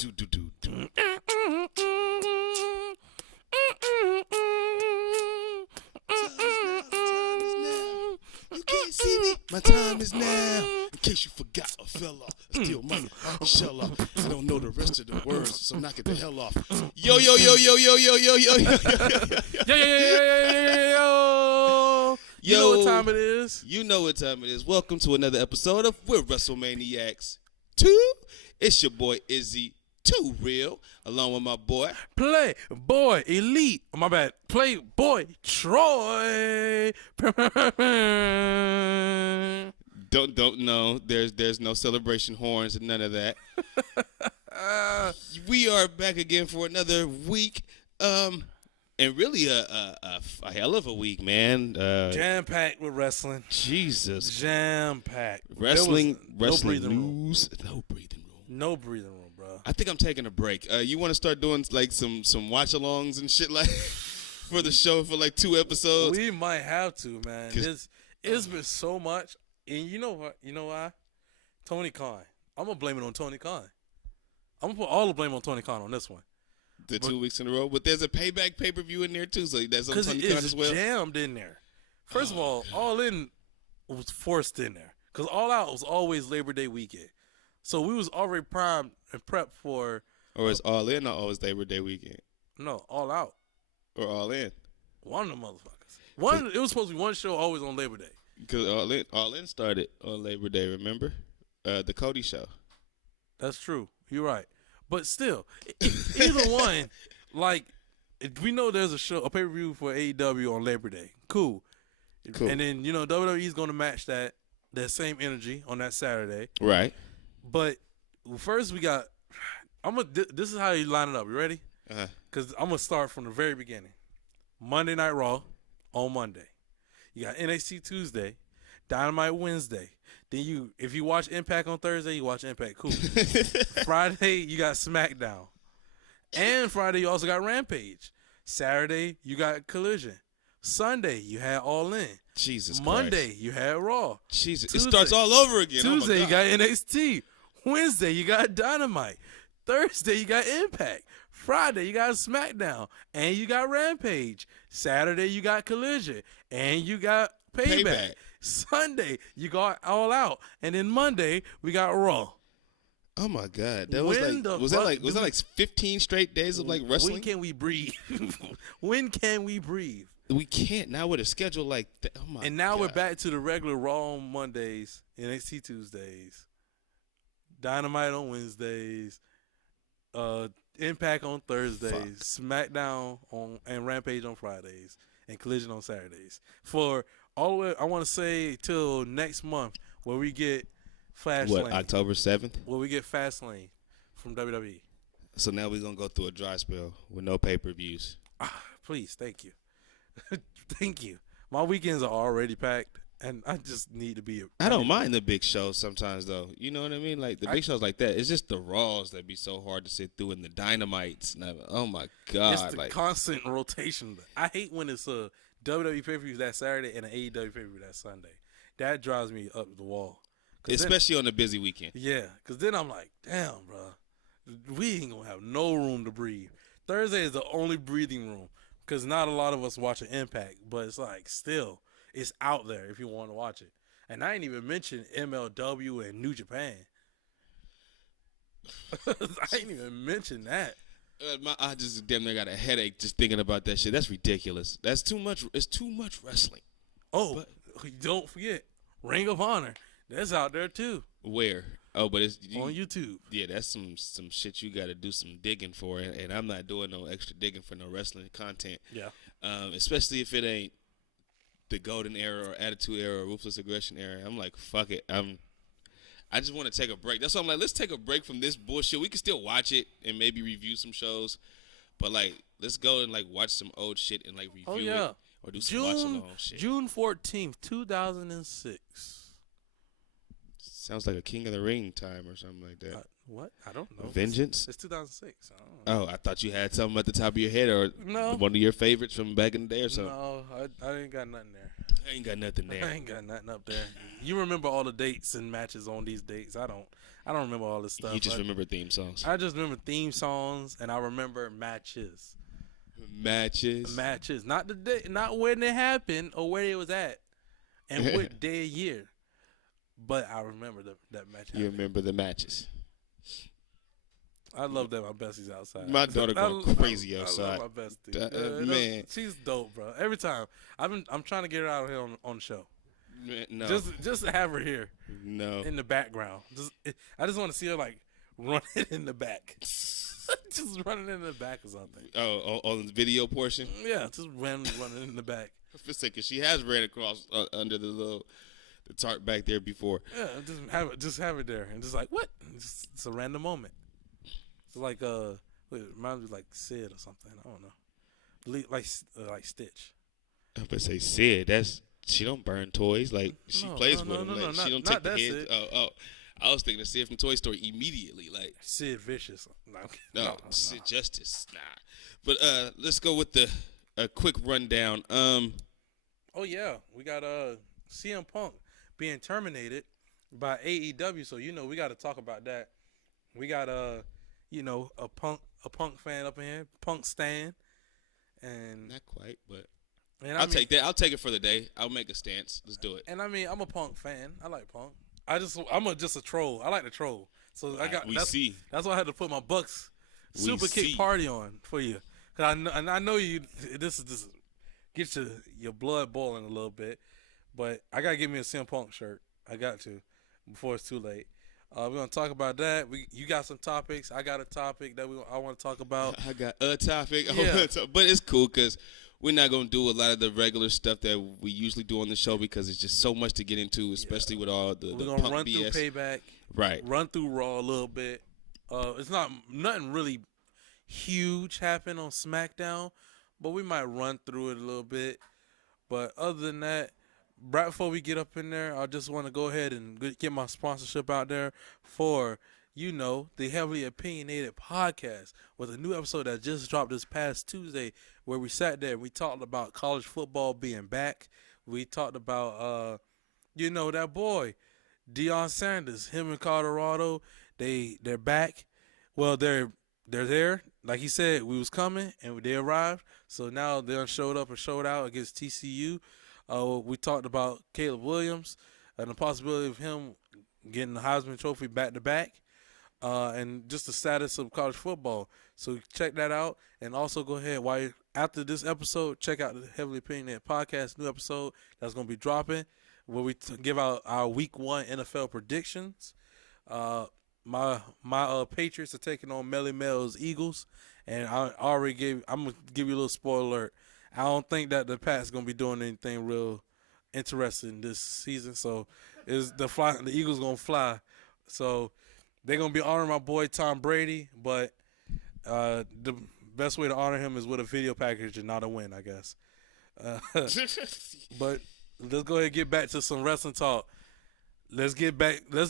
You can't see me. My time is now. In case you forgot or fell off, steal money, shell off. I don't know the rest of the words, so knock it the hell off. Yo, yo, yo, yo, yo, yo, yo, yo, yo, Yo. You know what time it is? You know what time it is. Welcome to another episode of Were Wrestlemaniacs II. It's your boy Izzy, Too Real, along with my boy Playboy Elite. Oh, my bad. Playboy Troy. Don't know. There's no celebration horns and none of that. We are back again for another week. And really a hell of a week, man. Jam-packed with wrestling. Jesus. Jam-packed. Wrestling no breathing news. No breathing room. No breathing room, bro. I think I'm taking a break. You want to start doing like some watch-alongs and shit like for the show for like 2 episodes? We might have to, man. It's been so much. And you know what? You know why? Tony Khan. I'm going to blame it on Tony Khan. I'm going to put all the blame on Tony Khan on this one. The 2 weeks in a row, but there's a Payback pay-per-view in there too, so that's on Tony Khan as well. Because it's jammed in there. First of all, God. All In was forced in there because All Out was always Labor Day weekend, so we was already primed and prepped for. Or is All In not always Labor Day weekend? No, All Out or All In. One of the motherfuckers. It was supposed to be one show always on Labor Day. Because All In started on Labor Day. Remember, the Cody show. That's true. You're right. But still, either one, like, we know there's a pay-per-view for AEW on Labor Day. Cool. And then, WWE's going to match that same energy on that Saturday. Right. But first we got, this is how you line it up. You ready? Because I'm going to start from the very beginning. Monday Night Raw on Monday. You got NXT Tuesday, Dynamite Wednesday. Then if you watch Impact on Thursday, you watch Impact. Cool. Friday, you got SmackDown. And Friday, you also got Rampage. Saturday, you got Collision. Sunday, you had All In. Jesus Monday, Christ. you had Raw. Jesus. Tuesday, it starts all over again. Tuesday, you got NXT. Wednesday, you got Dynamite. Thursday, you got Impact. Friday, you got SmackDown. And you got Rampage. Saturday, you got Collision. And you got Payback. Sunday, you got All Out, and then Monday we got Raw. Oh my God, was that like 15 straight days of like wrestling? When can we breathe? When can we breathe? We can't now with a schedule like that. Oh my God. And now we're back to the regular Raw on Mondays, NXT Tuesdays, Dynamite on Wednesdays, Impact on Thursdays, SmackDown and Rampage on Fridays, and Collision on Saturdays. For all the way, I want to say till next month where we get Fastlane. What, October 7th? Where we get Fastlane from WWE. So now we're going to go through a dry spell with no pay-per-views. Please, thank you. Thank you. My weekends are already packed, and I just need to be. I don't mind the big shows sometimes, though. You know what I mean? Like, the big shows like that. It's just the Raws that be so hard to sit through and the Dynamites. Oh, my God. It's the constant rotation. I hate when it's a WWE pay-per-view that Saturday and an AEW pay-per-view that Sunday. That drives me up the wall. Especially on a busy weekend. Yeah, because then I'm like, damn, bro. We ain't going to have no room to breathe. Thursday is the only breathing room because not a lot of us watch an Impact, but it's like still, it's out there if you want to watch it. And I ain't even mentioned MLW and New Japan. I ain't even mentioned that. I just damn near got a headache just thinking about that shit. That's ridiculous. That's too much. It's too much wrestling. Oh, don't forget Ring of Honor. That's out there too. Where? Oh, but it's on YouTube. Yeah, that's some shit you got to do some digging for, and I'm not doing no extra digging for no wrestling content. Yeah. Especially if it ain't the Golden Era or Attitude Era or Ruthless Aggression Era. I'm like, fuck it. I just want to take a break. That's why I'm like, let's take a break from this bullshit. We can still watch it and maybe review some shows, but like, let's go and like watch some old shit and like review it or do some watch-along shit. June 14th, 2006. Sounds like a King of the Ring time or something like that. What? I don't know. Vengeance? It's 2006. I don't know. Oh, I thought you had something at the top of your head or one of your favorites from back in the day or something. No, I ain't got nothing there. I ain't got nothing there. I ain't got nothing up there. You remember all the dates and matches on these dates. I don't remember all this stuff. You just remember theme songs. I just remember theme songs, and I remember matches. Matches. Not the day, not when they happened or where they was at, and what day of year. But I remember that match. You remember the matches. I love that my bestie's outside. My daughter going crazy outside. I love my bestie. Man, she's dope, bro. Every time I'm trying to get her out here on the show. No. Just to have her here. No. In the background. I just want to see her like running in the back. Just running in the back or something. Oh, on the video portion? Yeah, just running in the back. For a second, she has ran across under the tarp back there before. Yeah, just have it there, and just like what? It's a random moment. It's like it reminds me like Sid or something. I don't know. Like Stitch. I was about to say Sid. She don't burn toys. Like she plays with them. Like, she don't take the head. Oh. I was thinking of Sid from Toy Story immediately. Like Sid Vicious. No, Sid Justice. Nah. But let's go with a quick rundown. Oh yeah, we got CM Punk being terminated by AEW. So we got to talk about that. We got a Punk fan up in here, Punk stan, and not quite, but I'll take that. I'll take it for the day. I'll make a stance. Let's do it. And I'm a Punk fan. I like Punk. I'm just a troll. I like to troll. So that's why I had to put my Bucks Super Kick party on for you. Cause I know you. This gets your blood boiling a little bit, but I gotta get me a CM Punk shirt. I got to before it's too late. We're gonna talk about that. You got some topics. I got a topic that I want to talk about. I got a topic. Yeah. But it's cool because we're not gonna do a lot of the regular stuff that we usually do on the show because it's just so much to get into, especially with all the we're gonna Punk run BS. through Payback. Right. Run through Raw a little bit. It's nothing really huge happened on SmackDown, but we might run through it a little bit. But other than that, right before we get up in there, I just want to go ahead and get my sponsorship out there for, the Heavily Opinionated Podcast with a new episode that just dropped this past Tuesday where we sat there and we talked about college football being back. We talked about, that boy, Deion Sanders, him in Colorado, they're back. Well, they're there. Like he said, we was coming and they arrived. So now they showed up and showed out against TCU. We talked about Caleb Williams and the possibility of him getting the Heisman Trophy back-to-back, and just the status of college football. So check that out, and also go ahead after this episode, check out the Heavily Opinionated Podcast, new episode that's going to be dropping, where we give out our Week 1 NFL predictions. My Patriots are taking on Melly Mel's Eagles, and I'm going to give you a little spoiler alert. I don't think that the Pats going to be doing anything real interesting this season. So the Eagles going to fly. So they're going to be honoring my boy Tom Brady, but the best way to honor him is with a video package and not a win, I guess. But let's go ahead and get back to some wrestling talk. Let's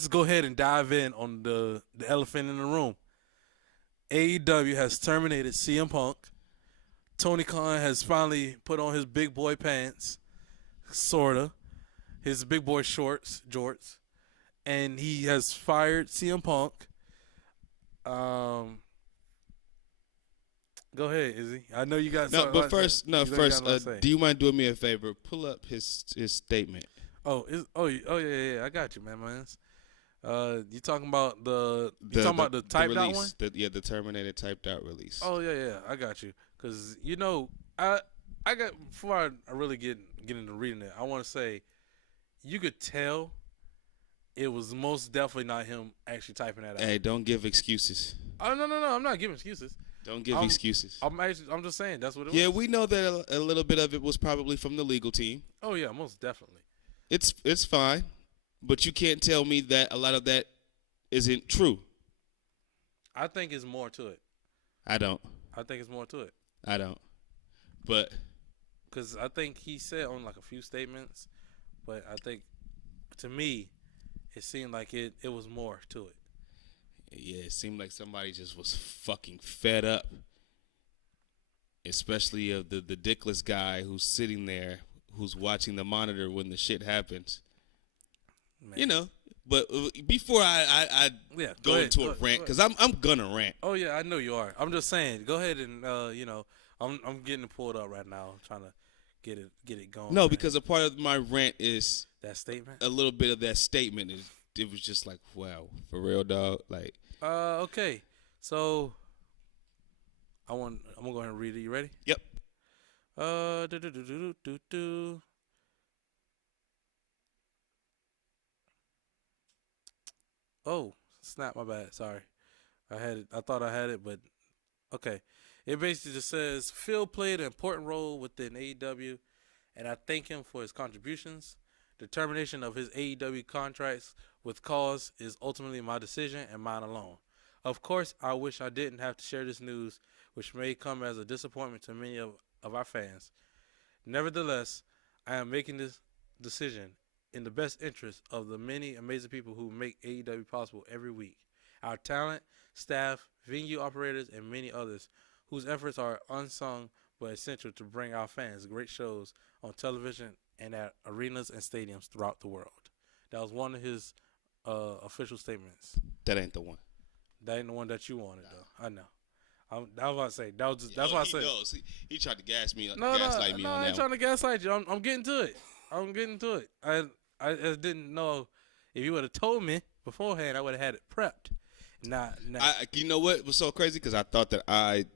go ahead and dive in on the elephant in the room. AEW has terminated CM Punk. Tony Khan has finally put on his big boy pants, sorta, his big boy jorts, and he has fired CM Punk. Go ahead, Izzy. I know you got something. But first, do you mind doing me a favor? Pull up his statement. Yeah. I got you, man. You talking about the typed out one? The terminated typed out release. Oh yeah, I got you. Cause I got before I really get into reading it, I want to say you could tell it was most definitely not him actually typing that out. Hey, don't give excuses. Oh no, I'm not giving excuses. Don't give excuses. I'm just saying that's what it was. Yeah, we know that a little bit of it was probably from the legal team. Oh yeah, most definitely. It's fine, but you can't tell me that a lot of that isn't true. I think it's more to it. I don't. I think it's more to it. I don't. But because I think he said on like a few statements, but I think to me it seemed like it was more to it. Yeah, it seemed like somebody just was fucking fed up. Especially of the dickless guy who's sitting there who's watching the monitor when the shit happens. Man. You know, but before I go into a rant, because I'm gonna rant. Oh yeah, I know you are. I'm just saying, go ahead and I'm getting it pulled up right now. I'm trying to get it going. No, because a part of my rant is that statement. A little bit of that statement is it was just like, wow, for real, dog. Like, okay, so I'm gonna go ahead and read it. You ready? Yep. Oh, snap, my bad. Sorry. I had it. I thought I had it, but okay. It basically just says Phil played an important role within AEW, and I thank him for his contributions. The termination of his AEW contracts with cause is ultimately my decision and mine alone. Of course, I wish I didn't have to share this news, which may come as a disappointment to many of our fans. Nevertheless, I am making this decision in the best interest of the many amazing people who make AEW possible every week. Our talent, staff, venue operators, and many others whose efforts are unsung but essential to bring our fans great shows on television and at arenas and stadiums throughout the world. That was one of his official statements. That ain't the one. That ain't the one that you wanted, though. I know. I was about to say, that's why I said. Knows. He tried to gaslight me on I that ain't trying to gaslight you. I'm getting to it. I just didn't know if you would have told me beforehand, I would have had it prepped. You know what was so crazy? Because I thought that I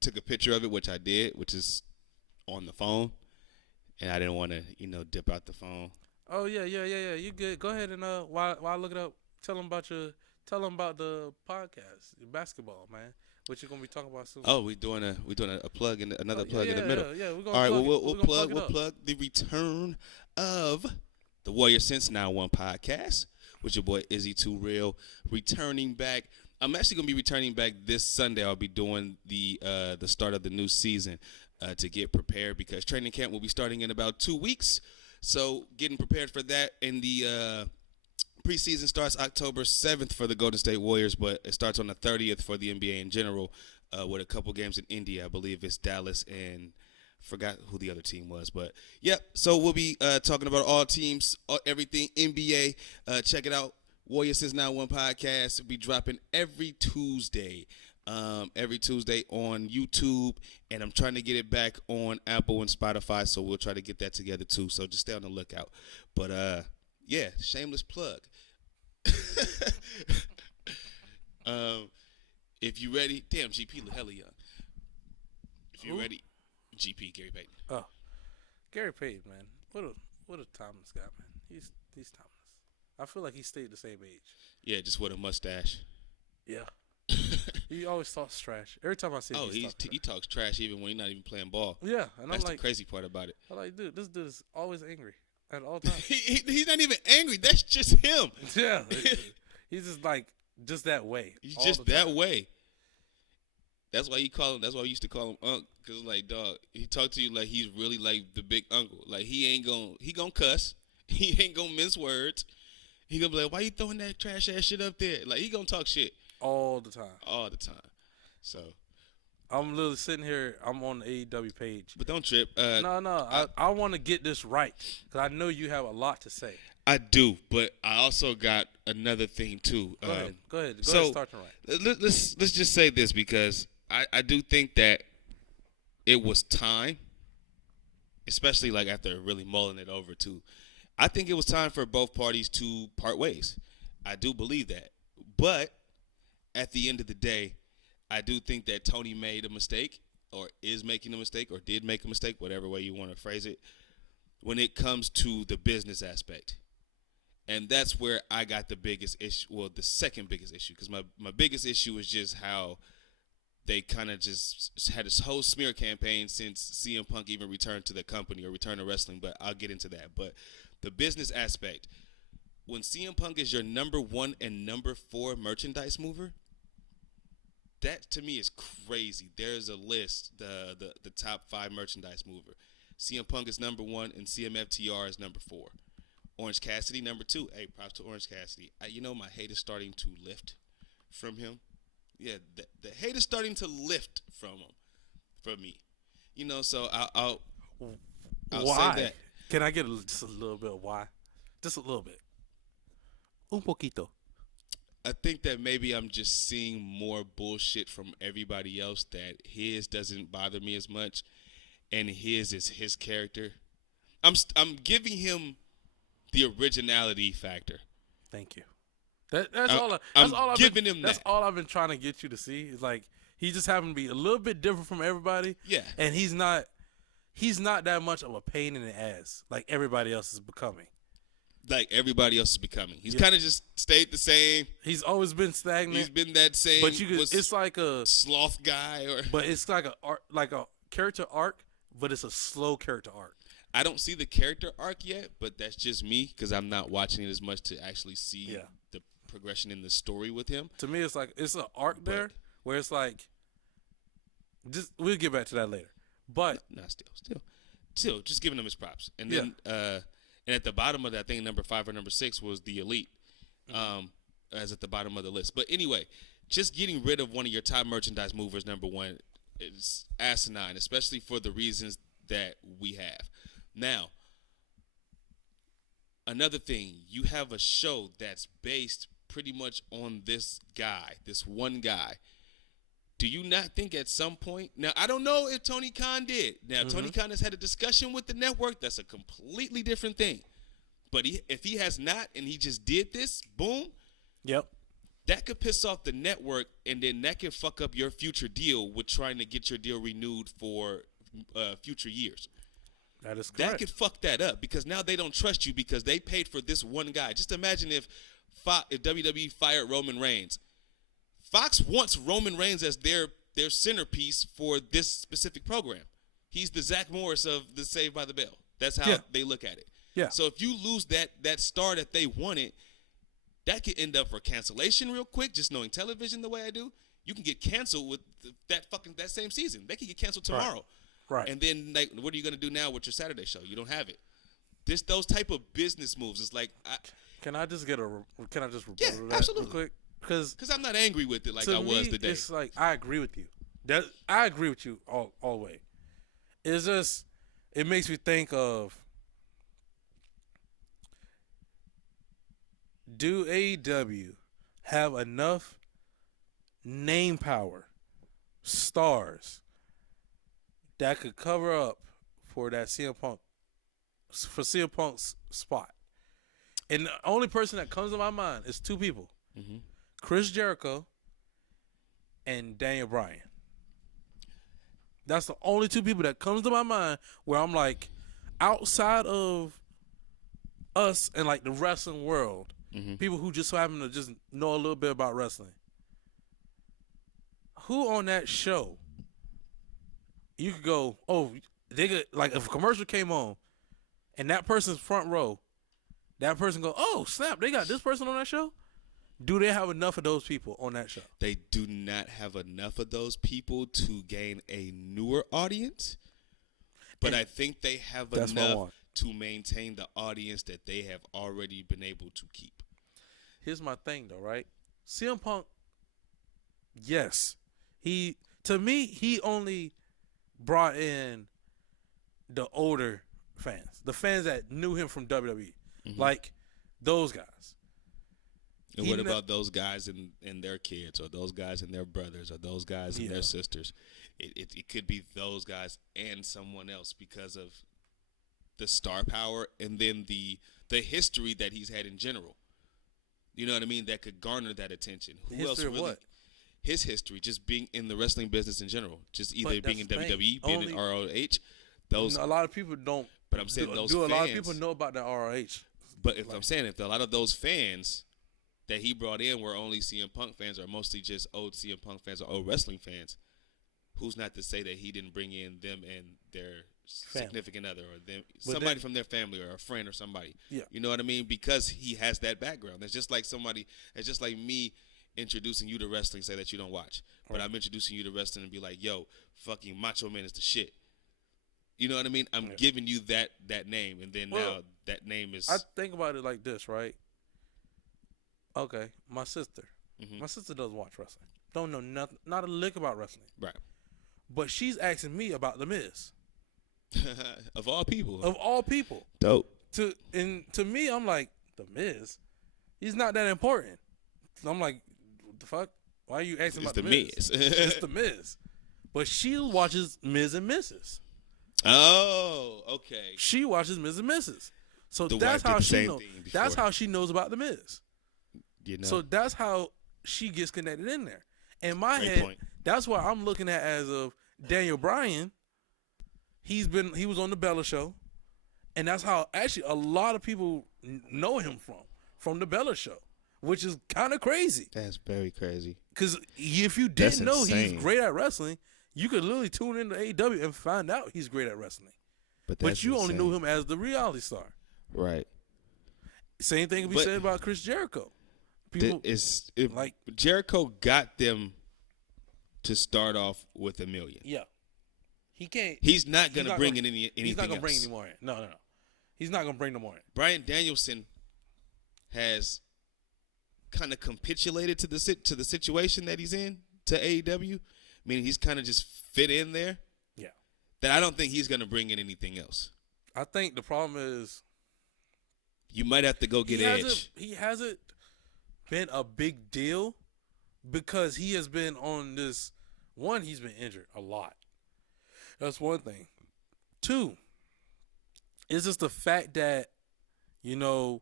took a picture of it, which I did, which is on the phone, and I didn't want to, dip out the phone. Oh yeah. You good? Go ahead and while I look it up, tell them about the podcast, basketball, man. What you gonna be talking about soon? Oh, we doing a plug in another plug in the middle. Yeah, we're gonna. All right, we'll plug the return of the Warrior Since Now One podcast with your boy Izzy Too Real returning back. I'm actually gonna be returning back this Sunday. I'll be doing the start of the new season to get prepared because training camp will be starting in about 2 weeks. So getting prepared for that, and the preseason starts October 7th for the Golden State Warriors, but it starts on the 30th for the NBA in general with a couple games in India. I believe it's Dallas and forgot who the other team was. But, yep, so we'll be talking about all teams, everything NBA. Check it out. Warrior Since Now One podcast will be dropping every Tuesday. Every Tuesday on YouTube, and I'm trying to get it back on Apple and Spotify, so we'll try to get that together too. So just stay on the lookout. But yeah, shameless plug. If you ready, damn GP hella young. If you ready, GP Gary Payton. Oh, Gary Payton, man, what a timeless guy, man. He's timeless. I feel like he stayed the same age. Yeah, just with a mustache. Yeah. He always talks trash. Every time I see him, he talks trash even when he's not even playing ball. Yeah, and that's the crazy part about it. I'm like, dude, this dude is always angry at all times. He's not even angry. That's just him. Yeah, he's just that way. He's just that way. That's why we used to call him Unc, because like, dog, he talk to you like he's really like the big uncle. Like he gonna cuss. He ain't gonna mince words. He gonna be like, why you throwing that trash ass shit up there? Like he gonna talk shit. All the time. So I'm literally sitting here. I'm on the AEW page. But don't trip. No. I want to get this right because I know you have a lot to say. I do, but I also got another thing too. Go ahead. Start to right. Let's just say this because I do think that it was time, especially like after really mulling it over too. I think it was time for both parties to part ways. I do believe that, but at the end of the day, I do think that Tony made a mistake or is making a mistake or did make a mistake, whatever way you want to phrase it, when it comes to the business aspect. And that's where I got the biggest issue, well, the second biggest issue, because my biggest issue is just how they kind of just had this whole smear campaign since CM Punk even returned to the company or returned to wrestling, but I'll get into that. But the business aspect, when CM Punk is your number 1 and number 4 merchandise mover, that to me is crazy. There's a list, the top 5 merchandise mover. CM Punk is number 1 and CMFTR is number 4. Orange Cassidy number 2. Hey, props to Orange Cassidy. My hate is starting to lift from him. Yeah, the hate is starting to lift from him, from me. So I'll Why? say that. Can I get just a little bit of why? Just a little bit. Un poquito. I think that maybe I'm just seeing more bullshit from everybody else, that his doesn't bother me as much, and his is his character. I'm giving him the originality factor. Thank you. That's all I've been trying to get you to see. Is like he just happened to be a little bit different from everybody. Yeah. And he's not that much of a pain in the ass like everybody else is becoming. Like everybody else is becoming. He's kind of just stayed the same. He's always been stagnant. He's been that same. But it's like a sloth guy, but it's like a character arc, but it's a slow character arc. I don't see the character arc yet, but that's just me because I'm not watching it as much to actually see the progression in the story with him. To me, it's like it's an arc there where it's like, we'll get back to that later. But still, just giving him his props. And then, and at the bottom of that, I think number 5 or number 6 was the Elite, as at the bottom of the list. But anyway, just getting rid of one of your top merchandise movers, number 1, is asinine, especially for the reasons that we have. Now, another thing, you have a show that's based pretty much on this one guy. Do you not think at some point, now I don't know if Tony Khan did. Now, Tony Khan has had a discussion with the network. That's a completely different thing. But if he has not and he just did this, boom. Yep. That could piss off the network, and then that can fuck up your future deal with trying to get your deal renewed for future years. That is correct. That could fuck that up because now they don't trust you because they paid for this one guy. Just imagine if WWE fired Roman Reigns. Fox wants Roman Reigns as their centerpiece for this specific program. He's the Zach Morris of the Saved by the Bell. That's how they look at it. Yeah. So if you lose that star that they wanted, that could end up for cancellation real quick. Just knowing television the way I do, you can get canceled with that same season. They could get canceled tomorrow. Right. And then what are you gonna do now with your Saturday show? You don't have it. Those type of business moves. It's like can I just rebuttal that absolutely. real quick? Because I'm not angry with it like I was today. It's like I agree with you. I agree with you all the way. It's just it makes me think of, do AEW have enough name power, stars, that could cover up for that CM Punk's spot? And the only person that comes to my mind is 2 people. Mm-hmm. Chris Jericho and Daniel Bryan. That's the only 2 people that comes to my mind where I'm like, outside of us and like the wrestling world, people who just so happen to just know a little bit about wrestling. Who on that show you could go, oh, they could, like if a commercial came on and that person's front row, that person go, oh snap, they got this person on that show? Do they have enough of those people on that show? They do not have enough of those people to gain a newer audience, but I think they have enough to maintain the audience that they have already been able to keep. Here's my thing, though, right? CM Punk, yes. To me, he only brought in the older fans, the fans that knew him from WWE, like those guys. And what about those guys and their kids, or those guys and their brothers, or those guys and their sisters? It could be those guys and someone else because of the star power and then the history that he's had in general. You know what I mean? That could garner that attention. Who else really? What? His history, just being in the wrestling business in general, just either being in WWE, being in ROH. A lot of people don't. But I'm saying those fans. Do a lot of people know about the ROH? But I'm saying if a lot of those fans that he brought in were only CM Punk fans, or mostly just old CM Punk fans or old wrestling fans, who's not to say that he didn't bring in them and their significant other, or somebody from their family, or a friend, or somebody. Yeah. You know what I mean? Because he has that background. It's just like me introducing you to wrestling, say that you don't watch, but I'm introducing you to wrestling and be like, yo, fucking Macho Man is the shit. You know what I mean? I'm giving you that name, and then now that name is. I think about it like this, right? Okay, my sister doesn't watch wrestling. Don't know nothing, not a lick about wrestling. Right. But she's asking me about The Miz. Of all people. Of all people. Dope. To me, I'm like, The Miz, he's not that important. I'm like, what the fuck? Why are you asking about The Miz? It's The Miz. But she watches Miz and Mrs. Oh, okay. She watches Miz and Mrs. So that's how she knows. That's how she knows about The Miz. You know? So that's how she gets connected in there. In my head, that's what I'm looking at as of Daniel Bryan. He was on the Bella Show, and that's how actually a lot of people know him from the Bella Show, which is kind of crazy. That's very crazy. Because if you didn't know he's great at wrestling, you could literally tune into AEW and find out he's great at wrestling. But you only knew him as the reality star. Right. Same thing can be said about Chris Jericho. Jericho got them to start off with $1 million. Yeah. He can't. He's not going to bring in anything He's not going to bring else. any more in. No. He's not going to bring no more in. Bryan Danielson has kind of capitulated to the situation that he's in, to AEW. I mean, he's kind of just fit in there. Yeah. That I don't think he's going to bring in anything else. I think the problem is you might have to go get Edge. He hasn't been a big deal because he has been on this. One, he's been injured a lot. That's one thing. Two, it's just the fact that, Bryan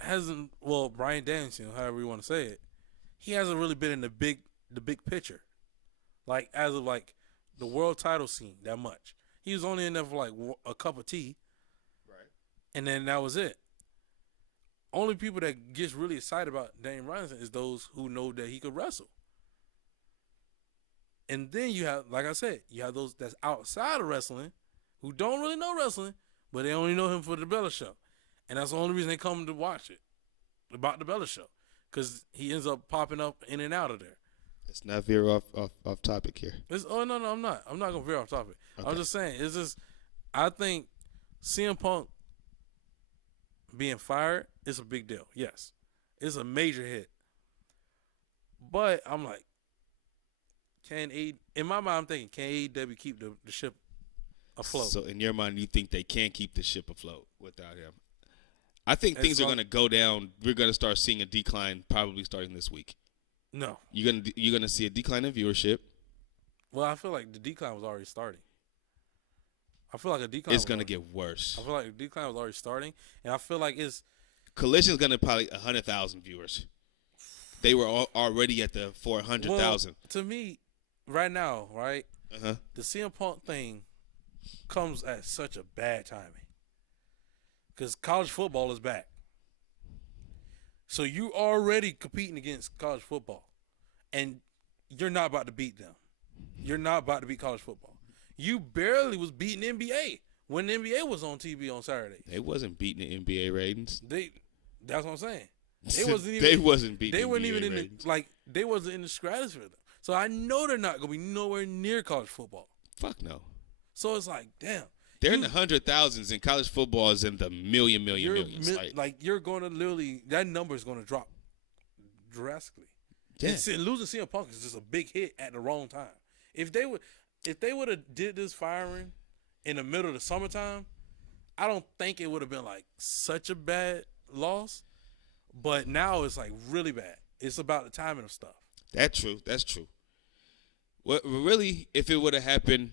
Danielson, however you want to say it, he hasn't really been in the big picture. Like, as of, like, the world title scene that much. He was only in there for, like, a cup of tea. Right. And then that was it. Only people that gets really excited about Daniel Bryan is those who know that he could wrestle. And then you have, like I said, you have those that's outside of wrestling who don't really know wrestling, but they only know him for the Bella Show. And that's the only reason they come to watch it, about the Bella Show, because he ends up popping up in and out of there. Let's not veer off topic here. No, I'm not. I'm not going to veer off topic. Okay. I'm just saying, it's just, I think CM Punk being fired is a big deal. Yes. It's a major hit. But I'm like, in my mind, I'm thinking, can AEW keep the ship afloat? So in your mind, you think they can keep the ship afloat without him? I think things are going to go down. We're going to start seeing a decline probably starting this week. No. You're gonna see a decline in viewership. Well, I feel like the decline was already starting. I feel like a decline. It's going to get worse. I feel like the decline was already starting, and I feel like Collision's going to probably 100,000 viewers. They were already at the 400,000. Well, to me, right now, right? Uh-huh. The CM Punk thing comes at such a bad timing. Because college football is back. So you already competing against college football. And you're not about to beat them. You're not about to beat college football. You barely was beating NBA when the NBA was on TV on Saturday. They wasn't beating the NBA ratings. That's what I'm saying. They wasn't beating. They weren't NBA even ratings. they wasn't in the stratosphere. So I know they're not gonna be nowhere near college football. Fuck no. So it's like, damn. They're in the 100,000s, and college football is in the millions. You're going to literally, that number is going to drop drastically. Yeah. And losing CM Punk is just a big hit at the wrong time. If they would have did this firing in the middle of the summertime, I don't think it would have been like such a bad loss. But now it's like really bad. It's about the timing of stuff. That's true. What really, if it would have happened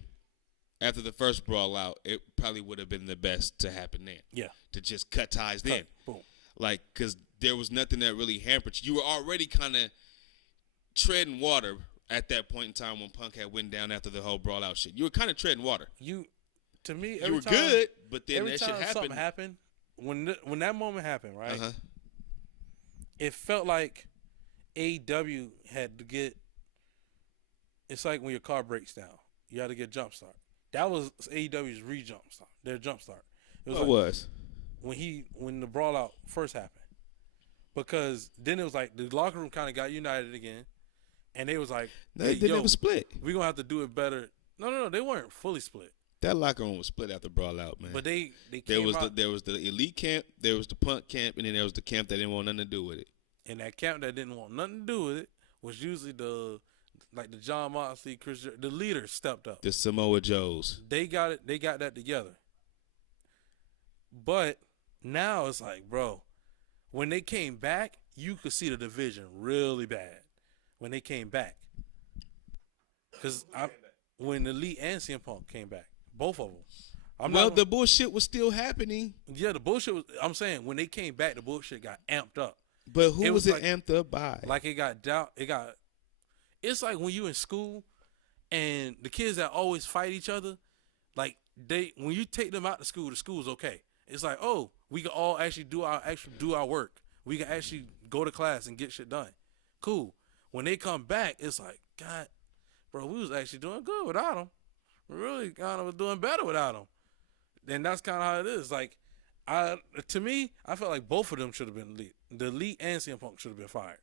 after the first brawl out, it probably would have been the best to happen then. Yeah. To just cut ties then. Boom. Like, because there was nothing that really hampered you. You were already kind of treading water at that point in time when Punk had went down after the whole brawl out shit. You were kind of treading water. To me, you were good, but then that shit happened. Something happened, when that moment happened, right? Uh-huh. It felt like AEW had to get. It's like when your car breaks down, you had to get jump start. That was AEW's re-jump start, their jump start. It was when the brawl out first happened, because then it was like the locker room kind of got united again, and they was like, they never split. We're gonna have to do it better. No, they weren't fully split. That locker room was split after brawl out, man. But they there was the elite camp, there was the Punk camp, and then there was the camp that didn't want nothing to do with it. And that camp that didn't want nothing to do with it was usually the like the John Moxley, the leaders stepped up. The Samoa Joes. They got it. They got that together. But now it's like, bro, when they came back, you could see the division really bad when they came back. Because when Elite and CM Punk came back, both of them. The bullshit was still happening. Yeah, the bullshit was. I'm saying when they came back, the bullshit got amped up. But who was it like, amped up by? Like it got down. It's like when you in school, and the kids that always fight each other, like when you take them out to school, the school's okay. It's like, oh, we can all actually do our work. We can actually go to class and get shit done. Cool. When they come back, it's like, God, bro, we was actually doing good without them. We really kind of was doing better without them. And that's kind of how it is. Like, to me, I felt like both of them should have been elite. The Elite and CM Punk should have been fired.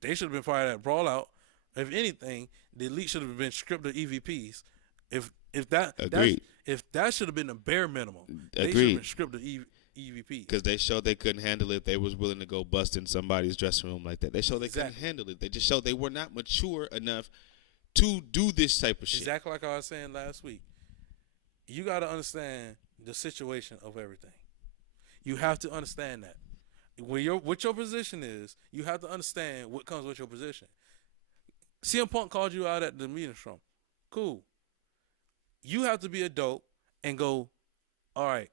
They should have been fired at Brawl Out. If anything, the Elite should have been stripped of EVPs. If that should have been the bare minimum. They should have been stripped of EVP. Because they showed they couldn't handle it. They was willing to go bust in somebody's dressing room like that. They showed they couldn't handle it. They just showed they were not mature enough to do this type of shit. Exactly like I was saying last week. You got to understand the situation of everything. You have to understand that. What your position is, you have to understand what comes with your position. CM Punk called you out at the meeting room. Cool. You have to be a dope and go, all right,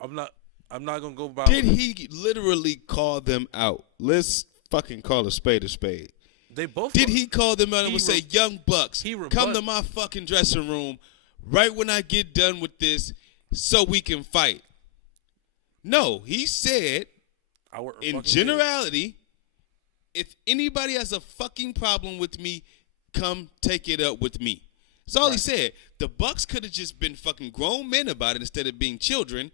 I'm not gonna go by. Did he literally call them out? Let's fucking call a spade a spade. They both. Did he call them out and would say, "Young Bucks, come to my fucking dressing room right when I get done with this, so we can fight"? No, he said, in generality, if anybody has a fucking problem with me, come take it up with me. That's all he said. The Bucks could have just been fucking grown men about it instead of being children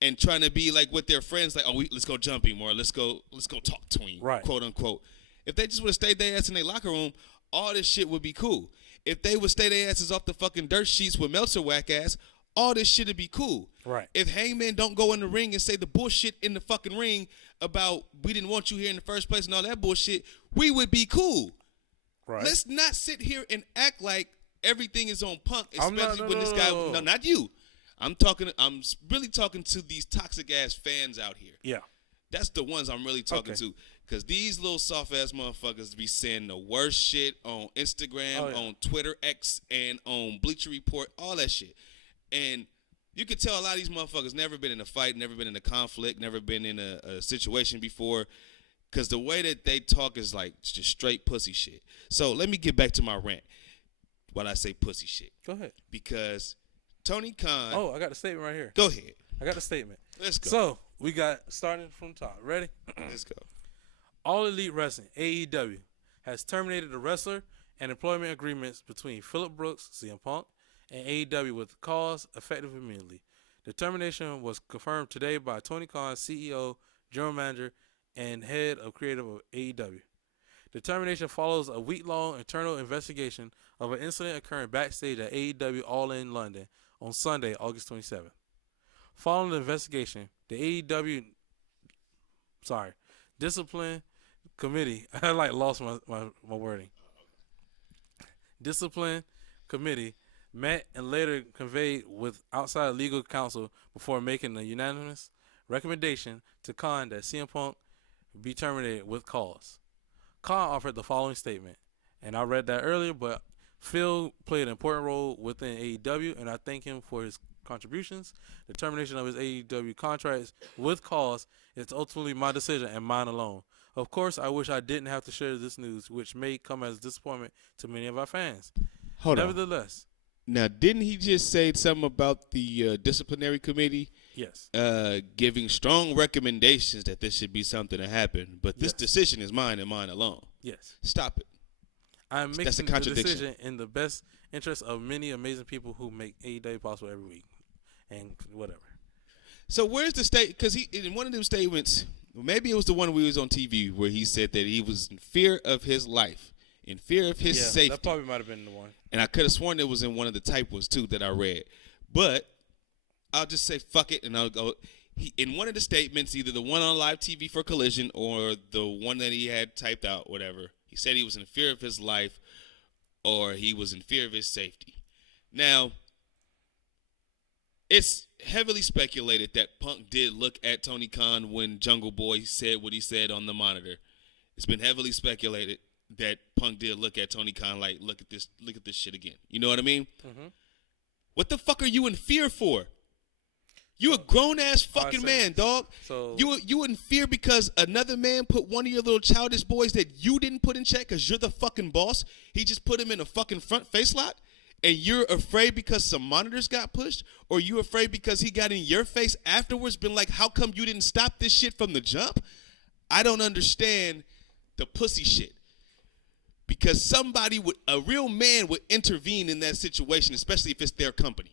and trying to be like with their friends, like, oh, let's go jump him or let's go talk to him, quote unquote. If they just would have stayed their ass in their locker room, all this shit would be cool. If they would stay their asses off the fucking dirt sheets with Meltzer whack ass, all this shit would be cool. Right. If Hangman don't go in the ring and say the bullshit in the fucking ring about we didn't want you here in the first place and all that bullshit, we would be cool. Right. Let's not sit here and act like everything is on Punk, especially when this guy. No, not you. I'm really talking to these toxic ass fans out here. Yeah, that's the ones I'm really talking to. Because these little soft ass motherfuckers be saying the worst shit on Instagram, on Twitter, X, and on Bleacher Report, all that shit. And you can tell a lot of these motherfuckers never been in a fight, never been in a conflict, never been in a situation before. Because the way that they talk is like just straight pussy shit. So let me get back to my rant. While I say pussy shit. Go ahead. Because Tony Khan. Oh, I got the statement right here. Go ahead. I got the statement. Let's go. So, we got starting from top. Ready? Let's go. All Elite Wrestling, AEW, has terminated the wrestler and employment agreements between Phillip Brooks, CM Punk, and AEW with cause effective immediately. The termination was confirmed today by Tony Khan, CEO, General Manager, and Head of Creative of AEW. The termination follows a week-long internal investigation of an incident occurring backstage at AEW All In London on Sunday, August 27th. Following the investigation, the AEW Discipline Committee, I lost my wording. Discipline Committee met and later conveyed with outside legal counsel before making a unanimous recommendation to Khan that CM Punk be terminated with cause. Khan offered the following statement, and I read that earlier, but Phil played an important role within AEW, and I thank him for his contributions. The termination of his AEW contracts with cause is ultimately my decision and mine alone. Of course, I wish I didn't have to share this news, which may come as disappointment to many of our fans. Nevertheless. Now, didn't he just say something about the disciplinary committee? Yes. Giving strong recommendations that this should be something to happen, but this decision is mine and mine alone. Yes. Stop it. I'm making the decision in the best interest of many amazing people who make AEW possible every week, and whatever. So where's the state? Because he in one of them statements, maybe it was the one we was on TV where he said that he was in fear of his life, in fear of his safety. That probably might have been the one. And I could have sworn it was in one of the type ones too that I read, but I'll just say fuck it, and I'll go. In one of the statements, either the one on live TV for Collision or the one that he had typed out, whatever, He said he was in fear of his life or he was in fear of his safety. Now, it's heavily speculated that Punk did look at Tony Khan when Jungle Boy said what he said on the monitor. It's been heavily speculated that Punk did look at Tony Khan like, look at this shit again. You know what I mean? Mm-hmm. What the fuck are you in fear for? You a grown-ass fucking man, dog. So you in fear because another man put one of your little childish boys that you didn't put in check because you're the fucking boss. He just put him in a fucking front face lock? And you're afraid because some monitors got pushed? Or you afraid because he got in your face afterwards, been like, how come you didn't stop this shit from the jump? I don't understand the pussy shit. Because a real man would intervene in that situation, especially if it's their company.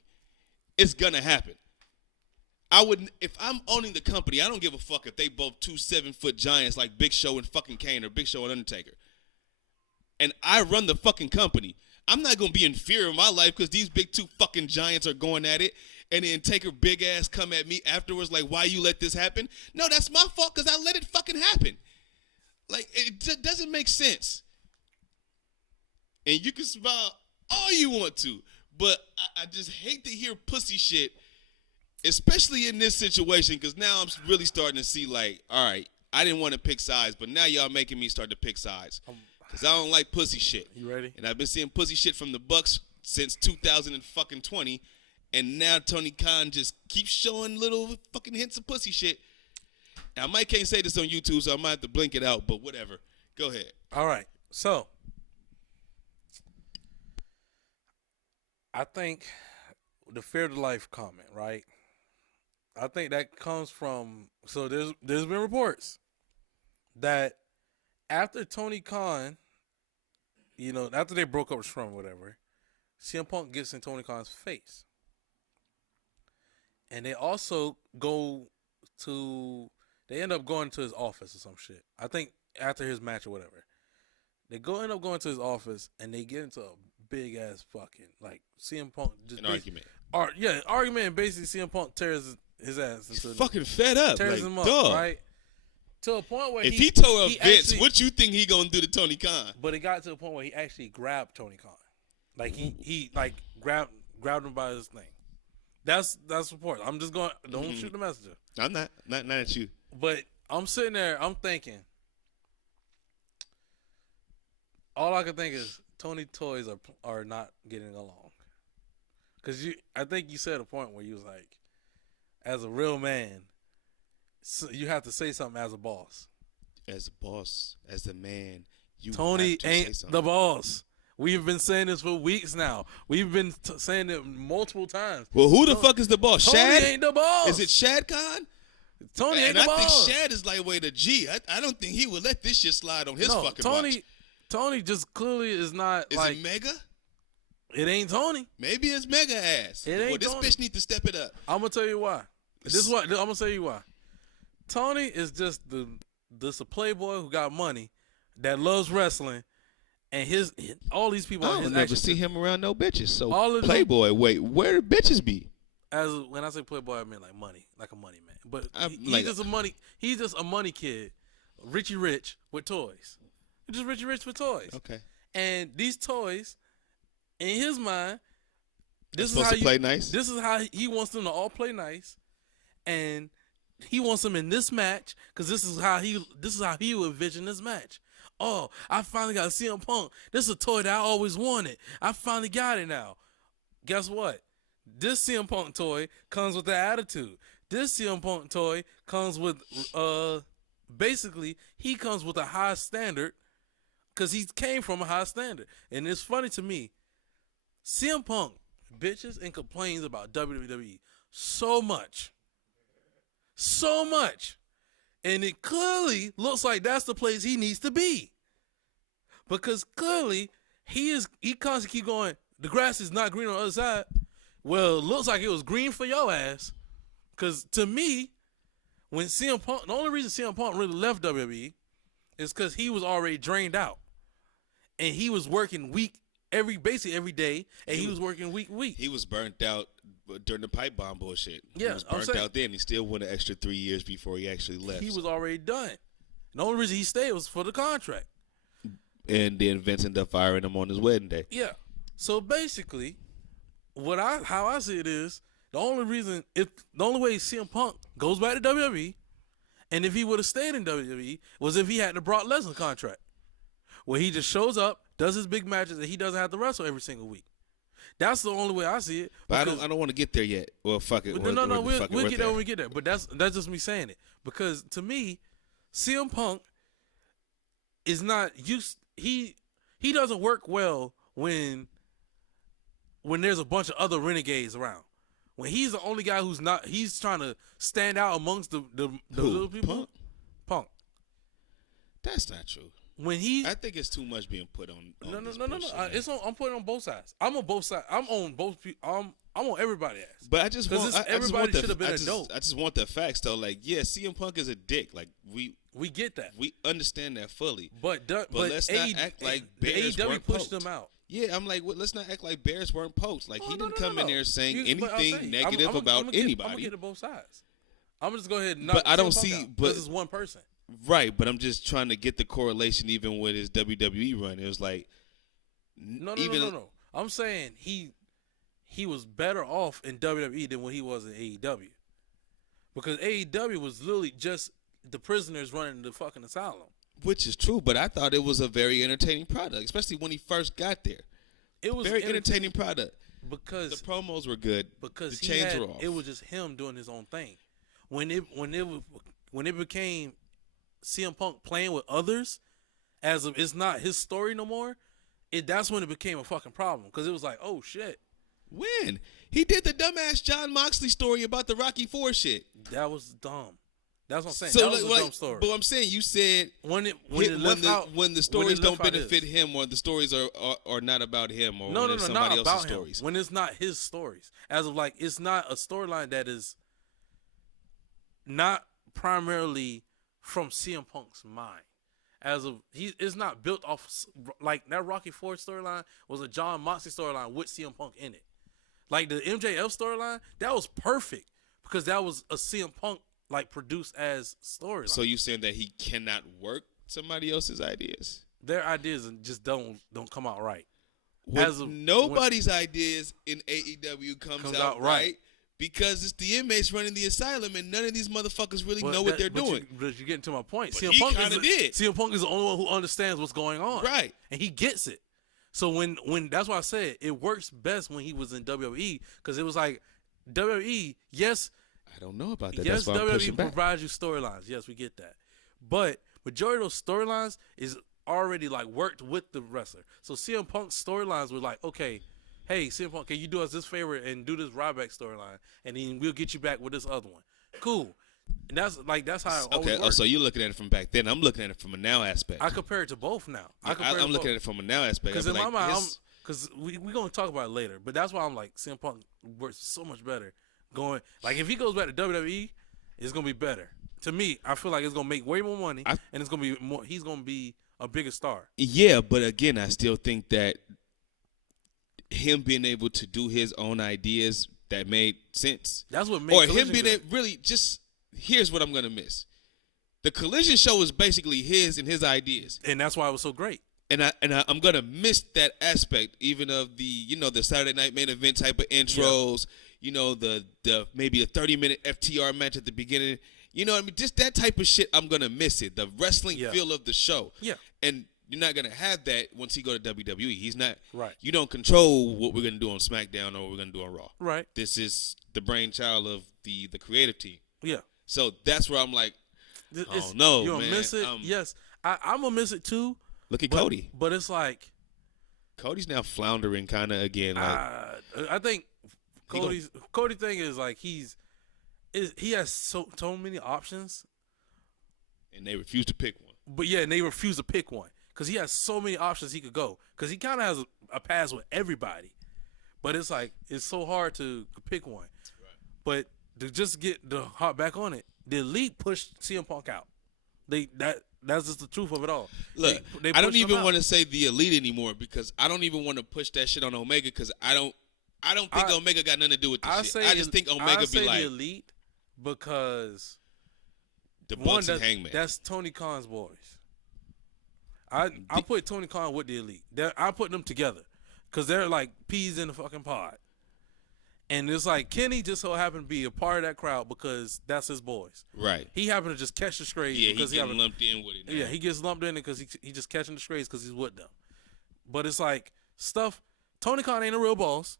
It's gonna happen. If I'm owning the company, I don't give a fuck if they both 2 7-foot giants like Big Show and fucking Kane or Big Show and Undertaker. And I run the fucking company. I'm not going to be in fear of my life because these big 2 fucking giants are going at it and then Taker big ass come at me afterwards like, why you let this happen? No, that's my fault because I let it fucking happen. Like, it doesn't make sense. And you can smile all you want to, but I just hate to hear pussy shit, especially in this situation, because now I'm really starting to see like, all right, I didn't want to pick sides, but now y'all making me start to pick sides. Because I don't like pussy shit. You ready? And I've been seeing pussy shit from the Bucks since 2020, and now Tony Khan just keeps showing little fucking hints of pussy shit. And I might can't say this on YouTube, so I might have to blink it out, but whatever. Go ahead. All right. So, I think the fear to life comment, right? I think that comes from, so there's been reports that after Tony Khan, after they broke up with Strum or whatever, CM Punk gets in Tony Khan's face. And they also they end up going to his office or some shit. I think after his match or whatever. They end up going to his office and they get into a big ass fucking, like, CM Punk. Just an argument. Argument, and basically CM Punk tears his ass. He's fucking fed up. Tears like, him up, dog. Right? To a point where if he tore up Vince, what you think he gonna do to Tony Khan? But it got to a point where he actually grabbed Tony Khan, like he like grabbed him by his thing. That's report. I'm just going. Don't shoot the messenger. I'm not at you. But I'm sitting there. I'm thinking. All I can think is Tony toys are not getting along. Cause I think you said a point where you was like, as a real man. So you have to say something as a boss. As a boss, as a man, Tony have to ain't say the boss. We've been saying this for weeks now. We've been saying it multiple times. Well, who the fuck is the boss? Tony Shad? Ain't the boss. Is it Shad Khan? Tony ain't the boss. And I think Shad is lightweight a G. I don't think he would let this shit slide on his fucking watch. Tony just clearly is not. Is it Mega? It ain't Tony. Maybe it's Mega ass. It ain't this Tony. Bitch need to step it up. I'm gonna tell you why. I'm gonna tell you why. Tony is just a playboy who got money that loves wrestling, and all these people. I don't never see him around no bitches. So all playboy, wait, where do bitches be? When I say playboy, I mean like money, like a money man. But he's just a money kid, Richie Rich with toys. He's just Richie Rich with toys. Okay. And these toys, in his mind, this is how you play nice. This is how he wants them to all play nice, and he wants them in this match because this is how he would envision this match. Oh, I finally got CM Punk. This is a toy that I always wanted. I finally got it now. Guess what? This CM Punk toy comes with the attitude. This CM Punk toy comes with basically he comes with a high standard because he came from a high standard. And it's funny to me, CM Punk bitches and complains about WWE so much. And it clearly looks like that's the place he needs to be. Because clearly he constantly keep going, the grass is not green on the other side. Well, it looks like it was green for your ass. Because to me, when CM Punk, the only reason CM Punk really left WWE is because he was already drained out. And he was working basically every day, and he was working week. He was burnt out during the pipe bomb bullshit. Yeah, he was burnt out then. He still went an extra 3 years before he actually left. He was already done. The only reason he stayed was for the contract. and then Vince ended up firing him on his wedding day. Yeah. So basically, how I see it is the only way CM Punk goes back to WWE, and if he would have stayed in WWE, was if he had the Brock Lesnar contract, where he just shows up, does his big matches, and he doesn't have to wrestle every single week. That's the only way I see it. But I don't want to get there yet. Well, fuck it. We'll get there when we get there. But that's just me saying it. Because to me, CM Punk is not used. He doesn't work well when there's a bunch of other renegades around. When he's the only guy who's not, he's trying to stand out amongst the little people. Punk. That's not true. I think it's too much being put on. No. I'm putting on both sides. I'm on both sides. I'm on both. I'm on everybody's ass. But I just want everybody should have been a dope. I just want the facts though. Like, yeah, CM Punk is a dick. Like we get that. We understand that fully. But let's not act like Bears weren't pushed poked. them out. Yeah, I'm like, let's not act like Bears weren't poked. Like, he didn't come in there saying anything negative about anybody. I'm gonna get to both sides. I'm gonna just go ahead and but I don't see. But it's one person. Right, but I'm just trying to get the correlation even with his WWE run. It was like no. I'm saying he was better off in WWE than what he was in AEW. Because AEW was literally just the prisoners running the fucking asylum. Which is true, but I thought it was a very entertaining product, especially when he first got there. It was a very entertaining product. Because the promos were good. Because the chains were off. It was just him doing his own thing. When it became CM Punk playing with others, as of it's not his story no more, that's when it became a fucking problem. Because it was like, oh shit. When? He did the dumbass John Moxley story about the Rocky IV shit. That was dumb. That's what I'm saying. So that was a dumb story. But I'm saying, you said when the stories don't benefit him, or the stories are not about him, or no, somebody not else's about stories. Him. When it's not his stories, as of like, it's not a storyline that is not primarily from CM Punk's mind. As of it's not built off like that Rocky IV storyline was a John Moxley storyline with CM Punk in it. Like the MJF storyline, that was perfect because that was a CM Punk like produced as storyline. So you saying that he cannot work somebody else's ideas? Their ideas just don't come out right. Nobody's ideas in AEW comes out right. Because it's the inmates running the asylum, and none of these motherfuckers really know what they're doing. But you're getting to my point. CM Punk did. CM Punk is the only one who understands what's going on. Right. And he gets it. So when that's why I said it works best when he was in WWE, because it was like WWE, yes. I don't know about that. Yes, that's why I'm pushing WWE back. provides you storylines. Yes, we get that. But majority of those storylines is already like worked with the wrestler. So CM Punk's storylines were like, okay, hey, CM Punk, can you do us this favor and do this Ryback storyline, and then we'll get you back with this other one. Cool. And that's how it always works. So you're looking at it from back then. I'm looking at it from a now aspect. I compare it to both now. I'm looking at it from a now aspect. Because in my mind, because we're going to talk about it later, but that's why I'm like, CM Punk works so much better going. Like, if he goes back to WWE, it's going to be better. To me, I feel like it's going to make way more money, and it's going to be more. He's going to be a bigger star. Yeah, but again, I still think that him being able to do his own ideas that made sense. That's what made Collision him being able, really just here's what I'm gonna miss. The Collision show is basically his and his ideas, and that's why it was so great. And I'm gonna miss that aspect, even of the the Saturday Night Main Event type of intros. Yeah. The maybe a 30-minute FTR match at the beginning. You know what I mean? Just that type of shit. I'm gonna miss it. The wrestling feel of the show. Yeah. And you're not gonna have that once he go to WWE. He's not. Right. You don't control what we're gonna do on SmackDown or what we're gonna do on Raw. Right. This is the brainchild of the creative team. Yeah. So that's where I'm like, oh no, you're man. Gonna miss it. Yes, I'm gonna miss it too. Look at Cody. But it's like Cody's now floundering kind of again. Like, I think Cody thing is like he has so many options, and they refuse to pick one. But yeah, and they refuse to pick one. Because he has so many options he could go. Because he kind of has a pass with everybody. But it's like, it's so hard to pick one. Right. But to just get the hop back on it, the Elite pushed CM Punk out. That's just the truth of it all. Look, I don't even want to say the Elite anymore because I don't even want to push that shit on Omega because I don't think Omega got nothing to do with this shit. I just think Omega be like the Elite because the Bucks and Hangman. That's Tony Khan's boys. I put Tony Khan with the Elite. I put them together because they're like peas in the fucking pod. And it's like Kenny just so happened to be a part of that crowd because that's his boys. Right. He happened to just catch the strays. Yeah, because he gets lumped in with it now. Yeah, he gets lumped in it because he just catching the strays because he's with them. But it's like stuff. Tony Khan ain't a real boss.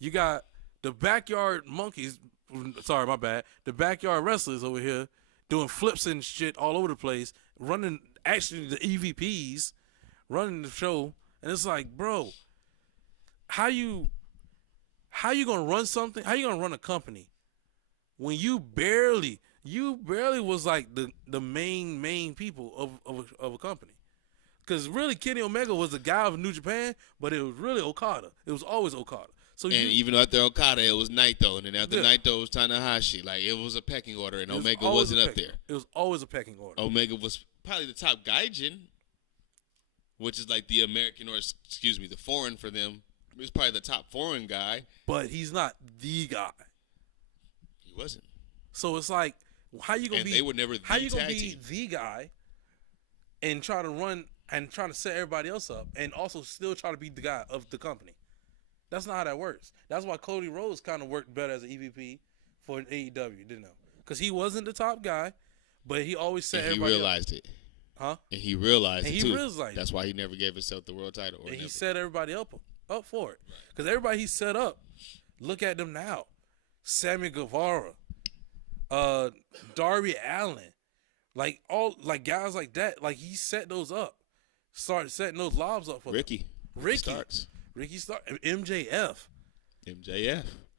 You got the backyard monkeys. Sorry, my bad. The backyard wrestlers over here doing flips and shit all over the place, running actually the EVPs, running the show. And it's like, bro, how you gonna run something? How you gonna run a company when you barely was like the main people of a company? Because really, Kenny Omega was the guy of New Japan, but it was really Okada. It was always Okada. So even after Okada, it was Naito, and then after Naito, it was Tanahashi. Like, it was a pecking order, and Omega wasn't up there. It was always a pecking order. Omega was probably the top gaijin, which is like the American, or excuse me, the foreign for them. He was probably the top foreign guy. But he's not the guy. He wasn't. So it's like, how you gonna be? They were never the how you gonna tag be team. the guy and try to run and trying to set everybody else up and also still try to be the guy of the company? That's not how that works. That's why Cody Rhodes kind of worked better as an EVP for AEW, didn't know? Because he wasn't the top guy, but he always set everybody up. He realized it. Huh? And he realized it, too. Realized That's why he never gave himself the world title. And he set everybody up for it. Because everybody he set up, look at them now. Sammy Guevara, Darby Allin, like guys like that. Like, he set those up. Started setting those lobs up for Ricky Starks. Ricky Starks. MJF.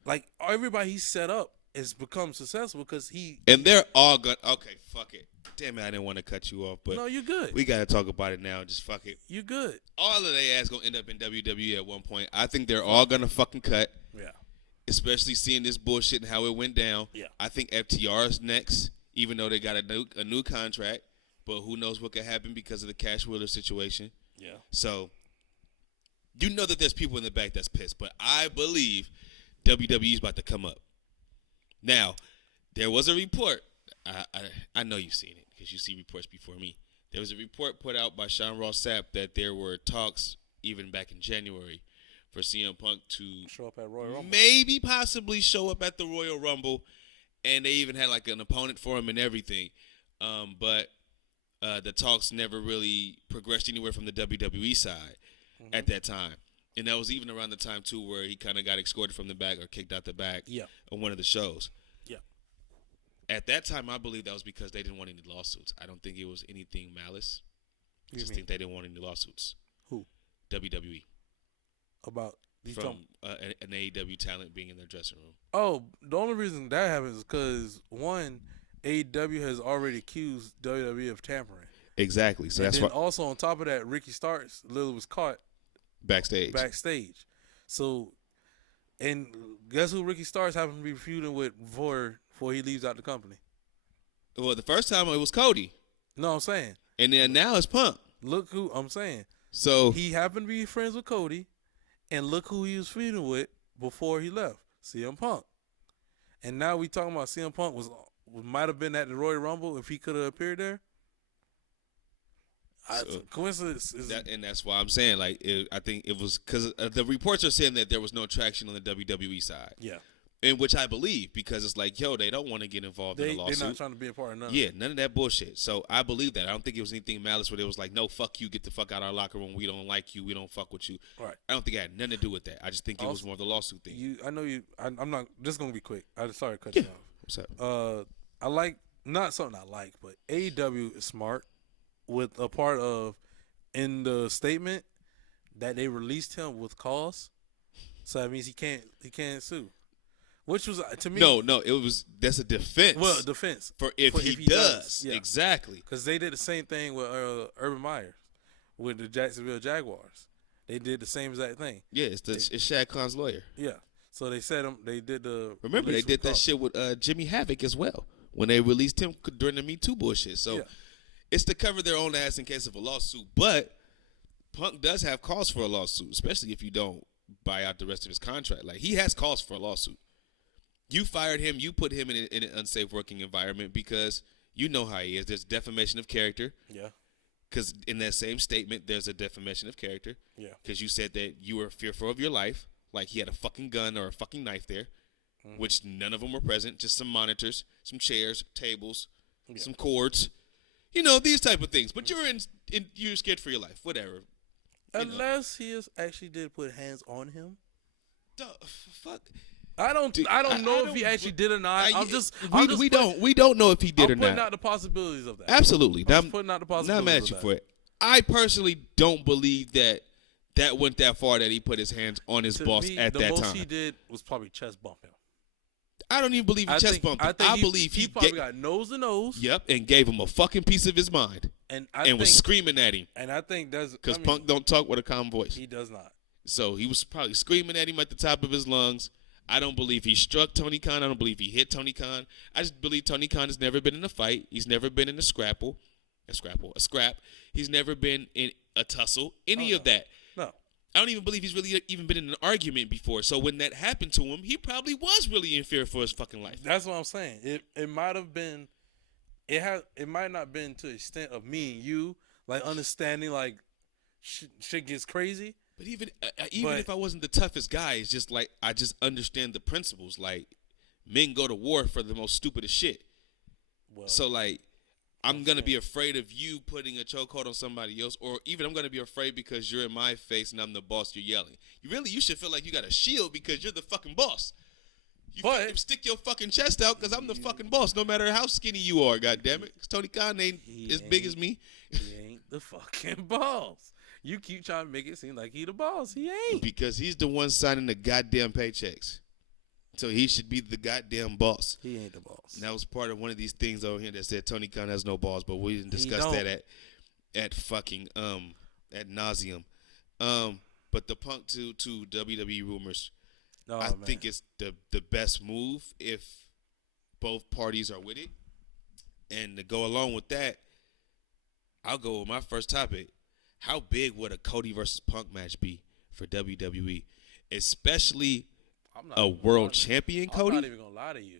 Like, everybody he set up has become successful because he... And they're all good. Okay, fuck it. Damn it, I didn't want to cut you off, but... No, you're good. We got to talk about it now. Just fuck it. You good. All of their ass going to end up in WWE at one point. I think they're all going to fucking cut. Yeah. Especially seeing this bullshit and how it went down. Yeah. I think FTR is next, even though they got a new contract. But who knows what could happen because of the Cash Wheeler situation. Yeah. So... You know that there's people in the back that's pissed, but I believe WWE's about to come up. Now, there was a report. I know you've seen it because you see reports before me. There was a report put out by Sean Ross Sapp that there were talks, even back in January, for CM Punk to show up at Royal Rumble. Maybe possibly show up at the Royal Rumble, and they even had like an opponent for him and everything. But the talks never really progressed anywhere from the WWE side. At that time. And that was even around the time, too, where he kind of got escorted from the back or kicked out the back on one of the shows. Yeah. At that time, I believe that was because they didn't want any lawsuits. I don't think it was anything malice. I just think they didn't want any lawsuits. Who? WWE. About? From an AEW talent being in their dressing room. Oh, the only reason that happens is because, one, AEW has already accused WWE of tampering. Exactly. So that's why. Also, on top of that, Ricky Starks literally was caught backstage. So, and guess who Ricky Starks happened to be feuding with before he leaves out the company? Well, the first time it was Cody. No, I'm saying. And then now it's Punk. Look who I'm saying. So he happened to be friends with Cody, and look who he was feuding with before he left, CM Punk. And now we talking about CM Punk might have been at the Royal Rumble if he could have appeared there. Coincidence and that's why I'm saying, like, I think it was because the reports are saying that there was no traction on the WWE side. Yeah. In which I believe, because it's like, yo, they don't want to get involved in a lawsuit. They're not trying to be a part of none. Yeah, none of that bullshit. So I believe that. I don't think it was anything malice where it was like, no, fuck you, get the fuck out of our locker room. We don't like you. We don't fuck with you. Right. I don't think it had nothing to do with that. I just think it was more of the lawsuit thing. I'm not, just going to be quick. I'm sorry to cut you off. What's up? I like, not something I like, but AEW is smart with a part of, in the statement, that they released him with cause. So that means he can't sue. Which was, to me... That's a defense. Well, defense. For if he does. Yeah. Exactly. Because they did the same thing with Urban Meyer, with the Jacksonville Jaguars. They did the same exact thing. Yeah, it's Shad Khan's lawyer. Yeah. So they said they did the... Remember, they did that shit with Jimmy Havoc as well, when they released him during the Me Too bullshit. So it's to cover their own ass in case of a lawsuit. But Punk does have cause for a lawsuit, especially if you don't buy out the rest of his contract. Like, he has cause for a lawsuit. You fired him. You put him in an unsafe working environment because you know how he is. There's defamation of character. Yeah. Because in that same statement, there's a defamation of character. Yeah. Because you said that you were fearful of your life, like he had a fucking gun or a fucking knife there, which none of them were present. Just some monitors, some chairs, tables, some cords, these type of things. But you're scared for your life, whatever. Unless he actually did put hands on him. Fuck. I don't know if he actually did or not. We don't know if he did or not. I'm putting out the possibilities of that. Absolutely. I'm putting out the possibilities. Not mad at you for it. I personally don't believe that went that far that he put his hands on his boss at that time. The most he did was probably chest bump him. I don't even believe he chest bumped him. I believe he probably got nose to nose. Yep, and gave him a fucking piece of his mind. And was screaming at him. And I think that's because Punk don't talk with a calm voice. He does not. So he was probably screaming at him at the top of his lungs. I don't believe he struck Tony Khan. I don't believe he hit Tony Khan. I just believe Tony Khan has never been in a fight. He's never been in a scrap. He's never been in a tussle. Of that. No. I don't even believe he's really even been in an argument before. So when that happened to him, he probably was really in fear for his fucking life. That's what I'm saying. It might have been. It might not have been to the extent of me and you like understanding like shit gets crazy. But even if I wasn't the toughest guy, it's just like I just understand the principles. Like men go to war for the most stupidest shit. Well, so like I'm gonna be afraid of you putting a chokehold on somebody else, or even I'm gonna be afraid because you're in my face and I'm the boss. You're yelling. You should feel like you got a shield because you're the fucking boss. You stick your fucking chest out because I'm the fucking boss. No matter how skinny you are, goddammit. Tony Khan ain't as big as me. He ain't the fucking boss. You keep trying to make it seem like he the boss. He ain't. Because he's the one signing the goddamn paychecks. So he should be the goddamn boss. He ain't the boss. And that was part of one of these things over here that said Tony Khan has no balls, but we didn't discuss that at fucking ad nauseum. But the Punk to WWE rumors, I think it's the best move if both parties are with it. And to go along with that, I'll go with my first topic. How big would a Cody versus Punk match be for WWE? Especially a world champion Cody? I'm not even going to lie to you.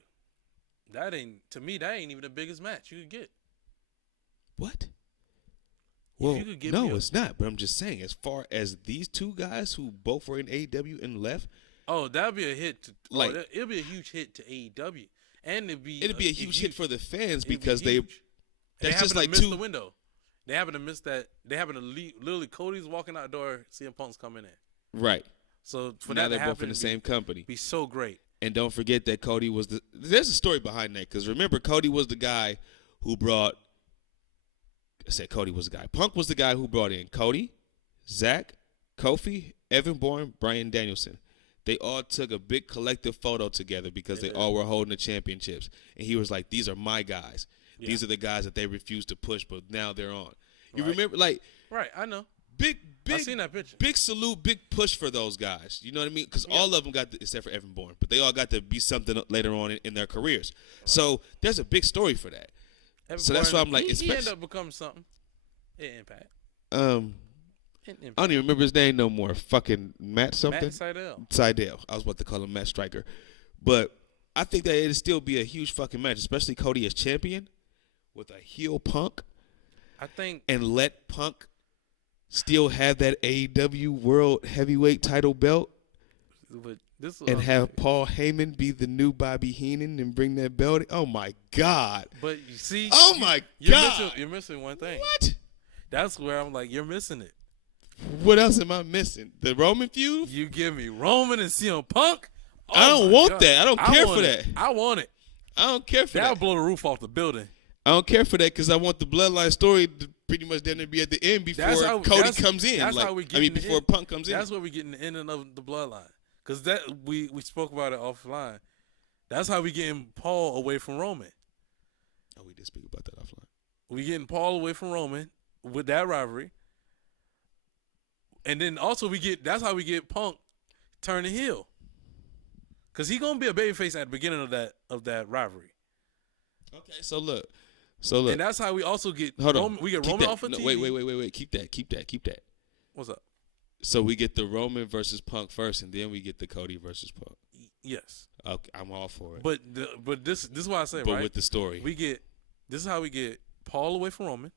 That ain't even the biggest match you could get. What? Well, no, it's not. But I'm just saying, as far as these two guys who both were in AEW and left. Oh, that'd be a hit. It'd be a huge hit to AEW. And it'd be a huge hit for the fans because that's just like the window. They happen to miss that. They happen to literally Cody's walking out the door, CM Punk's coming in. Right. So for now that to they're both in the same company. Be so great. And don't forget that Cody was there's a story behind that because remember Cody was the guy who brought. I said Cody was the guy. Punk was the guy who brought in Cody, Zach, Kofi, Evan Bourne, Bryan Danielson. They all took a big collective photo together because they all were holding the championships. And he was like, "These are my guys. Yeah. These are the guys that they refused to push, but now they're on." You remember, like, right? I know. Big. I seen that picture. Big salute, big push for those guys. You know what I mean? Because all of them got, except for Evan Bourne, but they all got to be something later on in their careers. Right. So there's a big story for that. Evan so Bourne, that's why I'm like, he ended up becoming something. Impact. I don't even remember his name no more. Fucking Matt something. Matt Sydal. Sydal. I was about to call him Matt Striker, but I think that it'd still be a huge fucking match, especially Cody as champion with a heel Punk. I think, and let Punk still have that AEW World Heavyweight title belt, but and have Paul Heyman be the new Bobby Heenan and bring that belt. Oh my God! But you see, you're missing one thing. What? That's where I'm like, you're missing it. What else am I missing? The Roman feud? You give me Roman and CM Punk. Oh I don't want that. I don't care for that. I want it. I don't care for that. That'll blow the roof off the building. I don't care for that because I want the bloodline story to pretty much then to be at the end before Cody comes in. That's how we get before Punk comes in. That's where we get in the ending of the bloodline. Because that we spoke about it offline. That's how we getting Paul away from Roman. Oh, we did speak about that offline. We getting Paul away from Roman with that rivalry. And then also that's how we get Punk turning heel. Because he's going to be a babyface at the beginning of that rivalry. Okay, so look. And that's how we also get Roman. We get Roman off of TV. Wait. Keep that. What's up? So we get the Roman versus Punk first, and then we get the Cody versus Punk. Yes. Okay, I'm all for it. But this is what I say, right? But with the story. This is how we get Paul away from Roman.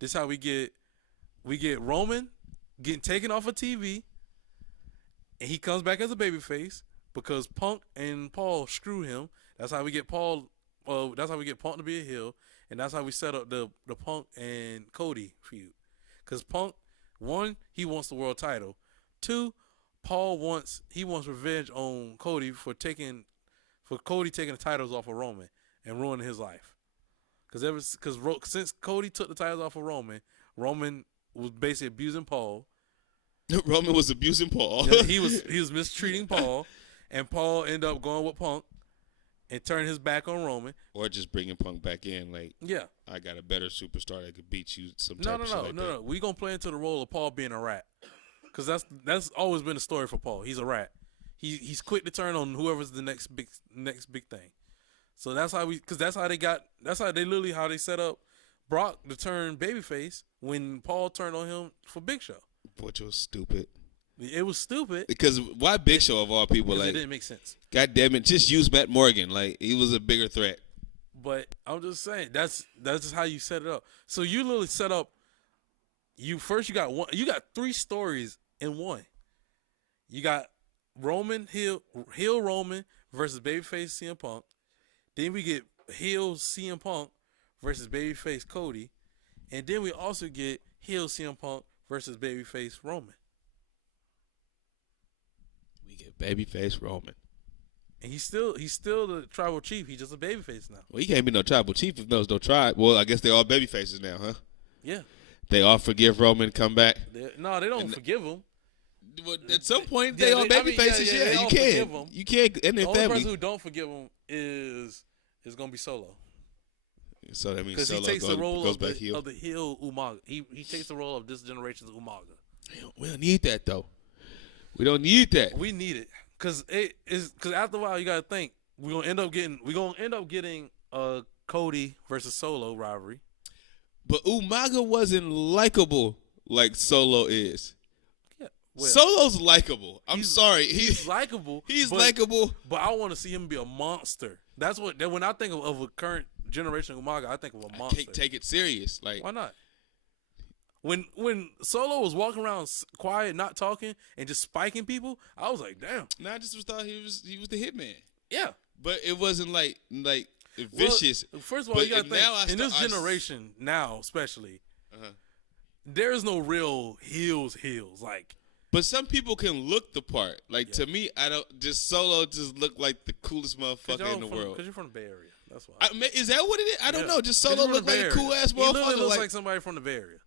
This how we get Roman getting taken off of TV, and he comes back as a babyface because Punk and Paul screw him. That's how we get Paul. That's how we get Punk to be a heel, and that's how we set up the Punk and Cody feud. Because Punk, 1, he wants the world title. 2, Paul wants revenge on Cody for Cody taking the titles off of Roman and ruining his life. Because since Cody took the titles off of Roman was basically abusing Paul. Roman was abusing Paul. Yeah, he was mistreating Paul, and Paul ended up going with Punk and turning his back on Roman. Or just bringing Punk back in, like, yeah, I got a better superstar that could beat you. No. We gonna play into the role of Paul being a rat, because that's always been the story for Paul. He's a rat. He's quick to turn on whoever's the next big thing. So that's how they set up Brock to turn babyface when Paul turned on him for Big Show. Which was stupid. It was stupid. Because why Big Show of all people? Like, it didn't make sense. God damn it, just use Matt Morgan. Like, he was a bigger threat. But I'm just saying that's just how you set it up. So you literally set up. You got 3 stories in one. You got Roman heel Roman versus babyface CM Punk. Then we get heel CM Punk versus babyface Cody, and then we also get heel CM Punk versus babyface Roman. We get babyface Roman, and he's still the tribal chief. He's just a babyface now. Well, he can't be no tribal chief if there's no tribe. Well, I guess they're all babyfaces now, huh? Yeah. They all forgive Roman, come back. No, they don't forgive him. Well, at some point, they all babyfaces. You can't. You can't. And the their only family. person who don't forgive him is gonna be Solo. So that means because Solo he takes the role of the heel Umaga. He takes the role of this generation's Umaga. We don't need that though. We don't need that. We need it because after a while you gotta think we're gonna end up getting a Cody versus Solo rivalry. But Umaga wasn't likable like Solo is. Yeah, well, Solo's likable. I'm sorry, he's likable. He's likable, but I want to see him be a monster. That's what when I think of a current generation Umaga, I think of a monster. I can't take it serious. Like, why not? When Solo was walking around quiet, not talking, and just spiking people, I was like, damn. I just thought he was the hitman. Yeah, but it wasn't like vicious. Well, first of all, you got to think in this generation now, especially, there is no real heels. Like, but some people can look the part. Like to me, I don't. Just Solo just look like the coolest motherfucker in the world. Because you're from the Bay Area. That's why. Is that what it is? I don't know. Just Solo look like a cool ass motherfucker. He literally looks like somebody from the Bay Area.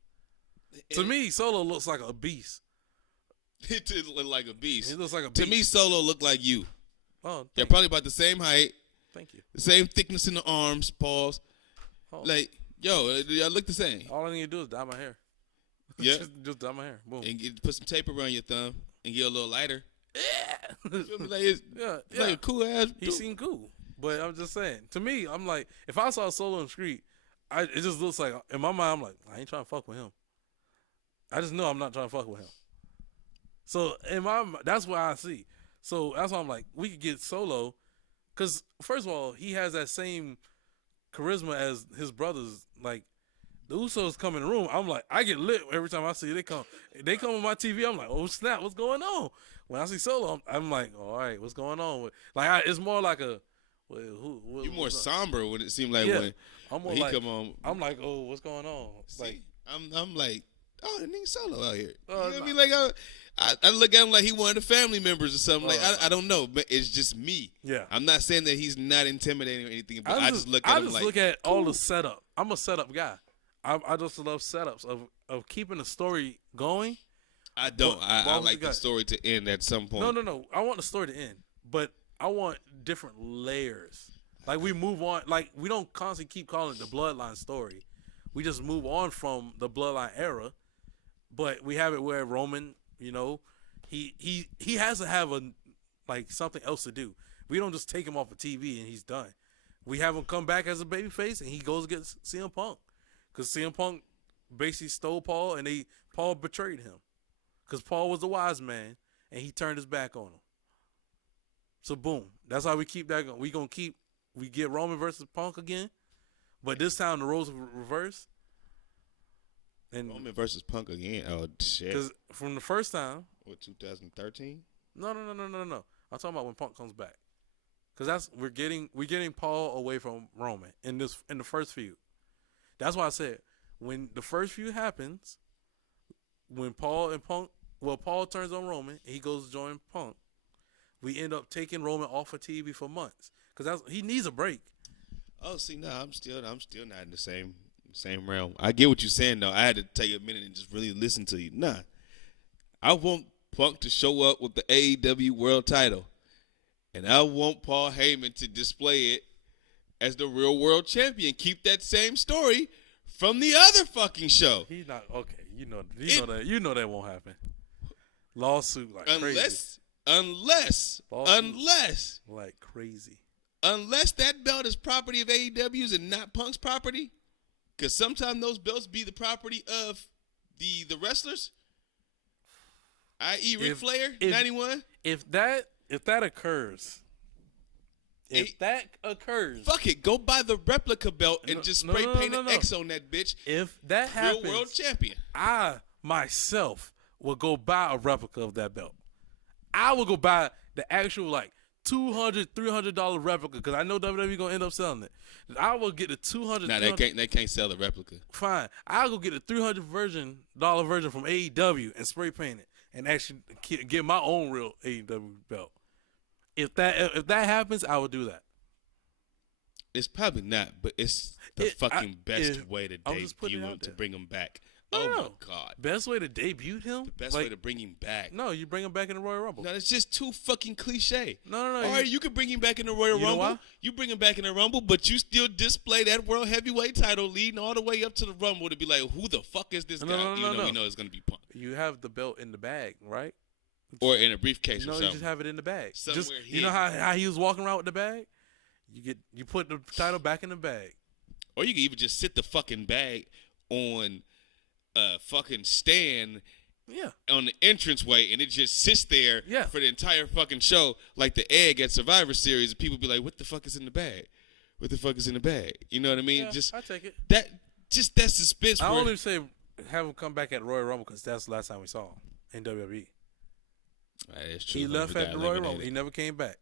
To me, Solo looks like a beast. He did look like a beast. He looks like a beast. To me, Solo looked like you. Oh, they're probably about the same height. Thank you. The same thickness in the arms, paws. Oh. Like, yo, y'all look the same. All I need to do is dye my hair. Yeah. just dye my hair. Boom. And put some tape around your thumb and get a little lighter. Yeah. Like a cool ass dude. He seemed cool. But I'm just saying, to me, I'm like, if I saw Solo in the street, it just looks like, in my mind, I'm like, I ain't trying to fuck with him. I just know I'm not trying to fuck with him. So that's what I see. So that's why I'm like, we could get Solo, because first of all, he has that same charisma as his brothers. Like the Usos come in the room, I'm like, I get lit every time I see they come. They come on my TV, I'm like, oh snap, what's going on? When I see Solo, I'm like, all right, what's going on? Like it's more like a. You're more somber when it seemed like when he come on. I'm like, oh, what's going on? See, like I'm like. Oh, the nigga Solo out here. You know what I mean? Like I look at him like he one of the family members or something. Like I don't know, but it's just me. Yeah. I'm not saying that he's not intimidating or anything, but I just look at him like. I just look at all the setup. I'm a setup guy. I just love setups of keeping the story going. I don't. I like the story to end at some point. No. I want the story to end, but I want different layers. Like we move on. Like we don't constantly keep calling it the Bloodline story. We just move on from the Bloodline era. But we have it where Roman, he has to have something else to do. We don't just take him off of TV and he's done. We have him come back as a babyface and he goes against CM Punk, because CM Punk basically stole Paul and Paul betrayed him, because Paul was the wise man and he turned his back on him. So boom, that's how we keep that going. We get Roman versus Punk again, but this time the roles are reversed. And Roman versus Punk again. Oh shit! Because from the first time. What 2013? No. I'm talking about when Punk comes back. Because we're getting Paul away from Roman in the first feud. That's why I said when the first feud happens, when Paul turns on Roman, and he goes to join Punk. We end up taking Roman off of TV for months because he needs a break. Oh, see, no, I'm still not in the same realm. I get what you're saying though. I had to take a minute and just really listen to you. Nah, I want Punk to show up with the AEW World Title. And I want Paul Heyman to display it as the real world champion. Keep that same story from the other fucking show. He's not okay. You know that won't happen. Lawsuit like crazy. Unless like crazy. Unless that belt is property of AEW's and not Punk's property, because sometimes those belts be the property of the wrestlers. I.e. Ric Flair, 91. If that occurs, fuck it. Go buy the replica belt and just spray paint an X on that bitch. If that happens, real world champion. I myself will go buy a replica of that belt. I will go buy the actual like $200, $300 replica because I know WWE gonna end up selling it. I will get the $200. Nah, they can't sell the replica. Fine, I'll go get a $300 version from AEW and spray paint it and actually get my own real AEW belt. If that happens, I will do that. It's probably not, but it's the best way to debut him to bring him back. Oh my God! Best way to debut him? The best way to bring him back. No, you bring him back in the Royal Rumble. No, it's just too fucking cliche. No. All right, you can bring him back in the Royal Rumble. Know why? You bring him back in the Rumble, but you still display that World Heavyweight title leading all the way up to the Rumble to be like, who the fuck is this guy? We know it's gonna be Punk. You have the belt in the bag, right? Or in a briefcase or something. No, you just have it in the bag. Somewhere you know how he was walking around with the bag? You put the title back in the bag. Or you can even just sit the fucking bag on a fucking stand on the entranceway and it just sits there for the entire fucking show like the egg at Survivor Series and people be like, what the fuck is in the bag? What the fuck is in the bag? You know what I mean? Yeah, I take it. That suspense. I only say have him come back at Royal Rumble because that's the last time we saw him in WWE. That's true. He left at the Royal Rumble. He never came back.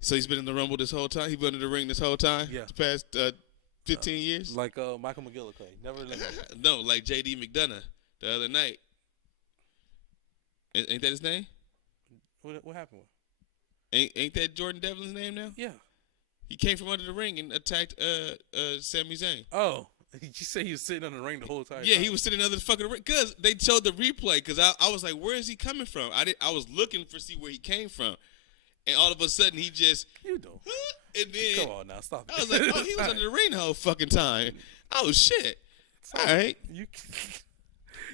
So he's been in the Rumble this whole time? He's been in the ring this whole time? Yeah. The past 15 years? Like Michael McGillicuddy. Never eliminated. No, like J.D. McDonough the other night. Ain't that his name? What happened with him? Ain't that Jordan Devlin's name now? Yeah. He came from under the ring and attacked Sami Zayn. Oh. You say he was sitting under the ring the whole time? Yeah, he was sitting under the fucking ring. Because they showed the replay. Because I was like, where is he coming from? I was looking for see where he came from. And all of a sudden, he just... You know. And then... Come on now, stop it. I was like, oh, he was under the ring the whole fucking time. Oh, shit. All right.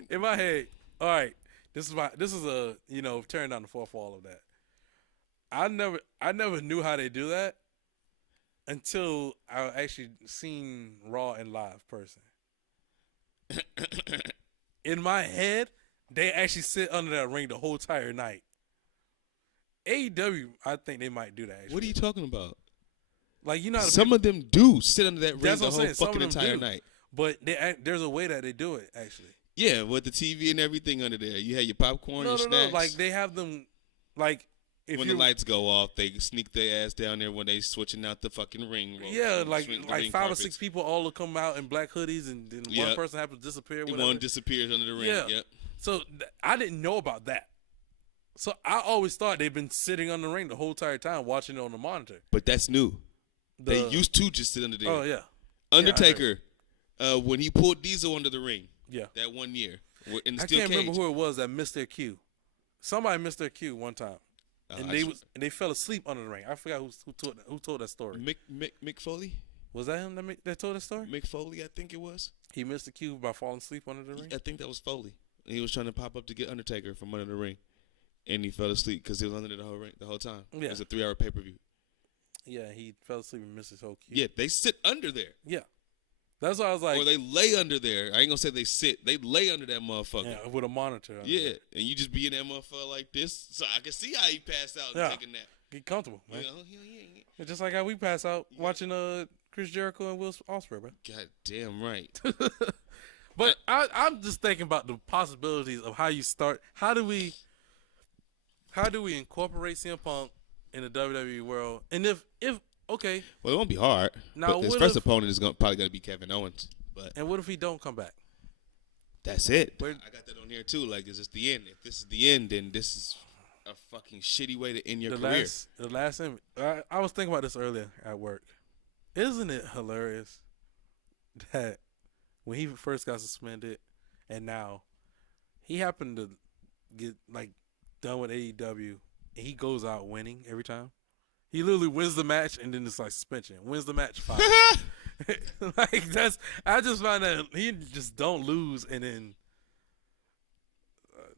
In my head, all right, this is a, tearing down the fourth wall of that. I never knew how they do that until I actually seen Raw in live person. In my head, they actually sit under that ring the whole entire night. AEW, I think they might do that. Actually. What are you talking about? Like how some of them do sit under that ring the whole fucking entire night. But there's a way that they do it actually. Yeah, with the TV and everything under there. You have your popcorn, your snacks. No. Like they have them, like when the lights go off, they sneak their ass down there when they switching out the fucking ring. Yeah, like 5 or 6 people all will come out in black hoodies, and then one person happens to disappear. One disappears under the ring. Yeah. Yep. So I didn't know about that. So I always thought they've been sitting on the ring the whole entire time, watching it on the monitor. But that's new. They used to just sit under there. Oh, yeah. Undertaker, when he pulled Diesel under the ring. Yeah. That one year. In the I steel can't cage. remember who it was that missed their cue. Somebody missed their cue one time. And they fell asleep under the ring. I forgot who told that story. Mick Foley? Was that him that told that story? Mick Foley, I think it was. He missed the cue by falling asleep under the ring? I think that was Foley. He was trying to pop up to get Undertaker from under the ring. And he fell asleep because he was under the whole time. Yeah. It was a 3-hour pay-per-view. Yeah, he fell asleep and missed his whole cue. Yeah, they sit under there. Yeah. That's why I was like... Or they lay under there. I ain't going to say they sit. They lay under that motherfucker. Yeah, with a monitor. Yeah, and you just be in that motherfucker like this. So I can see how he passed out and taking that. Get comfortable, man. Yeah. It's just like how we pass out watching Chris Jericho and Will Ospreay, bro. God damn right. But I'm just thinking about the possibilities of how you start. How do we incorporate CM Punk in the WWE world? And if okay, well, it won't be hard. Now, but his first opponent is probably going to be Kevin Owens. But and what if he don't come back? That's it. I got that on here too. Like, is this the end? If this is the end, then this is a fucking shitty way to end your career. The last thing I was thinking about this earlier at work. Isn't it hilarious that when he first got suspended, and now he happened to get like done with AEW, and he goes out winning every time. He literally wins the match, and then it's like suspension. Wins the match 5. Like I just find that he just don't lose, and then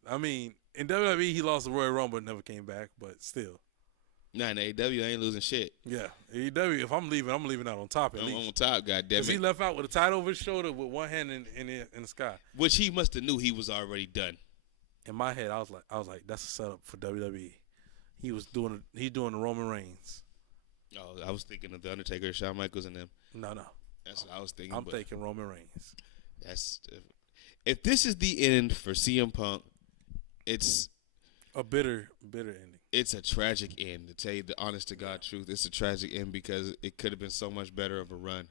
I mean in WWE he lost the Royal Rumble and never came back, but still. Nah, in AEW I ain't losing shit. Yeah, AEW. If I'm leaving out on top. I'm on top, goddammit. Because he left out with a title over his shoulder with one hand in the sky. Which he must have knew he was already done. In my head, I was like, that's a setup for WWE. He's doing the Roman Reigns. Oh, I was thinking of the Undertaker, Shawn Michaels, and them. No. That's what I was thinking. I'm thinking Roman Reigns. If this is the end for CM Punk, it's a bitter ending. It's a tragic end. To tell you the honest to God truth, it's a tragic end because it could have been so much better of a run.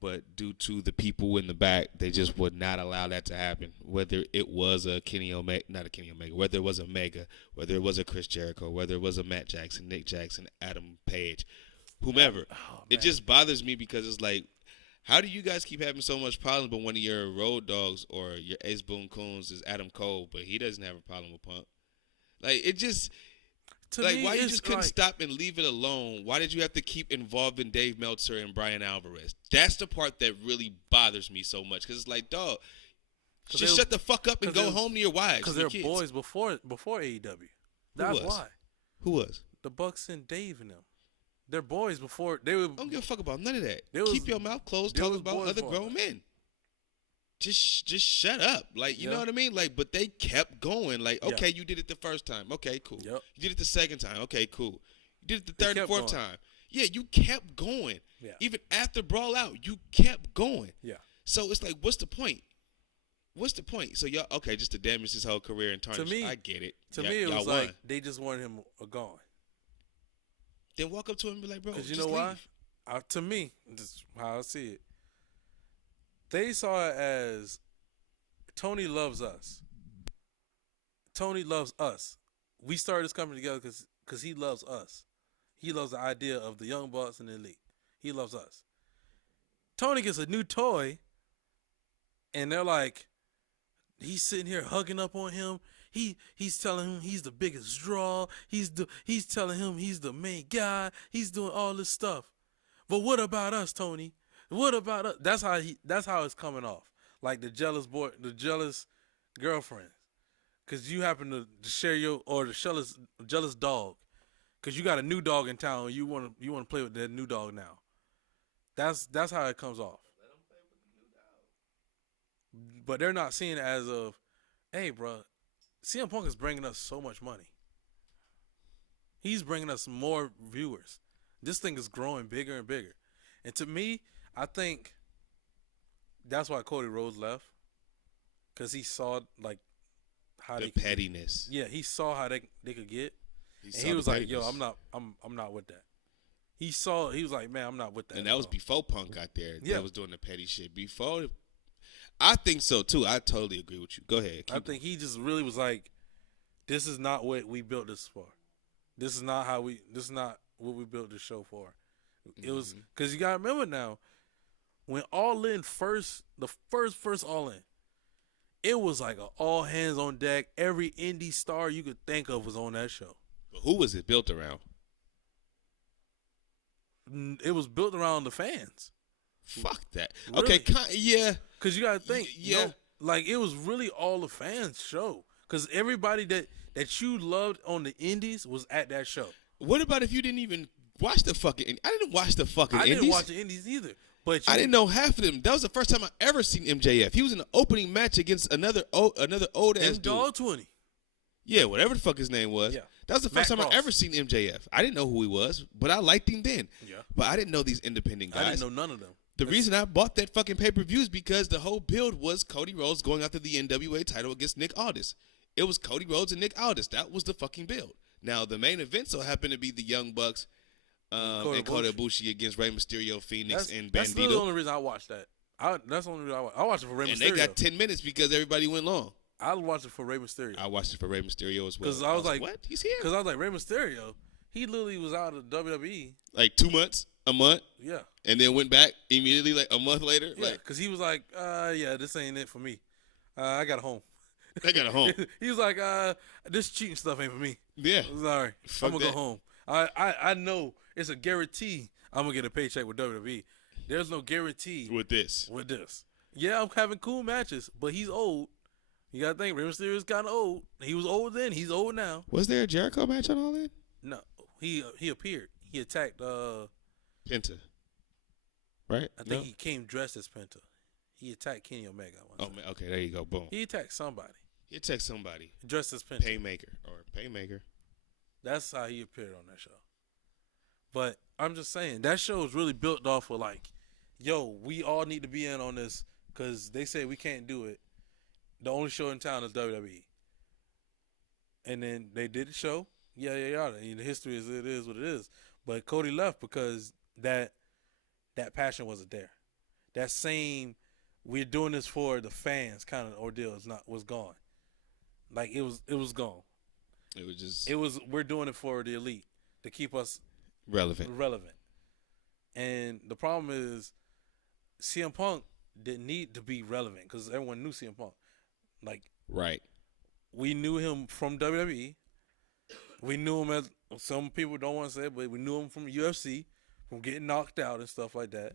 But due to the people in the back, they just would not allow that to happen. Whether it was a whether it was a Mega, whether it was a Chris Jericho, whether it was a Matt Jackson, Nick Jackson, Adam Page, whomever. It just bothers me because it's like, how do you guys keep having so much problems, but one of your road dogs or your Ace Boone Coons is Adam Cole, but he doesn't have a problem with Punk? Like, it just... why you just couldn't stop and leave it alone? Why did you have to keep involving Dave Meltzer and Brian Alvarez? That's the part that really bothers me so much. Because it's like, dog, just shut the fuck up and go home to your wives. Because they're boys before AEW. That's why. Who was? The Bucks and Dave and them. They're boys before. They were. I don't give a fuck about none of that. Keep your mouth closed talking about other grown men. Just shut up. Like, you know what I mean? Like, but they kept going. Like, okay, you did it the first time. Okay, cool. Yep. You did it the second time. Okay, cool. You did it the third and fourth time. Yeah, you kept going. Yeah. Even after Brawl Out, you kept going. Yeah. So it's like, what's the point? What's the point? So y'all, okay, just to damage his whole career and tarnish. To me, I get it. To me, it was like they just wanted him gone. Then walk up to him and be like, bro, because you know why? To me, this is how I see it. They saw it as Tony loves us. Tony loves us. We started this company together because he loves us. He loves the idea of the Young Bucks and the Elite. He loves us. Tony gets a new toy, and they're like, he's sitting here hugging up on him. He's telling him he's the biggest draw. He's telling him he's the main guy. He's doing all this stuff. But what about us, Tony? What about us? That's how it's coming off. Like the jealous girlfriend. Because you happen to share the jealous dog. Because you got a new dog in town. You want to play with that new dog now. That's how it comes off. Let them play with the new dog. But they're not seeing it as of, hey, bro, CM Punk is bringing us so much money. He's bringing us more viewers. This thing is growing bigger and bigger. And to me, I think that's why Cody Rhodes left. Because he saw, like, how the pettiness. Yeah, he saw how they could get. And he was like, yo, I'm not with that. He was like, man, I'm not with that. And that was before Punk got there. Yeah. That was doing the petty shit. Before, I think so too. I totally agree with you. Go ahead. I think he just really was like, this is not what we built this for. This is not what we built this show for. It was, because you got to remember now, when All In the first All In, it was like an all hands on deck. Every indie star you could think of was on that show. But who was it built around? It was built around the fans. Fuck that. Really? Okay, yeah. Because you got to think, like it was really all the fans' show. Because everybody that you loved on the indies was at that show. What about if you didn't even watch the fucking? I didn't watch the fucking indies. I didn't watch the indies either. But I didn't know half of them. That was the first time I ever seen MJF. He was in the opening match against another old ass dude. Dog 20. Yeah, whatever the fuck his name was. Yeah. That was the first Matt time Cross. I ever seen MJF. I didn't know who he was, but I liked him then. Yeah. But I didn't know these independent guys. I didn't know none of them. The reason I bought that fucking pay-per-view is because the whole build was Cody Rhodes going after the NWA title against Nick Aldis. It was Cody Rhodes and Nick Aldis. That was the fucking build. Now, the main event so happened to be the Young Bucks and Kota Ibushi against Rey Mysterio, Phoenix, and Bandito. That's the only reason I watched that. That's the only reason I watched it for Rey Mysterio. And they got 10 minutes because everybody went long. I watched it for Rey Mysterio. I watched it for Rey Mysterio as well. Because I was like, what? He's here? Because I was like, Rey Mysterio, he literally was out of WWE. Like 2 months, a month. Yeah. And then went back immediately like a month later. Yeah, because he was like, yeah, this ain't it for me. I got a home. I got a home. He was like, this cheating stuff ain't for me. Yeah. Sorry. Fuck I'm going to go home. I know it's a guarantee I'm going to get a paycheck with WWE. There's no guarantee with this. Yeah, I'm having cool matches, but he's old. You got to think, Rey Mysterio is kind of old. He was old then. He's old now. Was there a Jericho match on All In? No. He appeared. He attacked Penta. Right? I think he came dressed as Penta. He attacked Kenny Omega. Okay, there you go. Boom. He attacked somebody. Dressed as Penta. Paymaker. That's how he appeared on that show. But I'm just saying, that show is really built off of like, yo, we all need to be in on this because they say we can't do it. The only show in town is WWE. And then they did the show. Yeah. And the history is it is what it is. But Cody left because that passion wasn't there. That same we're doing this for the fans kind of ordeal was gone. Like it was gone. It was we're doing it for the elite to keep us relevant. And the problem is CM Punk didn't need to be relevant because everyone knew CM Punk. Like, right. We knew him from WWE. We knew him as, some people don't want to say it, but we knew him from UFC, from getting knocked out and stuff like that.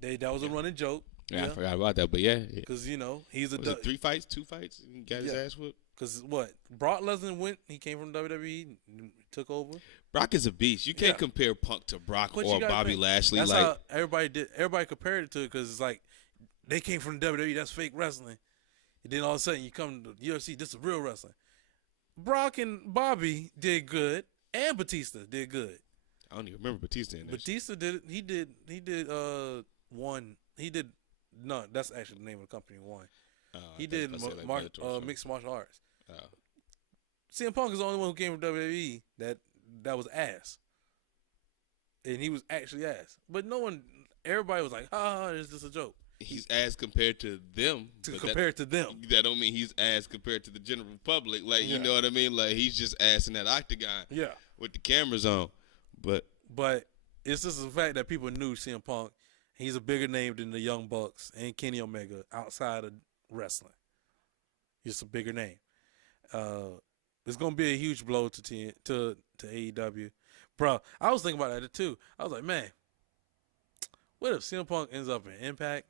That was a running joke. Yeah, I forgot about that, but yeah. Because, he's a... Was it 3 fights, 2 fights? He got his ass whooped? Because what? Brock Lesnar he came from WWE, took over. Brock is a beast. You can't compare Punk to Brock or Bobby Lashley. That's how everybody did. Everybody compared it to it because it's like, they came from WWE, that's fake wrestling. And then all of a sudden you come to UFC, this is real wrestling. Brock and Bobby did good, and Batista did good. I don't even remember Batista in this. Batista did it. He did one. He did no. That's actually the name of the company. One. He did mixed martial arts. CM Punk is the only one who came from WWE that was ass, and he was actually ass. But everybody was like, "Is this a joke?" He's ass compared to them. Compared to them. That don't mean he's ass compared to the general public. Like, you know what I mean? Like, he's just ass in that octagon. Yeah. With the cameras on. But it's just the fact that people knew CM Punk. He's a bigger name than the Young Bucks and Kenny Omega outside of wrestling. He's a bigger name. It's going to be a huge blow to AEW. Bro, I was thinking about that too. I was like, man, what if CM Punk ends up in Impact?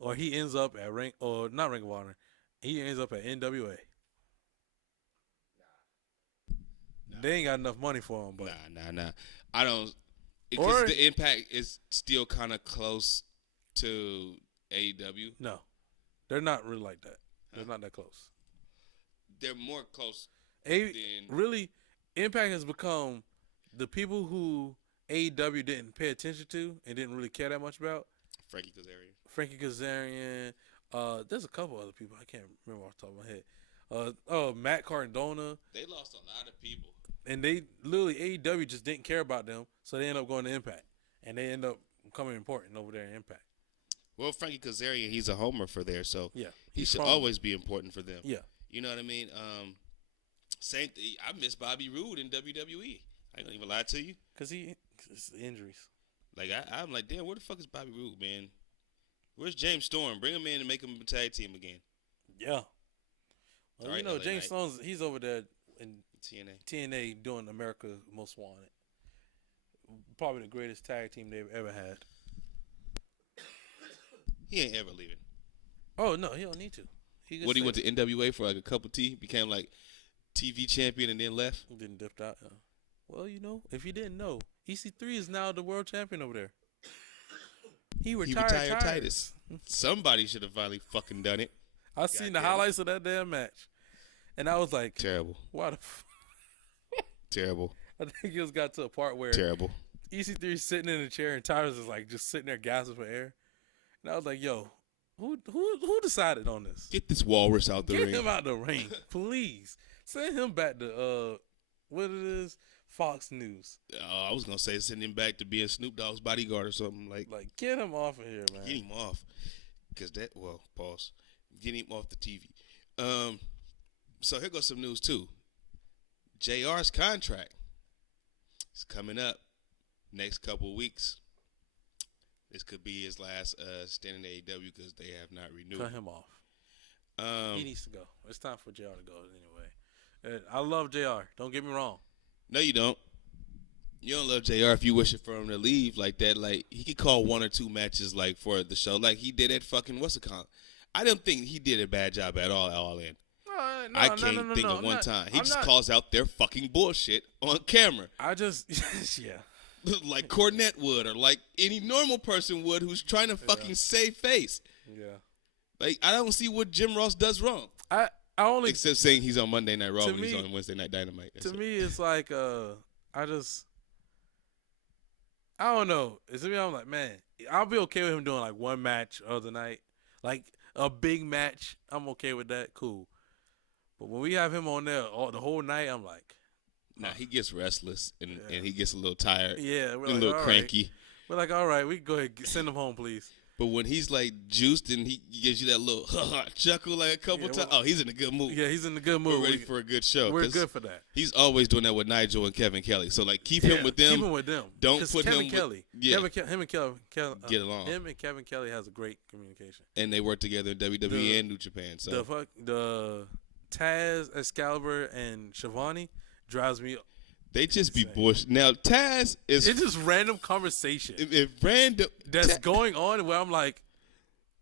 Or he ends up at not Ring of Honor. He ends up at NWA. Nah. They ain't got enough money for him, but Nah. I don't, because the Impact is still kind of close to AEW. No, they're not really like that. They're not that close. They're more close. Really, Impact has become the people who AEW didn't pay attention to and didn't really care that much about. Frankie Kazarian. There's a couple other people I can't remember off the top of my head. Matt Cardona. They lost a lot of people. And they literally AEW just didn't care about them, so they end up going to Impact, and they end up becoming important over there in Impact. Well, Frankie Kazarian, he's a homer for there, so yeah, he should always be important for them. Yeah, you know what I mean. Same thing. I miss Bobby Roode in WWE. I ain't gonna even lie to you, cause it's injuries. Like I'm like, damn, where the fuck is Bobby Roode, man? Where's James Storm? Bring him in and make him a tag team again. Yeah. Well, James Storm's he's over there in TNA doing America's Most Wanted. Probably the greatest tag team they've ever had. He ain't ever leaving. Oh no, he don't need to. He went to NWA for like a cup of tea, became like TV champion, and then left. Then dipped out. Well, if you didn't know, EC3 is now the world champion over there. He retired Titus. Somebody should have finally fucking done it. I seen the highlights of that damn match. And I was like, Terrible. Why the Terrible. I think it got to a part where Terrible. EC3 is sitting in a chair and Tyrus is like just sitting there gasping for air. And I was like, yo, who decided on this? Get this walrus out the ring. Get him out the ring, please. Send him back to what it is, Fox News. I was gonna say send him back to being Snoop Dogg's bodyguard or something like. Like get him off of here, man. Get him off, cause pause. Get him off the TV. So here goes some news too. JR's contract is coming up next couple of weeks. This could be his last stint in AEW because they have not renewed. Cut him off. He needs to go. It's time for JR to go anyway. I love JR. Don't get me wrong. No, you don't. You don't love JR if you wishing for him to leave like that. Like, he could call 1 or 2 matches like for the show like he did at fucking what's it called. I don't think he did a bad job at all in. I can't think of one time. He just calls out their fucking bullshit on camera. Yeah. Like Cornette would, or like any normal person would who's trying to fucking save face. Yeah. Like, I don't see what Jim Ross does wrong. I only except saying he's on Monday Night Raw when he's on Wednesday Night Dynamite. To me, it's like I don't know. It's to me, I'm like, man, I'll be okay with him doing like one match other night, like a big match. I'm okay with that. Cool. But when we have him on there the whole night, I'm like, nah, he gets restless and he gets a little tired. Yeah, we're a like, little cranky. Right. We're like, all right, we can go ahead and send him home, please. But when he's like juiced and he gives you that little chuckle like a couple times, he's in a good mood. Yeah, he's in a good mood. We're ready for a good show. We're good for that. He's always doing that with Nigel and Kevin Kelly. So like, keep him with them. Keep him with them. Don't put Kevin him Kelly. with him and Kevin get along. Him and Kevin Kelly has a great communication. And they work together in WWE and New Japan. So the Taz, Excalibur, and Shivani drives me. They just be bullshit. Now Taz is. It's just random conversation. Random that's going on where I'm like,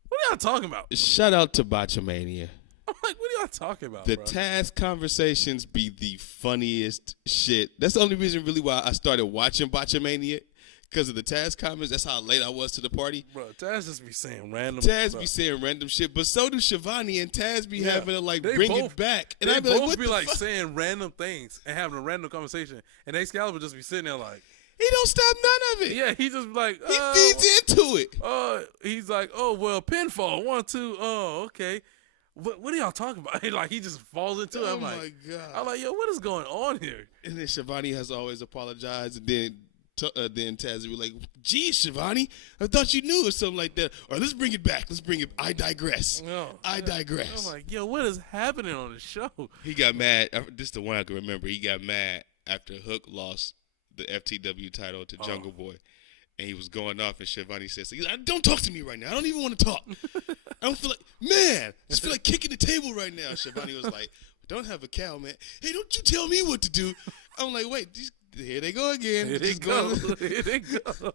what are y'all talking about? Shout out to Botchamania. I'm like, what are y'all talking about? The Taz conversations be the funniest shit. That's the only reason really why I started watching Botchamania. Because of the Taz comments, that's how late I was to the party. Bro, Taz just be saying random be saying random shit, but so do Shivani and Taz be having to like bring it back. And they I be both like, what be the like fuck? saying random things and having a random conversation. And Excalibur just be sitting there like, he don't stop none of it. Yeah, he just like he feeds into it. He's like, oh well, pinfall 1, 2. Oh, okay. What are y'all talking about? Like he just falls into it. I'm like, my God. I'm like, yo, what is going on here? And then Shivani has always apologized, and then Taz would be like, geez, Shivani, I thought you knew or something like that. Or let's bring it back. I digress. No, I digress. I'm like, yo, what is happening on the show? He got mad. This is the one I can remember. He got mad after Hook lost the FTW title to Jungle Boy. And he was going off, and Shivani says, don't talk to me right now. I don't even want to talk. I don't feel like, man, I just feel like kicking the table right now. Shivani was like, don't have a cow, man. Hey, don't you tell me what to do. I'm like, wait, here they go again. Here they go. Here they go.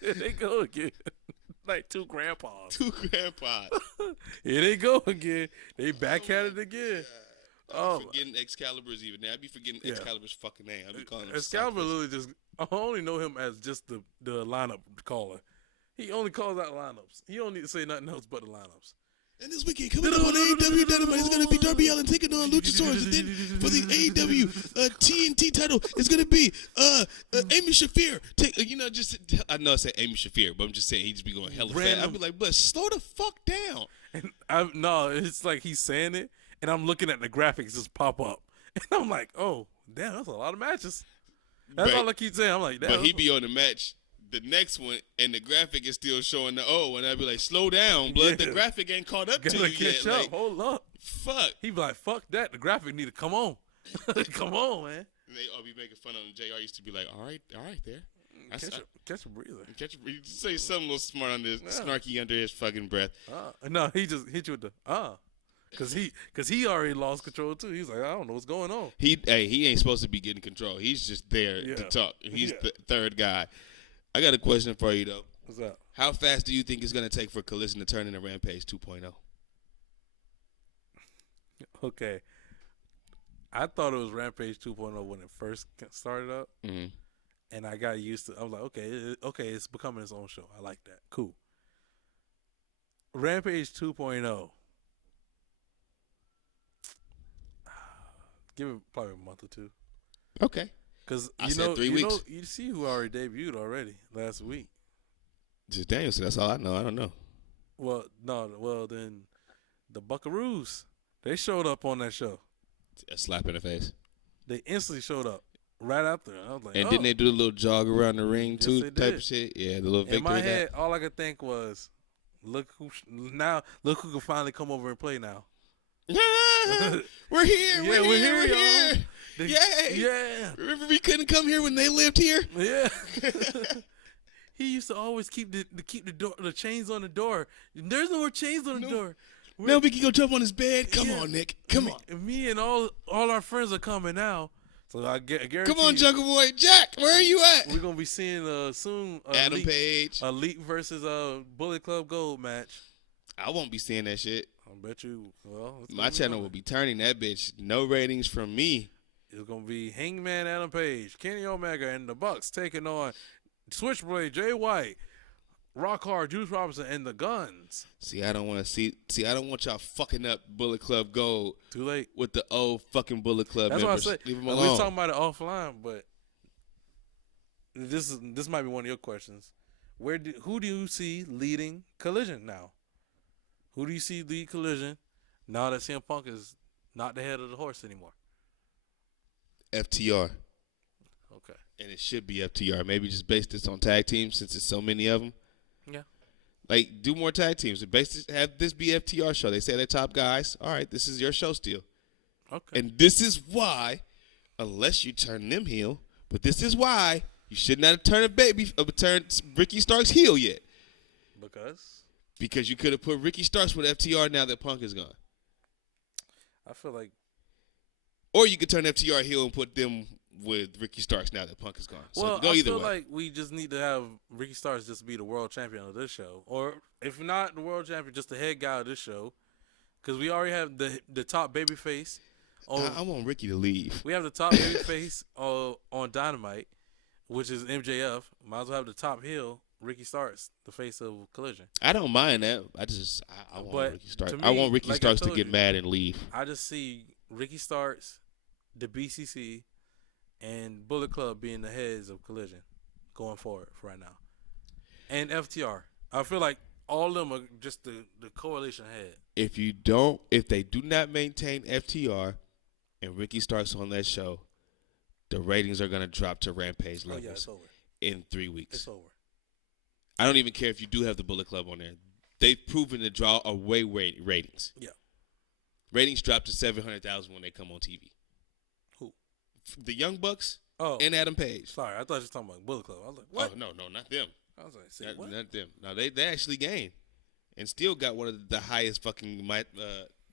Here they go again. Like two grandpas. Here they go again. They back at it again. I be forgetting Excalibur's even now. I be forgetting Excalibur's fucking name. I be calling him Excalibur literally just. I only know him as just the lineup caller. He only calls out lineups. He don't need to say nothing else but the lineups. And this weekend, coming up on AEW Dynamite, it's going to be Darby Allin taking on Luchasaurus. And then for the AEW TNT title, it's going to be Amy Shafir. I know I said Amy Shafir, but I'm just saying he just be going hella fast. I'd be like, but slow the fuck down. And no, it's like he's saying it, and I'm looking at the graphics just pop up. And I'm like, oh, damn, that's a lot of matches. That's all I keep saying. I'm like, damn. But he be on the match. The next one, and the graphic is still showing the and I'd be like, slow down, blood. The graphic ain't caught up to you catch yet. Up. Like, hold up. Fuck. He be like, fuck that. The graphic need to come on. Come on, man. And they all be making fun of him. JR used to be like, all right there. Catch a breather. Say something a little smart on this, snarky under his fucking breath. No, he just hit you with the Cause he already lost control too. He's like, I don't know what's going on. He ain't supposed to be getting control. He's just there to talk. He's the third guy. I got a question for you though. What's up? How fast do you think it's gonna take for Collision to turn into Rampage 2.0? Okay. I thought it was Rampage 2.0 when it first started up, and I got used to. I was like, okay, it's becoming its own show. I like that. Cool. Rampage 2.0. Give it probably a month or two. Okay. Because I said 3 weeks. You see who already debuted already last week. Just Danielson. That's all I know. I don't know. Well, no. Well, then the Buckaroos, they showed up on that show. A slap in the face. They instantly showed up right after. I was like, and didn't they do the little jog around the ring Yes, too they type did. of shit? Yeah, the little In victory. my head, all I could think was, look who can finally come over and play now. We're here. Yeah, we're here, We're here. Yay! Yay! Yeah, Remember we couldn't come here when they lived here. yeah. He used to always keep the chains on the door. There's no more chains on the door. Now we can go jump on his bed. Come on, Nick. Come on. Me and all our friends are coming now. So I guarantee. Come on, Jungle Boy. Jack, where are you at? We're gonna be seeing soon. Adam Page. Elite versus Bullet Club Gold match. I won't be seeing that shit. I bet you. Well, My channel will be turning that bitch. No ratings from me. It's gonna be Hangman Adam Page, Kenny Omega, and the Bucks taking on Switchblade, Jay White, Rock Hard, Juice Robinson, and the Guns. See, I don't want to see. I don't want y'all fucking up Bullet Club Gold. Too late. With the old fucking Bullet Club That's members. what I say. Leave them We're alone. talking about it offline, but this might be one of your questions. Who do you see leading Collision now? Who do you see lead Collision now that CM Punk is not the head of the horse anymore? FTR. Okay. And it should be FTR. Maybe just base this on tag teams since there's so many of them. Yeah. Like, do more tag teams. Have this be FTR show. They say they're top guys. All right, this is your show still. Okay. And this is why, unless you turn them heel, but this is why you should not have turned Ricky Starks heel yet. Because you could have put Ricky Starks with FTR now that Punk is gone. I feel like. Or you could turn FTR heel and put them with Ricky Starks now that Punk is gone. So Well, go either way. I feel like we just need to have Ricky Starks just be the world champion of this show. Or if not the world champion, just the head guy of this show. Because we already have the top babyface. I want Ricky to leave. We have the top babyface on Dynamite, which is MJF. Might as well have the top heel, Ricky Starks, the face of Collision. I don't mind that. I want Ricky Starks. I want Ricky Starks to get mad and leave. I just see Ricky Starks, the BCC, and Bullet Club being the heads of Collision going forward for right now. And FTR. I feel like all of them are just the coalition head. If they do not maintain FTR and Ricky Starks on that show, the ratings are going to drop to Rampage levels in 3 weeks. It's over. I don't even care if you do have the Bullet Club on there. They've proven to draw away ratings. Yeah. Ratings drop to 700,000 when they come on TV. Who? The Young Bucks and Adam Page. Sorry, I thought you were talking about Bullet Club. I was like, what? Oh, no, not them. I was like, what? Not them. No, they actually gained and still got one of the highest fucking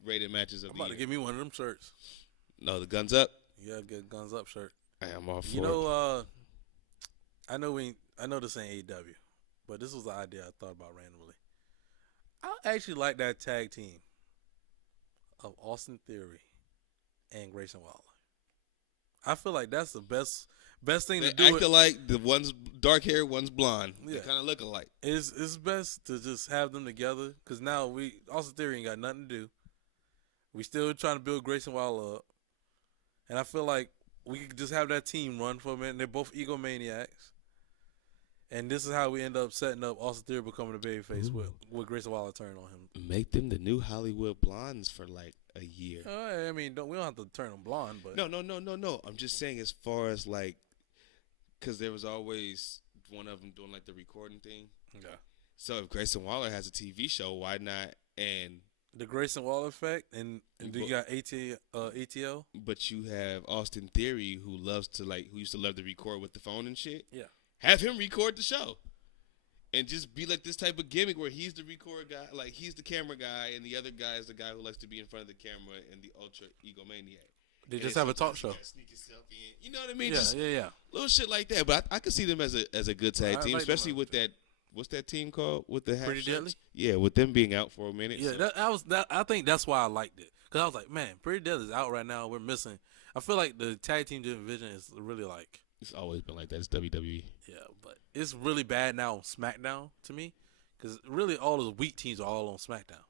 rated matches of the year. I'm about to give me one of them shirts. No, the Guns Up. You gotta get Guns Up shirt. I am all for You know, I know this ain't AEW, but this was the idea I thought about randomly. I actually like that tag team of Austin Theory and Grayson Waller. I feel like that's the best thing to do. They act alike. The one's dark hair, one's blonde. Yeah. They kind of look alike. It's best to just have them together because now Austin Theory ain't got nothing to do. We still trying to build Grayson Waller up, and I feel like we could just have that team run for a minute. They're both egomaniacs. And this is how we end up setting up Austin Theory becoming a babyface with Grayson Waller turning on him. Make them the new Hollywood blondes for like a year. I mean, we don't have to turn them blonde, but No. I'm just saying as far as like, because there was always one of them doing like the recording thing. Yeah. So if Grayson Waller has a TV show, why not? And the Grayson Waller effect, and you got ATL. But you have Austin Theory who used to love to record with the phone and shit. Yeah. Have him record the show. And just be like this type of gimmick where he's the record guy, like he's the camera guy, and the other guy is the guy who likes to be in front of the camera and the ultra egomaniac. They just have a talk show. Sneak yourself in. You know what I mean? Yeah. Little shit like that. But I could see them as a good tag team, like especially with that. What's that team called? With the Pretty Deadly? Yeah, with them being out for a minute. Yeah, so. I think that's why I liked it. Because I was like, man, Pretty Deadly is out right now. We're missing. I feel like the tag team division is really like. It's always been like that. It's WWE. Yeah, but it's really bad now on SmackDown to me. Because really all of the weak teams are all on SmackDown.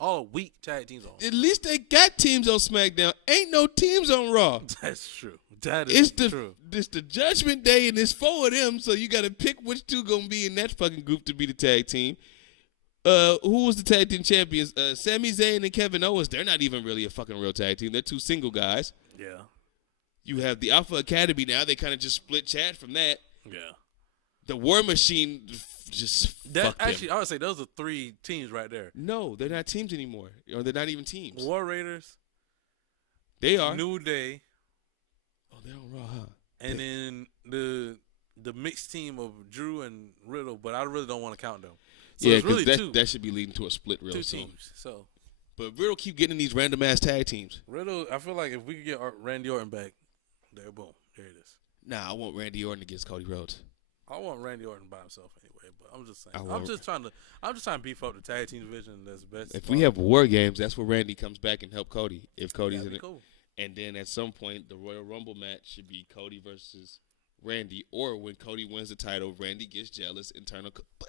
All weak tag teams on. At least they got teams on SmackDown. Ain't no teams on Raw. That's true. That is true. It's the Judgment Day, and it's 4 of them, so you got to pick which 2 going to be in that fucking group to be the tag team. Who was the tag team champions? Sami Zayn and Kevin Owens. They're not even really a fucking real tag team. They're 2 single guys. Yeah. You have the Alpha Academy now. They kind of just split Chad from that. Yeah. The War Machine just fucked them. Actually, I would say those are 3 teams right there. No, they're not teams anymore. Or they're not even teams. War Raiders. They are. New Day. Oh, they're on Raw, huh? And then the mixed team of Drew and Riddle, but I really don't want to count them. So yeah, it's really that should be leading to a split real 2 soon. teams. So, but Riddle keep getting these random ass tag teams. Riddle, I feel like if we could get Randy Orton back, there, boom, there it is. Nah, I want Randy Orton against Cody Rhodes. I want Randy Orton by himself anyway, but I'm just saying. I'm just trying to beef up the tag team division. That's best. If we have War Games, that's where Randy comes back and help Cody. If Cody's in it, cool. And then at some point, the Royal Rumble match should be Cody versus Randy, or when Cody wins the title, Randy gets jealous and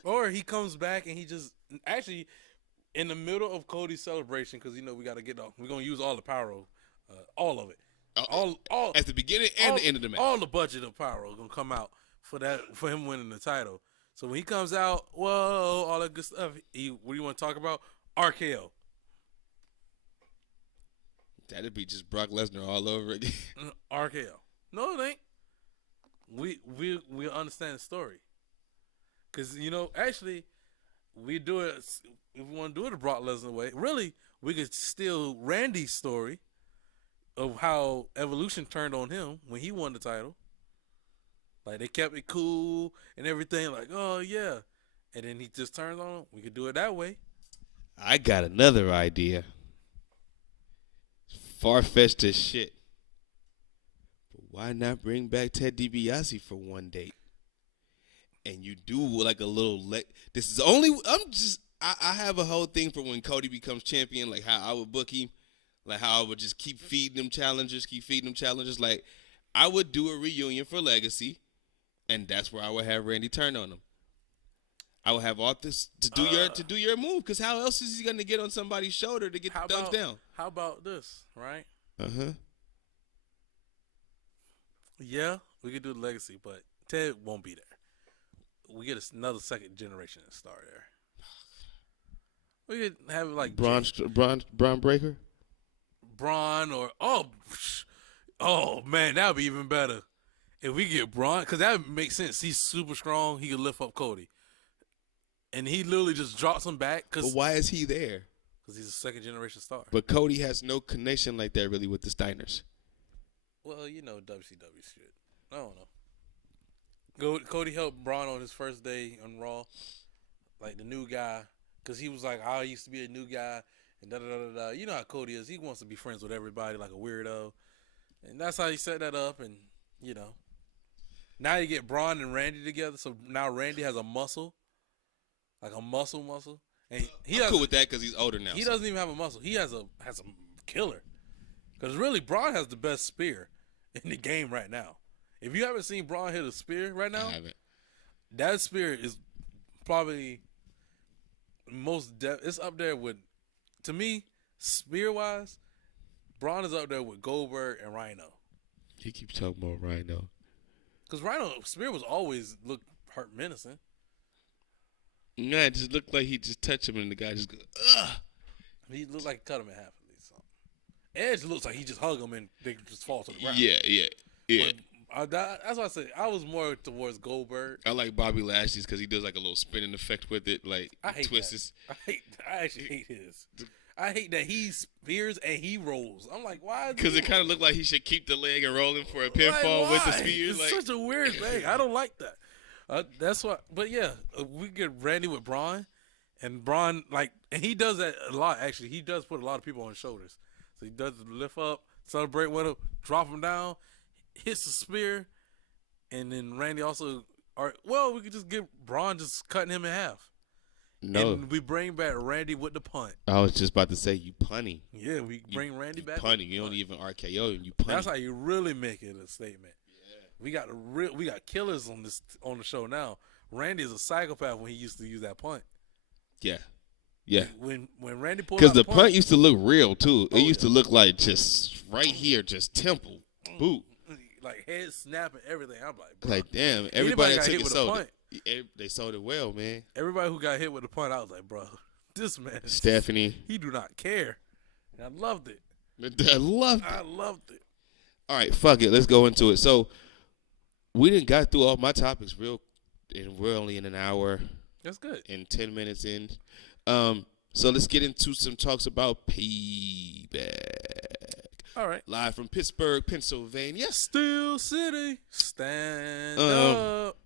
or he comes back and he just actually in the middle of Cody's celebration, because we got to get off. We're gonna use all the pyro, all of it, all at the beginning and the end of the match. All the budget of pyro gonna come out for him winning the title. So when he comes out, whoa, all that good stuff. What do you want to talk about? RKO. That'd be just Brock Lesnar all over again. RKO. No, it ain't. We understand the story. Because, actually, we do it, if we want to do it the Brock Lesnar way, really, we could steal Randy's story of how Evolution turned on him when he won the title. Like, they kept it cool and everything, like, oh, yeah. And then he just turns on him. We could do it that way. I got another idea. Far-fetched as shit. But why not bring back Ted DiBiase for one date? And you do like a little this is only I have a whole thing for when Cody becomes champion, like how I would book him, like how I would just keep feeding them challengers. Like I would do a reunion for Legacy, and that's where I would have Randy turn on him. I would have all this to do your move, because how else is he gonna get on somebody's shoulder to get the thumbs down? How about this, right? Uh-huh. Yeah, we could do the Legacy, but Ted won't be there. We get another second generation star there. We could have like Braun Breaker. Braun or oh man, that would be even better if we get Braun, because that makes sense. He's super strong. He could lift up Cody, and he literally just drops him back. But why is he there? Because he's a second generation star. But Cody has no connection like that really with the Steiners. Well, WCW shit. I don't know. Cody helped Braun on his first day on Raw, like the new guy, because he was like, I used to be a new guy, and da-da-da-da-da. You know how Cody is. He wants to be friends with everybody like a weirdo. And that's how he set that up, and, Now you get Braun and Randy together, so now Randy has a muscle, like a muscle. And I'm cool with that because he's older now. He doesn't even have a muscle. He has a killer. Because really, Braun has the best spear in the game right now. If you haven't seen Braun hit a spear right now, I haven't. That spear is probably it's up there with, to me, spear-wise, Braun is up there with Goldberg and Rhino. He keeps talking about Rhino. Because Rhino spear was always hurt menacing. Yeah, it just looked like he just touched him and the guy just goes, ugh. He looked like he cut him in half at least. So. Edge looks like he just hug him and they just fall to the ground. Yeah. But, that's why I said I was more towards Goldberg. I like Bobby Lashley's because he does like a little spinning effect with it, like I hate twists. I actually hate his. I hate that he spears and he rolls. I'm like, why? Because it kind of looked like he should keep the leg and rolling for a pinfall with the spear. It's such a weird thing. I don't like that. That's why. But yeah, we get Randy with Braun, and Braun and he does that a lot. Actually, he does put a lot of people on his shoulders. So he does the lift up, celebrate with him, drop him down, hits the spear, and then Randy also. We could just get Braun just cutting him in half. No. And we bring back Randy with the punt. I was just about to say, you punny. Yeah, we bring Randy back. Punny. You don't even RKO and you punny. That's how you really make it a statement. Yeah. We got killers on the show now. Randy is a psychopath when he used to use that punt. Yeah. Yeah. When Randy pulled Because out the punt used to look real, too. It used to look like just right here, just temple, boot. Like head snapping, everything. I'm like, bro. Like, damn, Anybody everybody got that took hit it with a sold punt. it. They sold it well, man. Everybody who got hit with the punt, I was like, bro, this man. Stephanie. He do not care. And I loved it. I loved it. I loved it. All right, fuck it. Let's go into it. So, we didn't got through all my topics and we're only in an hour. That's good. And 10 minutes in. So let's get into some talks about Payback. All right. Live from Pittsburgh, Pennsylvania. Steel City, stand up.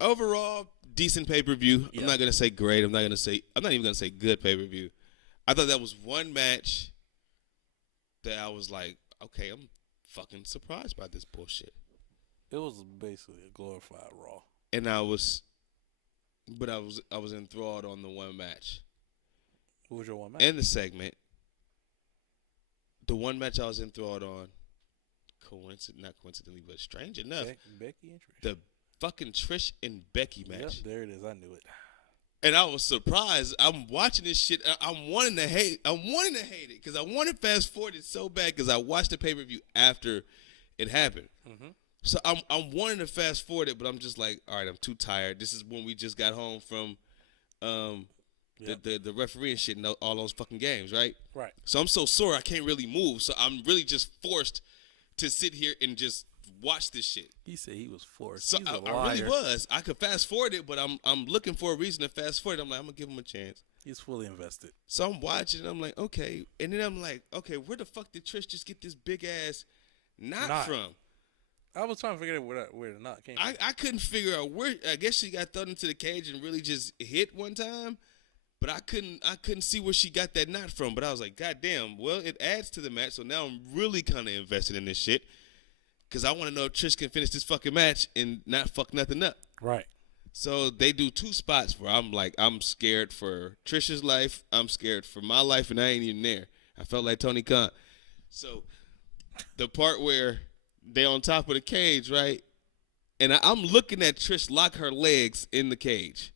Overall, decent pay-per-view. Yeah. I'm not gonna say great. I'm not even gonna say good pay-per-view. I thought that was one match that I was like, okay, I'm fucking surprised by this bullshit. It was basically a glorified Raw. And I was enthralled on the one match. Who was your one match? And the segment. The one match I was enthralled on, not coincidentally, but strange enough, Becky and Trish. the fucking Trish and Becky match. Yep, there it is. I knew it. And I was surprised. I'm watching this shit. I'm wanting to hate it because I want to fast forward it so bad because I watched the pay-per-view after it happened. Mm-hmm. So I'm wanting to fast forward it, but I'm just like, all right, I'm too tired. This is when we just got home from the referee and shit and all those fucking games, right? Right. So I'm so sore I can't really move. So I'm really just forced to sit here and just watch this shit. He said he was forced. So He's a I liar. really was. I could fast forward it, but I'm looking for a reason to fast forward it. I'm like, I'm gonna give him a chance. He's fully invested. So I'm watching and I'm like, okay. And then I'm like, okay, where the fuck did Trish just get this big ass knot from? I was trying to figure out where the knot came from. I couldn't figure out where. I guess she got thrown into the cage and really just hit one time, but I couldn't see where she got that knot from. But I was like, God damn, well, it adds to the match. So now I'm really kind of invested in this shit because I want to know if Trish can finish this fucking match and not fuck nothing up. Right. So they do two spots where I'm like, I'm scared for Trish's life, I'm scared for my life, and I ain't even there. I felt like Tony Khan. So the part where they on top of the cage, right? And I'm looking at Trish lock her legs in the cage.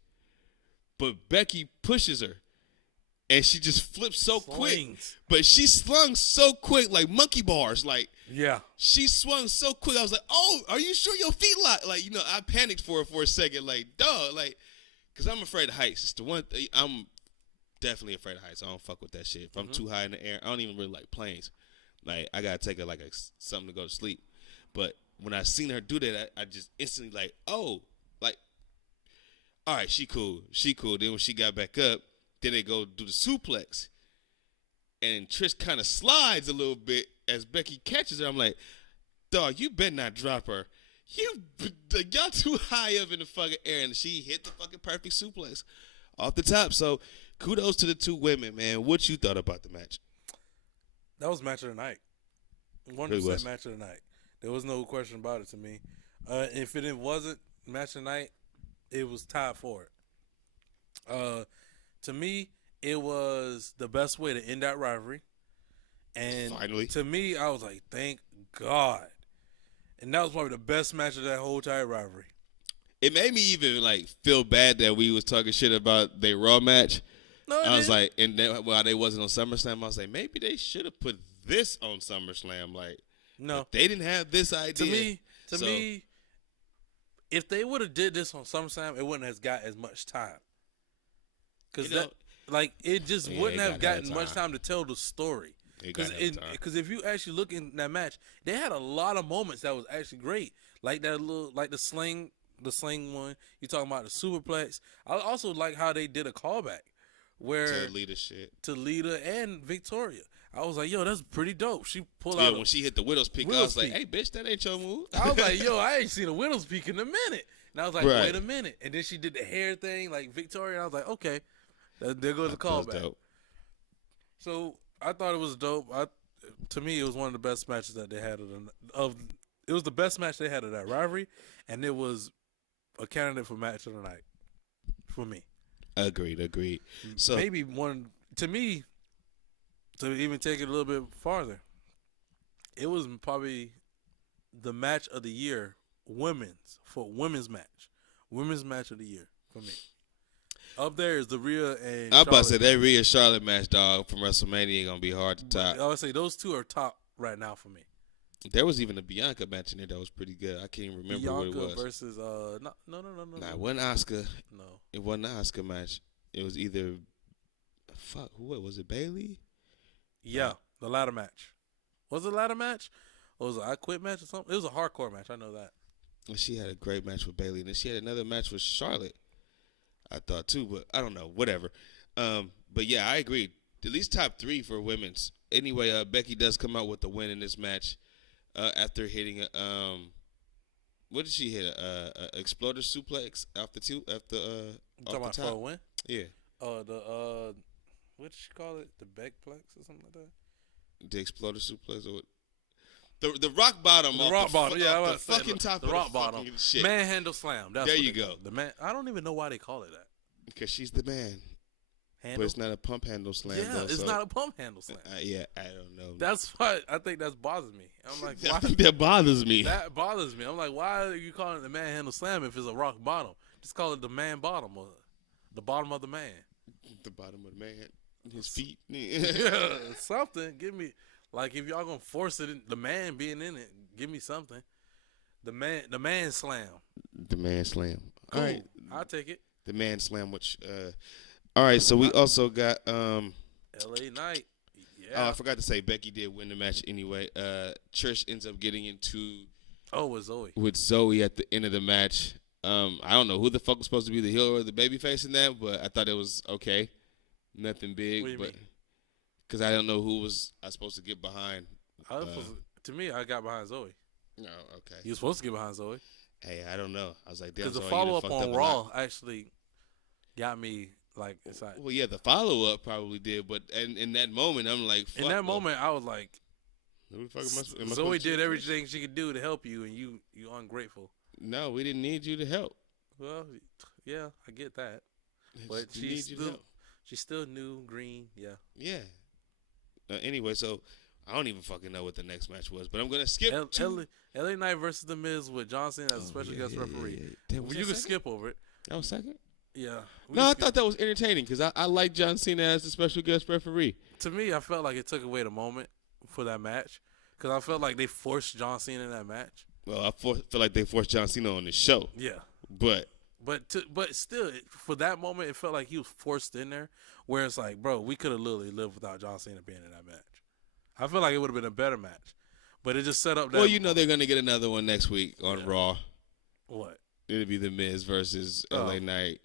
But Becky pushes her. And she just flips so quick. But she slung so quick, like monkey bars. Like, yeah. She swung so quick. I was like, oh, are you sure your feet locked? Like, I panicked for a second. Like, dog. Like, because I'm afraid of heights. It's the one thing. I'm definitely afraid of heights. I don't fuck with that shit. If I'm too high in the air, I don't even really like planes. Like, I got to take something to go to sleep. But when I seen her do that, I just instantly like, oh, like, all right, she cool. Then when she got back up, then they go do the suplex. And Trish kind of slides a little bit as Becky catches her. I'm like, dog, you better not drop her. Y'all too high up in the fucking air. And she hit the fucking perfect suplex off the top. So kudos to the two women, man. What you thought about the match? That was match of the night. 100% match of the night. There was no question about it to me. If it wasn't match of the night, it was tied for it. To me, it was the best way to end that rivalry. And finally, to me, I was like, thank God. And that was probably the best match of that whole entire rivalry. It made me even like feel bad that we was talking shit about their Raw match. No, I was like, and then, while they wasn't on SummerSlam, I was like, maybe they should have put this on SummerSlam. Like, no, they didn't have this idea. To me, if they would have did this on SummerSlam, it wouldn't have got as much time. Because it just wouldn't have gotten much time to tell the story. Because if you actually look in that match, they had a lot of moments that was actually great, like the sling one. You talking about the superplex? I also like how they did a callback where to Lita and Victoria. I was like, yo, that's pretty dope. She pulled out when she hit the Widow's Peak. I was like, hey, bitch, that ain't your move. I was like, yo, I ain't seen a Widow's Peak in a minute. And I was like, wait a minute. And then she did the hair thing like Victoria. And I was like, okay, there goes the callback. So I thought it was dope. To me, it was one of the best matches that they had it was the best match they had of that rivalry, and it was a candidate for match of the night for me. Agreed. So maybe one to me. To even take it a little bit farther, it was probably the match of the year, women's match of the year for me. Up there is the Rhea and I'm about to say Charlotte. that Rhea Charlotte match, dog, from WrestleMania ain't gonna be hard to top. I would say those two are top right now for me. There was even a Bianca match in there that was pretty good. I can't even remember Bianca what it was. versus no. Nah, it wasn't Asuka. No. It wasn't an Asuka match. It was either who was it? Bailey? Yeah, the ladder match. Was it a ladder match? Or was it I Quit match or something? It was a hardcore match. I know that. And she had a great match with Bailey, and then she had another match with Charlotte. I thought too, but I don't know. Whatever. But yeah, I agree. At least top 3 for women's. Anyway, Becky does come out with the win in this match after hitting a what did she hit? A exploder suplex after You off talking the about for a top. win? Yeah, The what did she call it? The Beckplex or something like that? the exploder suplex or the rock bottom. The off rock the, bottom. Yeah, I off was the about to say, fucking top the of rock the bottom. fucking shit. Manhandle slam. That's There what you they go. call it. The man. I don't even know why they call it that. Because she's the man. Handle? But it's not a pump handle slam. Yeah, though, it's so, not a pump handle slam. yeah, I don't know. That's what I think that bothers me. I'm like, I why? think that bothers me. That bothers me. I'm like, why are you calling it the manhandle slam if it's a rock bottom? Just call it the man bottom or the bottom of the man. The bottom of the man, his feet. Yeah, something. Give me like if y'all gonna force it, the man being in it, give me something. The man slam. The man slam. Cool. All right, I'll take it. the man slam. Which, all right. So we also got. LA Knight. Oh, Yeah. I forgot to say Becky did win the match anyway. Trish ends up getting into With Zoe. with Zoe at the end of the match. I don't know who the fuck was supposed to be the heel or the babyface in that, but I thought it was okay. Nothing big, What do you but mean? because I don't know who was I supposed to get behind. To me, I got behind Zoe. No, okay. You were supposed to get behind Zoe. Hey, I don't know. I was like, damn. Because the Zoe, you done follow up fucked on a Raw lot. actually got me like it's like Well, yeah, the follow up probably did, but in that moment, I'm like, fuck, in that moment I was like who the fuck am I Zoe supposed to did choose? everything she could do to help you and you ungrateful. No, we didn't need you to help. Well, yeah, I get that. But We need you to help. she's still new, green, yeah. Yeah. Anyway, so I don't even fucking know what the next match was, but I'm gonna skip. LA Knight versus The Miz with John Cena as a special guest referee. Was You that can second? skip over it. That was second. Yeah. No, I thought that was entertaining because I like John Cena as the special guest referee. To me, I felt like it took away the moment for that match because I felt like they forced John Cena in that match. Well, I feel like they forced John Cena on the show, Yeah. but But still, for that moment, it felt like he was forced in there. Where it's like, bro, we could have literally lived without John Cena being in that match. I feel like it would have been a better match, but it just set up that. well, you know they're gonna get another one next week on Raw. What? It'll be The Miz versus Oh. LA Knight,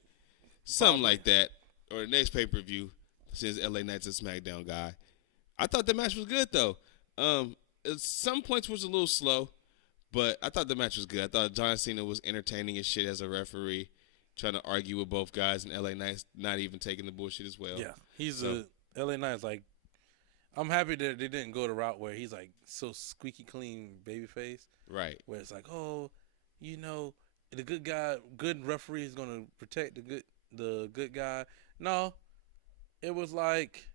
something like that, or the next pay per view since LA Knight's a SmackDown guy. I thought the match was good though. At some points was a little slow, but I thought the match was good. I thought John Cena was entertaining as shit as a referee, trying to argue with both guys, and LA Knight's not even taking the bullshit as well. Yeah, he's a LA Knight's like. I'm happy that they didn't go the route where he's like so squeaky clean babyface. Right. Where it's like, oh, you know, the good referee is gonna protect the good guy. No, it was like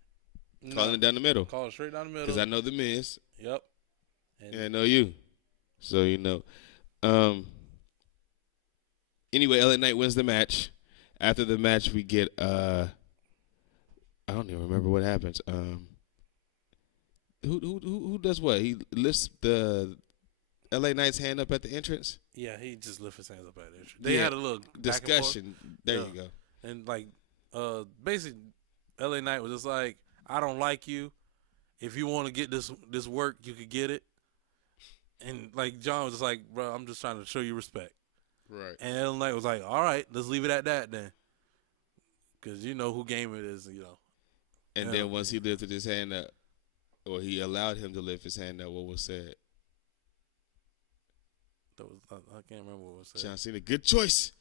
Calling it down the middle. Call it straight down the middle. Because I know The Miz. Yep. And I know you. So, you know. Anyway, LA Knight wins the match. After the match, we get, I don't even remember what happens. Who does what? He lifts the LA Knight's hand up at the entrance? Yeah, he just lifted his hands up at it. They had a little discussion. There you go. And like, basically, LA Knight was just like, I don't like you. If you want to get this work, you could get it. And like John was just like, bro, I'm just trying to show you respect. Right. And LA Knight was like, all right, let's leave it at that then. Because you know who game it is, you know. And then once he lifted his hand up, or he allowed him to lift his hand up, what was said? I can't remember what was said. John Cena, good choice.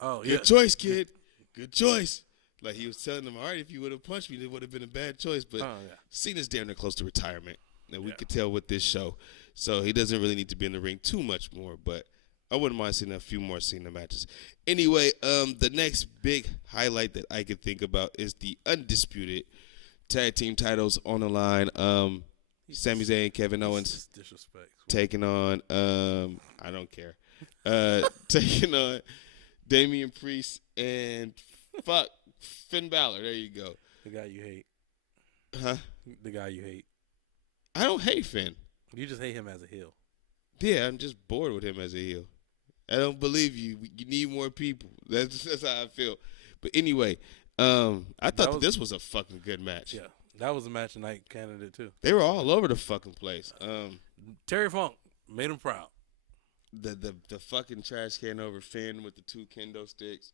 Oh, yeah. Good choice, kid. Good choice. Like he was telling him, all right, if you would have punched me, it would have been a bad choice. But Cena's damn near close to retirement. And we could tell with this show. So he doesn't really need to be in the ring too much more. But I wouldn't mind seeing a few more Cena matches. Anyway, the next big highlight that I could think about is the undisputed tag team titles on the line. Sami Zayn and Kevin Owens taking on, I don't care, taking on Damian Priest and Finn Balor. There you go. The guy you hate. Huh? The guy you hate. I don't hate Finn. You just hate him as a heel. Yeah, I'm just bored with him as a heel. I don't believe you. You need more people. That's how I feel. But anyway, I thought this was a fucking good match. Yeah, that was a match of night candidate too. They were all over the fucking place. Terry Funk made him proud. The fucking trash can over Finn with the 2 kendo sticks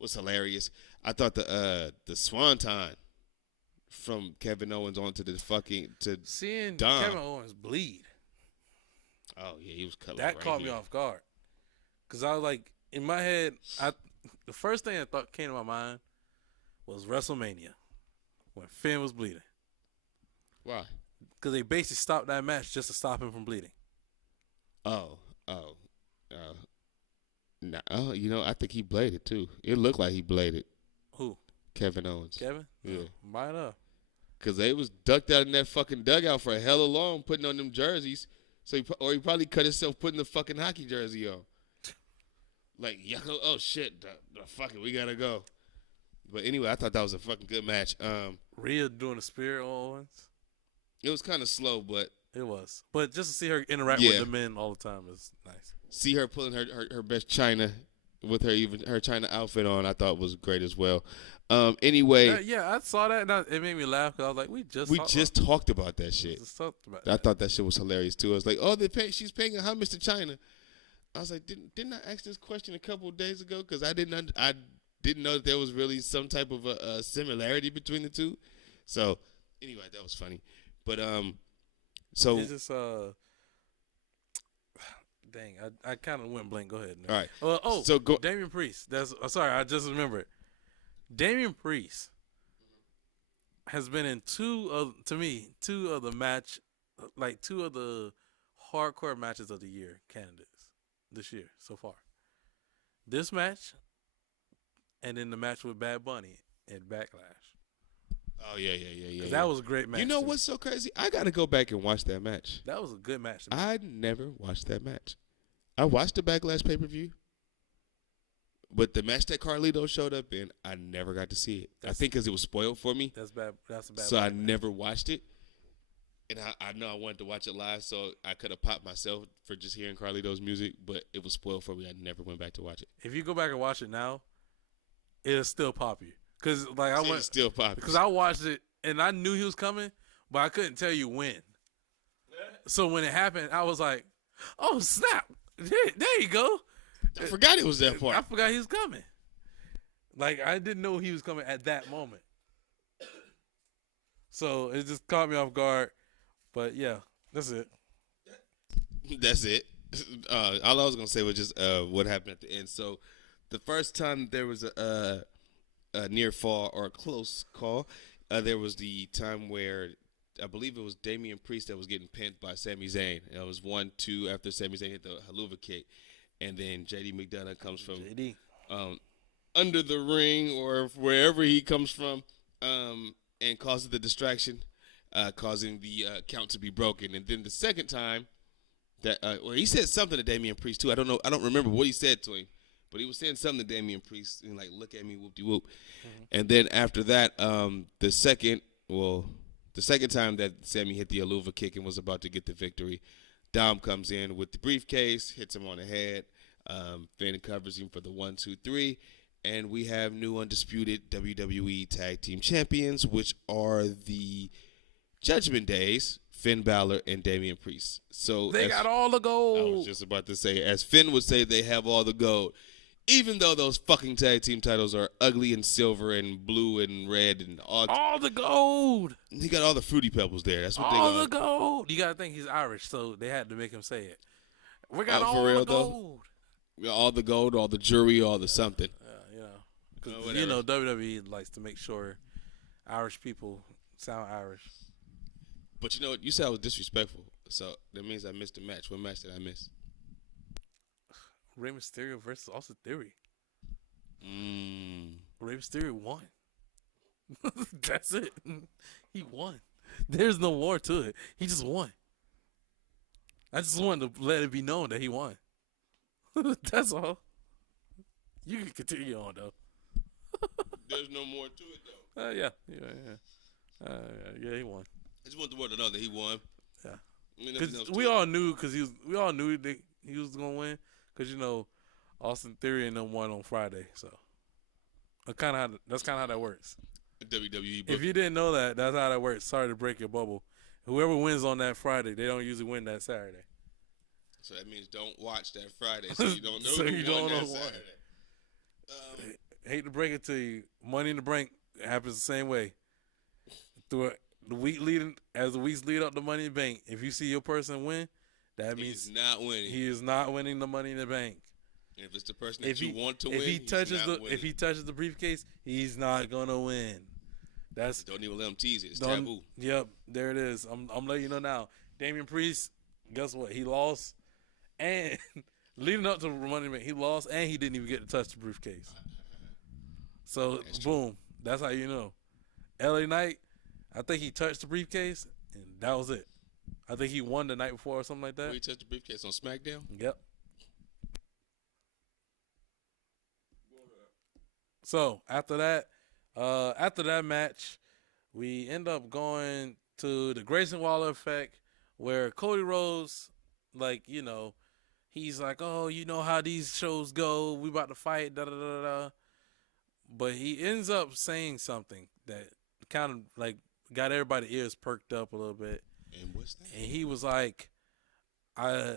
was hilarious. I thought the swanton from Kevin Owens onto the fucking seeing Dom. Kevin Owens bleed. Oh yeah, he was cut. That caught me off guard. Cause I was like, in my head, the first thing I thought came to my mind was WrestleMania when Finn was bleeding. Why? Because they basically stopped that match just to stop him from bleeding. No, I think he bladed too. It looked like he bladed. Who? Kevin Owens. Kevin? Yeah. Might have. Because they was ducked out in that fucking dugout for a hella long putting on them jerseys. So he probably cut himself putting the fucking hockey jersey on. Like, oh shit, fuck it, we gotta go. But anyway, I thought that was a fucking good match. Rhea doing the spear on Owens. It was kind of slow, but It was. But just to see her interact with the men all the time is nice. See her pulling her best China with her China outfit on, I thought was great as well. Anyway. Yeah, I saw that and it made me laugh because I was like, we just talked about that shit. I thought that shit was hilarious too. I was like, oh, she's paying a homage to China. I was like, didn't I ask this question a couple of days ago? Because I didn't know that there was really some type of a similarity between the two. So anyway, that was funny. But so it's just dang, I kind of went blank. Go ahead. All right. Damian Priest. Sorry, I just remembered. Damian Priest has been in two of the hardcore matches of the year candidates this year so far. This match, and then the match with Bad Bunny at Backlash. Oh yeah. That was a great match. You know what's so crazy? I got to go back and watch that match. That was a good match. I never watched that match. I watched the Backlash pay-per-view, but the match that Carlito showed up in, I never got to see it. I think because it was spoiled for me. That's bad. That's a bad. So I never watched it, and I know I wanted to watch it live, so I could have popped myself for just hearing Carlito's music, but it was spoiled for me. I never went back to watch it. If you go back and watch it now, it'll still pop you. Cause still pop. Because I watched it and I knew he was coming, but I couldn't tell you when. So when it happened, I was like, "Oh snap! There you go." I forgot it was that part. I forgot he was coming. Like I didn't know he was coming at that moment. So it just caught me off guard. But yeah, that's it. That's it. All I was gonna say was just what happened at the end. So the first time there was a near fall or a close call, there was the time where I believe it was Damian Priest that was getting pinned by Sami Zayn. It was 1-2 after Sami Zayn hit the haluva kick, and then JD McDonough comes from under the ring or wherever he comes from, and causes the distraction, causing the count to be broken. And then the second time that he said something to Damian Priest too. I don't remember what he said to him. But he was saying something to Damian Priest and like, look at me, whoop-de-whoop. Mm-hmm. And then after that, the second time that Sammy hit the Aluva kick and was about to get the victory, Dom comes in with the briefcase, hits him on the head. Finn covers him for the 1-2-3. And we have new undisputed WWE Tag Team Champions, which are the Judgment Days, Finn Balor and Damian Priest. So they got all the gold. I was just about to say, as Finn would say, they have all the gold. Even though those fucking tag team titles are ugly and silver and blue and red and all the gold. He got all the fruity pebbles there. That's what all the gold. You gotta think he's Irish, so they had to make him say it. We got all the gold. We got all the gold, all the jewelry, all the something. Because WWE likes to make sure Irish people sound Irish. But you know what? You said I was disrespectful, so that means I missed a match. What match did I miss? Rey Mysterio versus Austin Theory. Rey Mysterio won. That's it. He won. There's no more to it. He just won. I just wanted to let it be known that he won. That's all. You can continue on, though. There's no more to it though. Yeah, he won. I just want the world to know that he won. Yeah, I mean, because we all knew that he was gonna win. Because Austin Theory and them won on Friday, so that's kind of how that works. WWE. If you didn't know that, that's how that works. Sorry to break your bubble. Whoever wins on that Friday, they don't usually win that Saturday. So that means don't watch that Friday, so you don't know who won that Saturday. Hate to break it to you, Money in the Bank happens the same way. Through the week leading, as the weeks lead up to Money in the Bank, if you see your person win, that means he's not winning. He is not winning the Money in the Bank. And if it's the person that you want to win, if he touches the briefcase, he's not gonna win. Don't even let him tease it. It's taboo. Yep, there it is. I'm letting you know now. Damian Priest, guess what? He lost, and leading up to the Money in the Bank, he lost, and he didn't even get to touch the briefcase. So boom, that's how you know. LA Knight, I think he touched the briefcase, and that was it. I think he won the night before or something like that. Where he touched the briefcase on SmackDown? Yep. So after that match, we end up going to the Grayson Waller effect, where Cody Rhodes, he's like, oh, you know how these shows go. We about to fight, da da da da. But he ends up saying something that kind of got everybody's ears perked up a little bit. And what's that? And he was like, I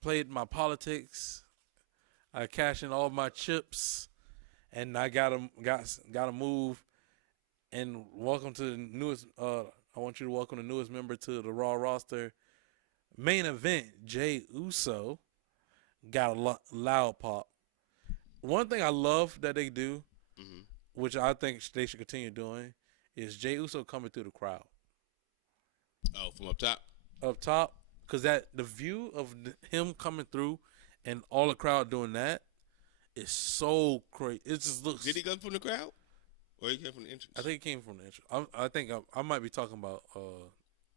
played my politics. I cashed in all my chips, and I got to move. And welcome to the newest. I want you to welcome the newest member to the Raw roster. Main event: Jey Uso got a loud pop. One thing I love that they do, which I think they should continue doing, is Jey Uso coming through the crowd. Oh, from up top? Up top, because the view of him coming through and all the crowd doing that is so crazy. It just looks. Did he come from the crowd? Or he came from the entrance? I think he came from the entrance. I think I might be talking about Raw.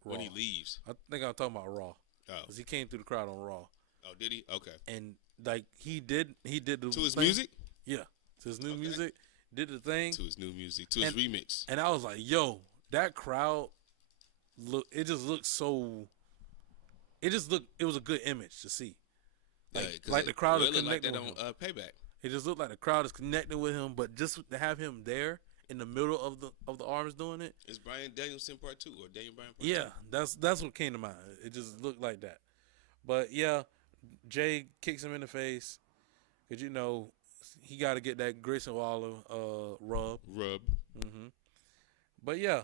When he leaves. I think I'm talking about Raw. Oh. Because he came through the crowd on Raw. Oh, did he? Okay. And he did the to his thing. music? Yeah. To his new music. Did the thing. To his new music. To his remix. And I was like, yo, that crowd it just looked so. It was a good image to see. Like the crowd is connecting with him. On Payback. It just looked like the crowd is connecting with him, but just to have him there in the middle of the arms doing it. Is Bryan Danielson part 2 or Daniel Bryan part 2? Yeah, that's what came to mind. It just looked like that. But yeah, Jay kicks him in the face because he got to get that Grayson Waller rub. Mm-hmm. But yeah,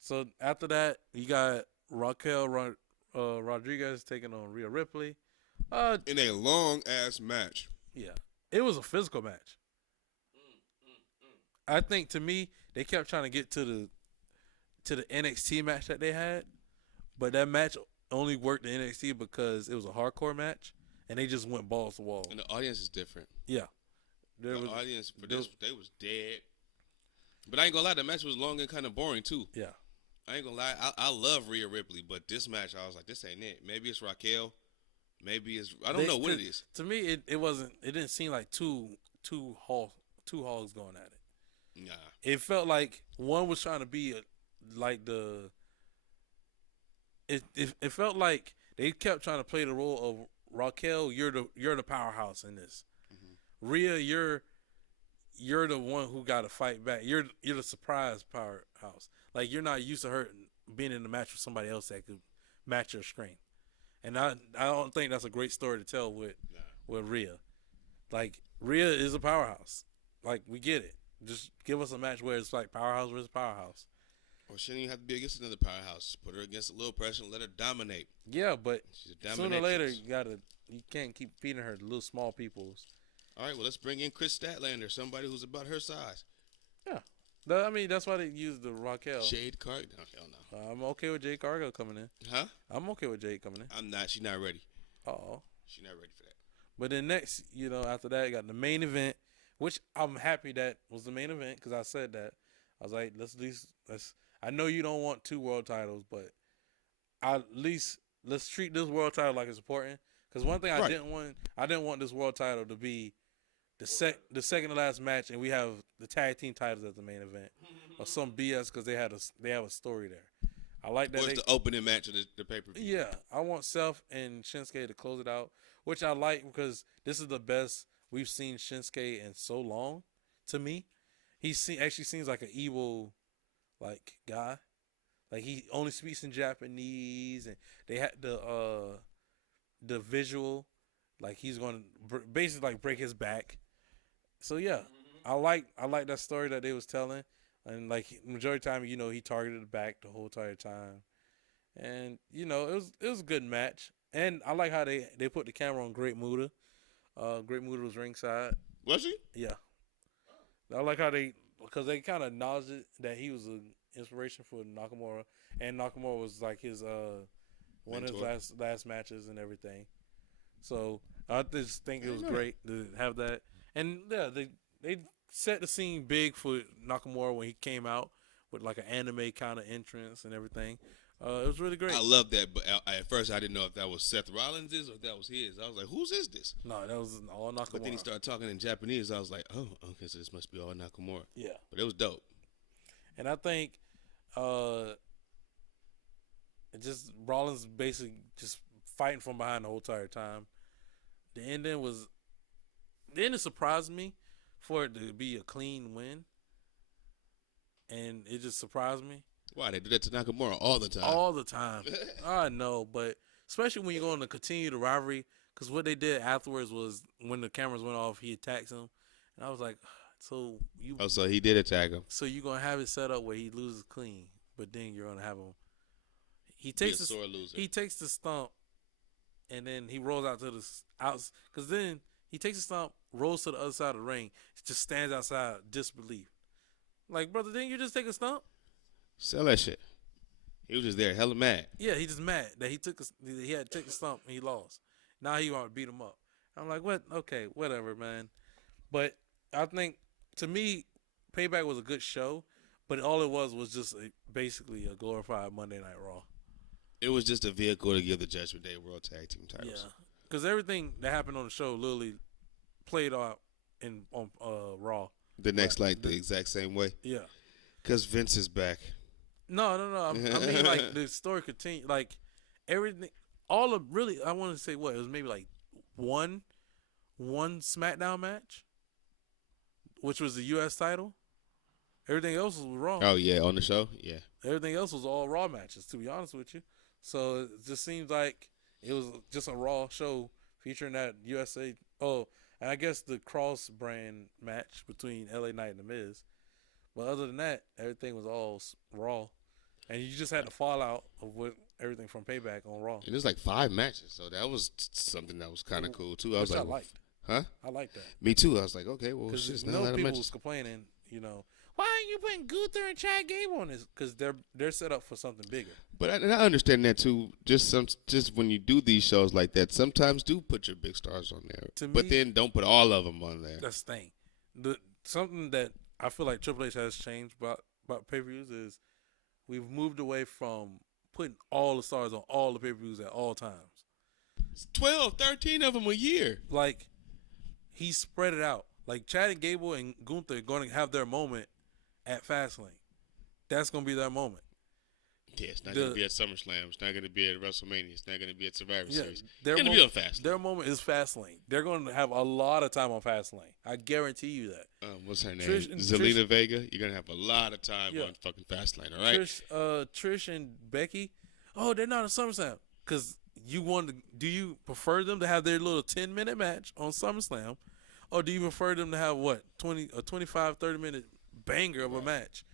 so after that, you got Raquel Rodriguez taking on Rhea Ripley. In a long ass match. Yeah, it was a physical match. I think to me they kept trying to get to the NXT match that they had, but that match only worked in NXT because it was a hardcore match and they just went balls to wall. And the audience is different. Yeah, the audience for this they was dead. But I ain't gonna lie, the match was long and kind of boring too. Yeah, I ain't gonna lie, I love Rhea Ripley, but this match I was like, this ain't it. Maybe it's Raquel. Maybe it's I don't know what it is. To me, it wasn't. It didn't seem like two hogs going at it. Nah. It felt like one was trying to be It felt like they kept trying to play the role of Raquel. You're the powerhouse in this. Mm-hmm. Rhea, you're the one who got to fight back. You're the surprise powerhouse. Like you're not used to her being in a match with somebody else that could match your strength. And I don't think that's a great story to tell with Rhea. Like Rhea is a powerhouse. Like we get it. Just give us a match where it's like powerhouse versus powerhouse. Or shouldn't you have to be against another powerhouse? Put her against a little pressure and let her dominate. Yeah, but sooner or later dominatrix. you can't keep feeding her the little small peoples. All right, well let's bring in Chris Statlander, somebody who's about her size. Yeah, I mean that's why they used the Raquel. Jade Cargill, no, hell no. I'm okay with Jade Cargill coming in. Huh? I'm okay with Jade coming in. I'm not. She's not ready. She's not ready for that. But then next, after that, you got the main event, which I'm happy that was the main event because I said that. I was like, let's. I know you don't want 2 world titles, but at least let's treat this world title like it's important. Because one thing I didn't want this world title to be the second to last match, and we have the tag team titles as the main event, or some BS because they have a story there. I like that. Or it's the opening match of the pay-per-view. Yeah, I want Seth and Shinsuke to close it out, which I like because this is the best we've seen Shinsuke in so long. To me, actually seems like an evil, like guy. Like he only speaks in Japanese, and they had the visual, like he's going to basically like break his back. So yeah, I like that story that they was telling, and like majority of the time, he targeted the back the whole entire time, and it was a good match, and I like how they put the camera on Great Muta. Great Muta was ringside. Was he? Yeah, I like how because they kind of acknowledged that he was an inspiration for Nakamura, and Nakamura was like his one of his last matches and everything. So I just think it was great to have that. And yeah, they set the scene big for Nakamura when he came out with like an anime kind of entrance and everything. It was really great. I love that, but at first I didn't know if that was Seth Rollins' or if that was his. I was like, whose is this? No, that was all Nakamura. But then he started talking in Japanese. I was like, oh, okay, so this must be all Nakamura. Yeah. But it was dope. And I think just Rollins basically just fighting from behind the whole entire time. The ending surprised me for it to be a clean win. And it just surprised me. Why? They do that to Nakamura all the time. All the time. I know, but especially when you're going to continue the rivalry, because what they did afterwards was when the cameras went off, he attacks him. And I was like, so he did attack him. So you're going to have it set up where he loses clean, but then you're going to have him. He takes the stump, and then he rolls out to the outs. Because then he takes the stump, rolls to the other side of the ring, just stands outside, disbelief. Like, brother, didn't you just take a stump? Sell that shit. He was just there, hella mad. Yeah, he just mad that he had to take the stump and he lost. Now he want to beat him up. I'm like, what? Okay, whatever, man. But I think, to me, Payback was a good show, but all it was just basically a glorified Monday Night Raw. It was just a vehicle to give the Judgment Day World Tag Team titles. Yeah, because everything that happened on the show literally played out on Raw. The exact same way. Yeah. Because Vince is back. No. I mean, like, the story continued. Like, everything, I want to say what? It was maybe like one SmackDown match, which was the U.S. title. Everything else was Raw. Oh, yeah, on the show? Yeah. Everything else was all Raw matches, to be honest with you. So it just seems like it was just a Raw show featuring that USA. Oh, and I guess the cross-brand match between LA Knight and The Miz. But other than that, everything was all Raw. And you just had the fallout of everything from Payback on Raw. And there's like 5 matches, so that was something that was kind of cool, too. I liked. Huh? I liked that. Me, too. I was like, okay, well, because people was complaining, why aren't you putting Gunther and Chad Gable on this? Because they're set up for something bigger. But I understand that, too. Just when you do these shows like that, sometimes do put your big stars on there. But then don't put all of them on there. That's the thing. Something that I feel like Triple H has changed about pay-per-views is we've moved away from putting all the stars on all the pay-per-views at all times. It's 12, 13 of them a year. Like, he spread it out. Like, Chad and Gable and Gunther are going to have their moment at Fastlane. That's going to be their moment. Yeah, it's not going to be at SummerSlam. It's not going to be at WrestleMania. It's not going to be at Survivor Series. It's going to be on Fastlane. Their moment is Fastlane. They're going to have a lot of time on Fastlane. I guarantee you that. What's her name? Zelina Vega. You're going to have a lot of time on fucking Fastlane, all right? Trish and Becky, they're not on SummerSlam. Because do you prefer them to have their little 10-minute match on SummerSlam? Or do you prefer them to have, 25, 30-minute banger of a match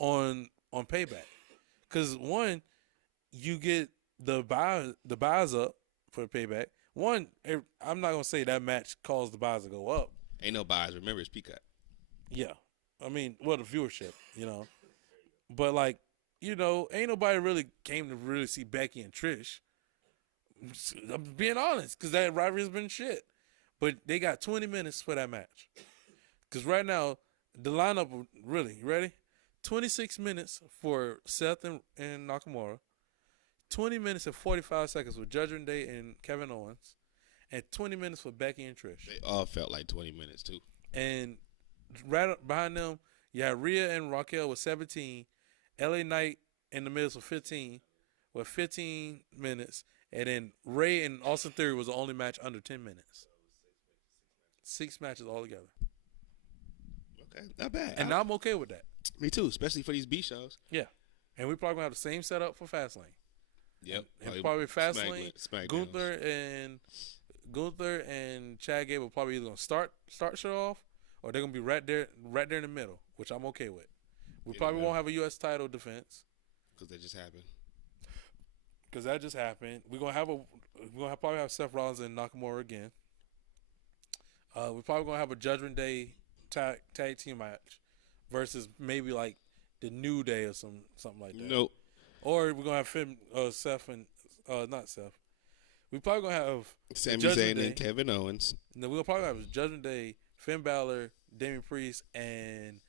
on Payback? Because, one, you get the buys up for the Payback. One, I'm not going to say that match caused the buys to go up. Ain't no buys. Remember, it's Peacock. Yeah. I mean, the viewership, But, like, ain't nobody really came to really see Becky and Trish. I'm being honest, because that rivalry has been shit. But they got 20 minutes for that match. Because right now, the lineup, really, you ready? 26 minutes for Seth and Nakamura. 20 minutes and 45 seconds with Judgment Day and Kevin Owens. and 20 minutes for Becky and Trish. They all felt like 20 minutes too. And right behind them, you had Rhea and Raquel with 17, LA Knight in the middle with 15 minutes, and then Ray and Austin Theory was the only match under 10 minutes. 6 matches altogether. Okay, not bad. And I'm okay with that. Me too, especially for these B shows. Yeah. And we probably going to have the same setup for Fastlane. Yep. And probably Fastlane, Gunther and Chad Gable probably either going to start shit off, or they're going to be right there in the middle, which I'm okay with. We probably won't have a U.S. title defense. Because that just happened. We're gonna probably have Seth Rollins and Nakamura again. We're probably gonna have a Judgment Day tag team match versus maybe like the New Day or something like that. Nope. Or we're gonna have Seth and not Seth. We're probably gonna have Sami Zayn and Kevin Owens. No, we're probably gonna have Judgment Day, Finn Balor, Damian Priest, and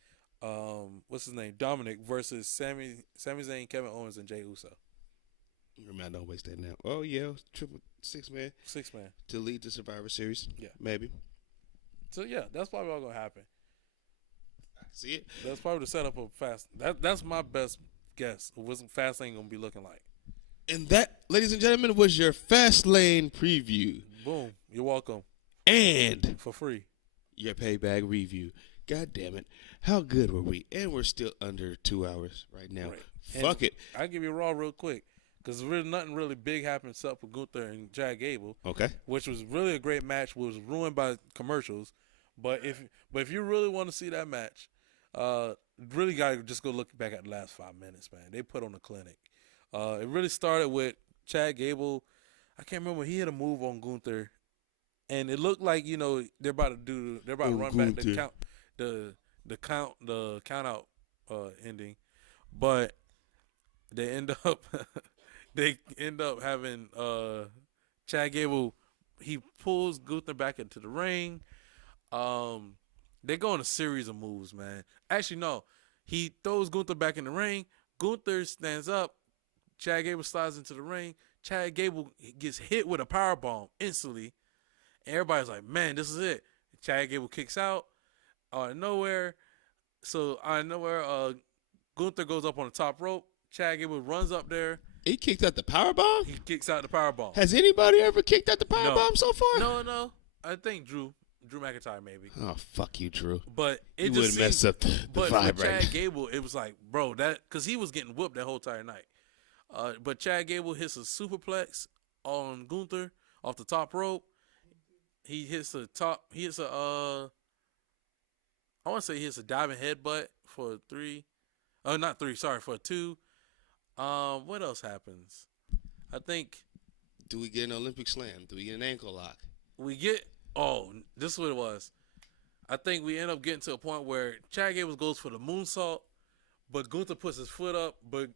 what's his name, Dominic versus Sami Zayn, Kevin Owens, and Jey Uso. Remember, don't waste that now. Oh yeah, triple six man to lead the Survivor Series. Yeah, maybe. So yeah, that's probably all gonna happen. I can see it. That's probably the setup of Fast. That's my best guess of what Fastlane gonna be looking like. And that, ladies and gentlemen, was your Fastlane preview. Boom. You're welcome. And for free, your Payback review. God damn it. How good were we? And we're still under 2 hours right now. Right. Fuck it. I'll give you Raw real quick. Because really nothing really big happened except for Gunther and Chad Gable. Okay. Which was really a great match. Was ruined by commercials. But if you really want to see that match, really got to just go look back at the last 5 minutes, man. They put on a clinic. It really started with Chad Gable. I can't remember. He hit a move on Gunther. And it looked like, they're about to run back the count out ending. But they end up having Chad Gable. He pulls Gunther back into the ring. They go on a series of moves, man. Actually, no. He throws Gunther back in the ring. Gunther stands up. Chad Gable slides into the ring. Chad Gable gets hit with a powerbomb instantly. And everybody's like, man, this is it. Chad Gable kicks out out of nowhere. So out of nowhere, Gunther goes up on the top rope. Chad Gable runs up there. He kicked out the powerbomb? He kicks out the powerbomb. Has anybody ever kicked out the powerbomb so far? No. I think Drew McIntyre maybe. Oh, fuck you, Drew. But it you just mess up the but vibe with right Chad Gable, it was like, bro, that because he was getting whooped that whole entire night. But Chad Gable hits a superplex on Gunther off the top rope. He hits a I want to say he hits a diving headbutt for 3. Not 3, sorry, for 2. What else happens? I think. Do we get an Olympic slam? Do we get an ankle lock? This is what it was. I think we end up getting to a point where Chad Gable goes for the moonsault, but Gunther puts his foot up, but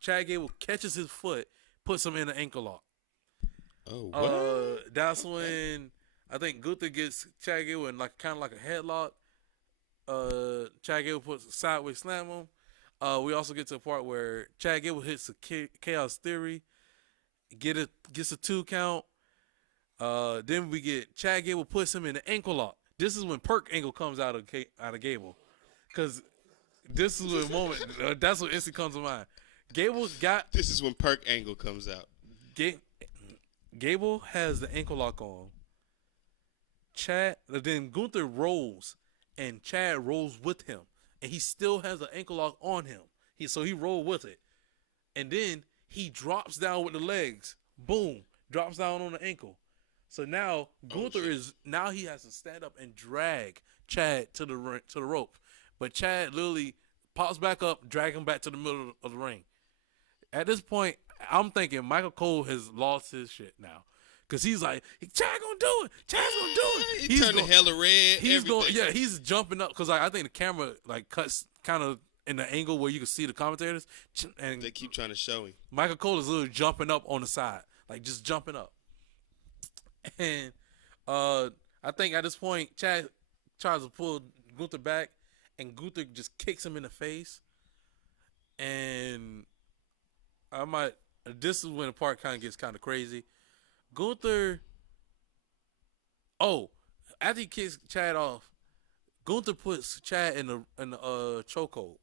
Chad Gable catches his foot, puts him in an ankle lock. Oh, what? That's when I think Gunther gets Chad Gable in kind of like a headlock. Chad Gable puts a sideways slam on. We also get to a part where Chad Gable hits a Chaos Theory, gets a 2 count. Then we get Chad Gable puts him in an ankle lock. This is when Perk Angle comes out of Gable, because this is the moment. That's what instantly comes to mind. This is when Perk Angle comes out. Gable has the ankle lock on. Then Gunther rolls, and Chad rolls with him, and he still has the ankle lock on him. So he rolled with it, and then he drops down with the legs. Boom, drops down on the ankle. So now Gunther he has to stand up and drag Chad to the rope, but Chad literally pops back up, drag him back to the middle of the ring. At this point, I'm thinking Michael Cole has lost his shit now. Because he's like, Chad gonna do it. Chad's gonna do it. He turned the hella red. He's jumping up. Because I think the camera cuts kind of in the angle where you can see the commentators. And they keep trying to show him. Michael Cole is literally jumping up on the side. Just jumping up. And I think at this point, Chad tries to pull Gunther back. And Gunther just kicks him in the face. And this is when the part kind of gets kind of crazy. Gunther Oh, after he kicks Chad off, Gunther puts Chad in the chokehold,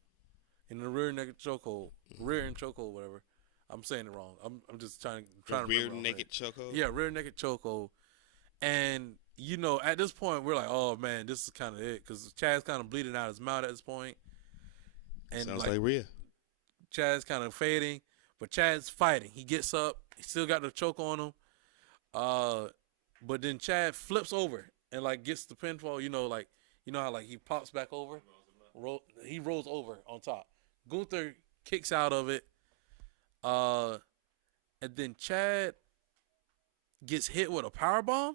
in the rear naked chokehold, rear end chokehold, whatever. I'm saying it wrong. I'm just trying to rear remember. naked chokehold. Yeah, rear naked chokehold. And you know, at this point, we're like, oh man, this is kind of it, because Chad's kind of bleeding out his mouth at this point. And sounds like Rhea. Chad's kind of fading, but Chad's fighting. He gets up. He still got the choke on him. But then Chad flips over and like gets the pinfall. You know how like he pops back over. He rolls over on top. Gunther kicks out of it. And then Chad gets hit with a powerbomb.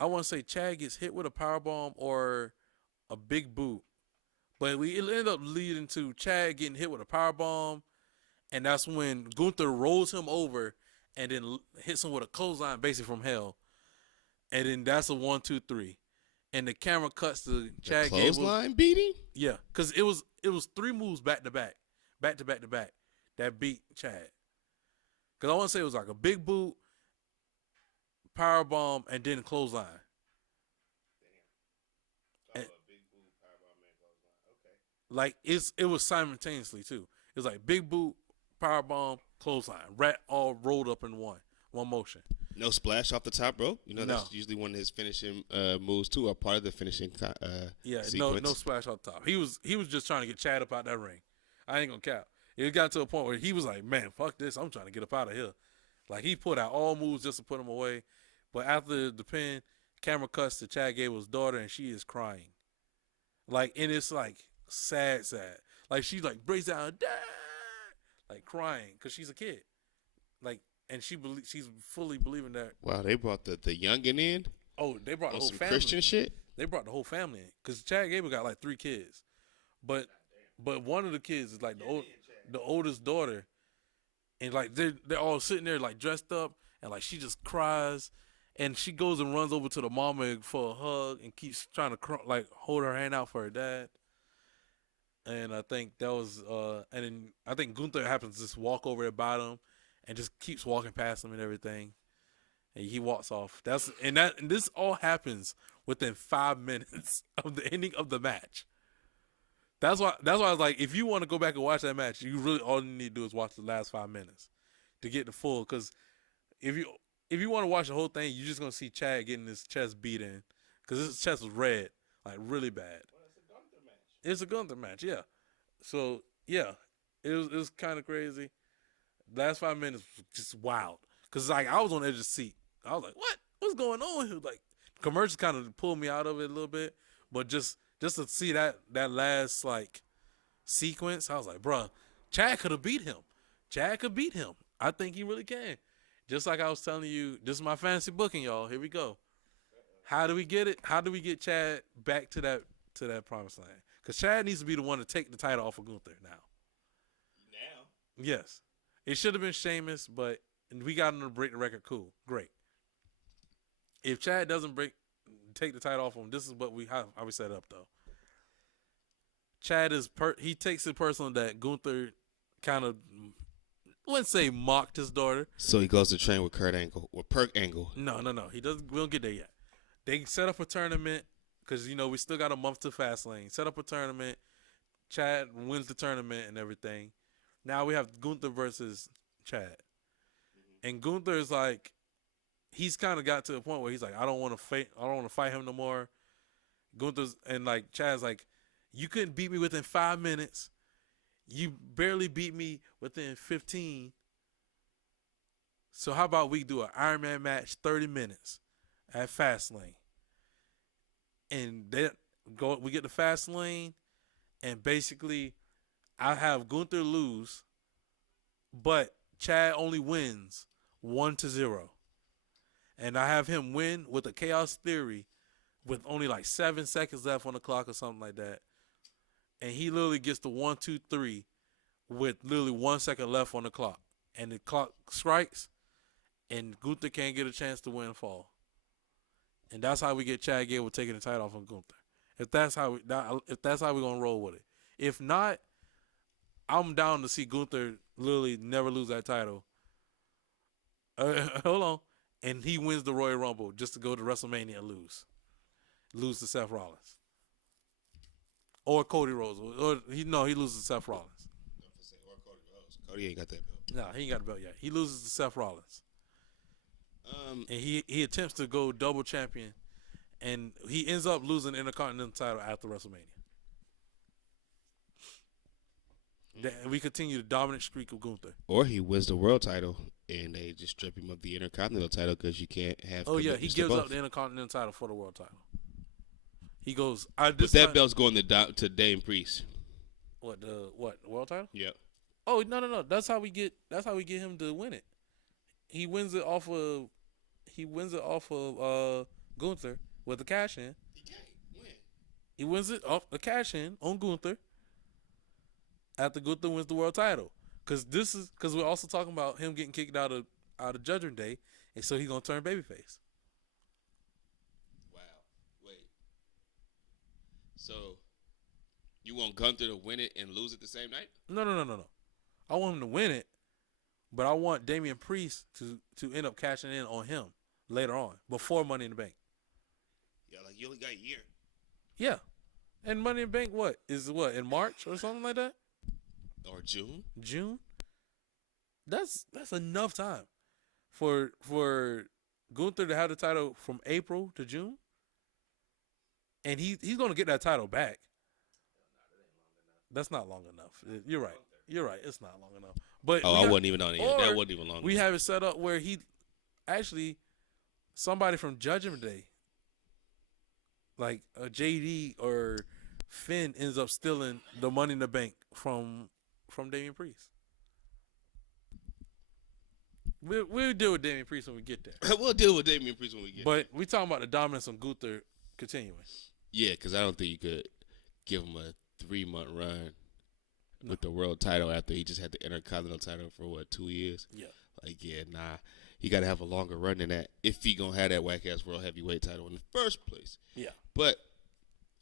I want to say Chad gets hit with a powerbomb or a big boot. But it ended up leading to Chad getting hit with a powerbomb. And that's when Gunther rolls him over and then hits him with a clothesline basically from hell. And then that's a 1, 2, 3. And the camera cuts to Chad Gable. Clothesline beating? Yeah, because it was 3 moves back to back that beat Chad. Because I want to say it was like a big boot, power bomb, and then clothesline. Damn. Big boot, power bomb, and clothesline. Okay. Like it was simultaneously too. It was like big boot, power bomb, clothesline, all rolled up in one motion. No splash off the top, bro. You know that's usually one of his finishing moves too, or part of the finishing. Sequence. No splash off the top. He was just trying to get Chad up out that ring. I ain't gonna cap. It got to a point where he was like, "Man, fuck this! I'm trying to get up out of here." Like he put out all moves just to put him away. But after the pin, camera cuts to Chad Gable's daughter, and she is crying. Like, and it's like sad. Like she like breaks down, Dad! Like crying because she's a kid. Like. And she's fully believing that. Wow, they brought the youngin' in. Oh, they brought the whole some family. Christian shit. They brought the whole family in because Chad Gable got like 3 kids, but one of the kids is like the oldest daughter, and like they're all sitting there like dressed up, and like she just cries, and she goes and runs over to the mama for a hug and keeps trying to like hold her hand out for her dad. And I think that was and then I think Gunther happens to just walk over at bottom. And just keeps walking past him and everything, and he walks off. And this all happens within 5 minutes of the ending of the match. That's why I was like, if you want to go back and watch that match, you really all you need to do is watch the last 5 minutes to get the full. Because if you want to watch the whole thing, you're just gonna see Chad getting his chest beat in because his chest was red, like really bad. Well, it's a Gunther match. It's a Gunther match, yeah. So yeah, it was kind of crazy. Last 5 minutes was just wild. Because, like, I was on the edge of the seat. I was like, what? What's going on here? Like, commercials kind of pulled me out of it a little bit. But just to see that last, like, sequence, I was like, bruh, Chad could have beat him. Chad could beat him. I think he really can. Just like I was telling you, this is my fantasy booking, y'all. Here we go. How do we get it? How do we get Chad back to that promised land? Because Chad needs to be the one to take the title off of Gunther now. Yes. It should have been Sheamus, but we got him to break the record. Cool. Great. If Chad doesn't take the title off him, this is what how we set up, though. Chad he takes it personal that Gunther kind of, I wouldn't say mocked his daughter. So he goes to train with Perk Angle. No. He doesn't. We don't get there yet. They set up a tournament because, we still got a month to Fastlane. Set up a tournament. Chad wins the tournament and everything. Now we have Gunther versus Chad. Mm-hmm. And Gunther is like, he's kind of got to the point where he's like, I don't want to fight him no more. Gunther's, and like Chad's like, you couldn't beat me within 5 minutes. You barely beat me within 15. So how about we do an Iron Man match, 30 minutes at Fastlane. And we get to Fastlane, and basically I have Gunther lose, but Chad only wins 1-0. And I have him win with a Chaos Theory with only like 7 seconds left on the clock or something like that. And he literally gets the 1, 2, 3 with literally 1 second left on the clock. And the clock strikes, and Gunther can't get a chance to win fall. And that's how we get Chad Gable taking the title off of Gunther. If that's how we're gonna roll with it. If not, I'm down to see Gunther literally never lose that title. Hold on. and he wins the Royal Rumble just to go to WrestleMania and lose to Seth Rollins or Cody Rhodes, or he loses to Seth Rollins. Cody ain't got that belt. No, he ain't got the belt yet. He loses to Seth Rollins. And he attempts to go double champion, and he ends up losing the Intercontinental title after WrestleMania. And we continue the dominant streak of Gunther. Or he wins the world title, and they just strip him of the Intercontinental title because you can't have. Oh yeah, he gives up the Intercontinental title for the world title. He goes. But that belt's going to Dame Priest. What world title? Yep. Oh no! That's how we get him to win it. He wins it off of Gunther with the cash in. He can't win. He wins it off the cash in on Gunther. After Gunther wins the world title, because we're also talking about him getting kicked out of Judgment Day, and so he's gonna turn babyface. Wow. Wait. So you want Gunther to win it and lose it the same night? No. I want him to win it, but I want Damian Priest to end up cashing in on him later on, before Money in the Bank. Yeah, like you only got a year. Yeah, and Money in the Bank in March or something like that? Or June? June? That's enough time for Gunther to have the title from April to June, and he's gonna get that title back. That's not long enough. You're right. It's not long enough. But I wasn't even on it yet. That wasn't even long. We have it set up where he actually somebody from Judgment Day, like a JD or Finn, ends up stealing the Money in the Bank from Damian Priest. We'll deal with Damian Priest when we get there. We'll deal with Damian Priest when we get there. But we talking about the dominance on Gunther continuing. Yeah, because I don't think you could give him a 3-month run with the world title after he just had the Intercontinental title for 2 years? Yeah. Like, yeah, nah. He got to have a longer run than that if he going to have that whack-ass World Heavyweight title in the first place. Yeah. But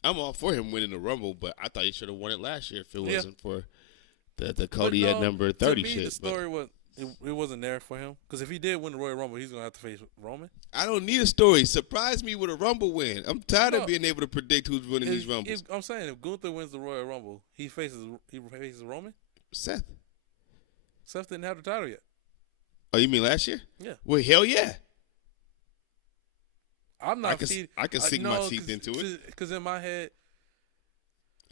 I'm all for him winning the Rumble, but I thought he should have won it last year if it wasn't for the Cody at number 30 to me, shit. The story it wasn't there for him, because if he did win the Royal Rumble, he's going to have to face Roman. I don't need a story. Surprise me with a Rumble win. I'm tired of being able to predict who's winning these Rumbles. I'm saying if Gunther wins the Royal Rumble, he faces Roman? Seth didn't have the title yet. Oh, you mean last year? Yeah. Well, hell yeah. I'm not. I can sink my teeth into it. Because in my head,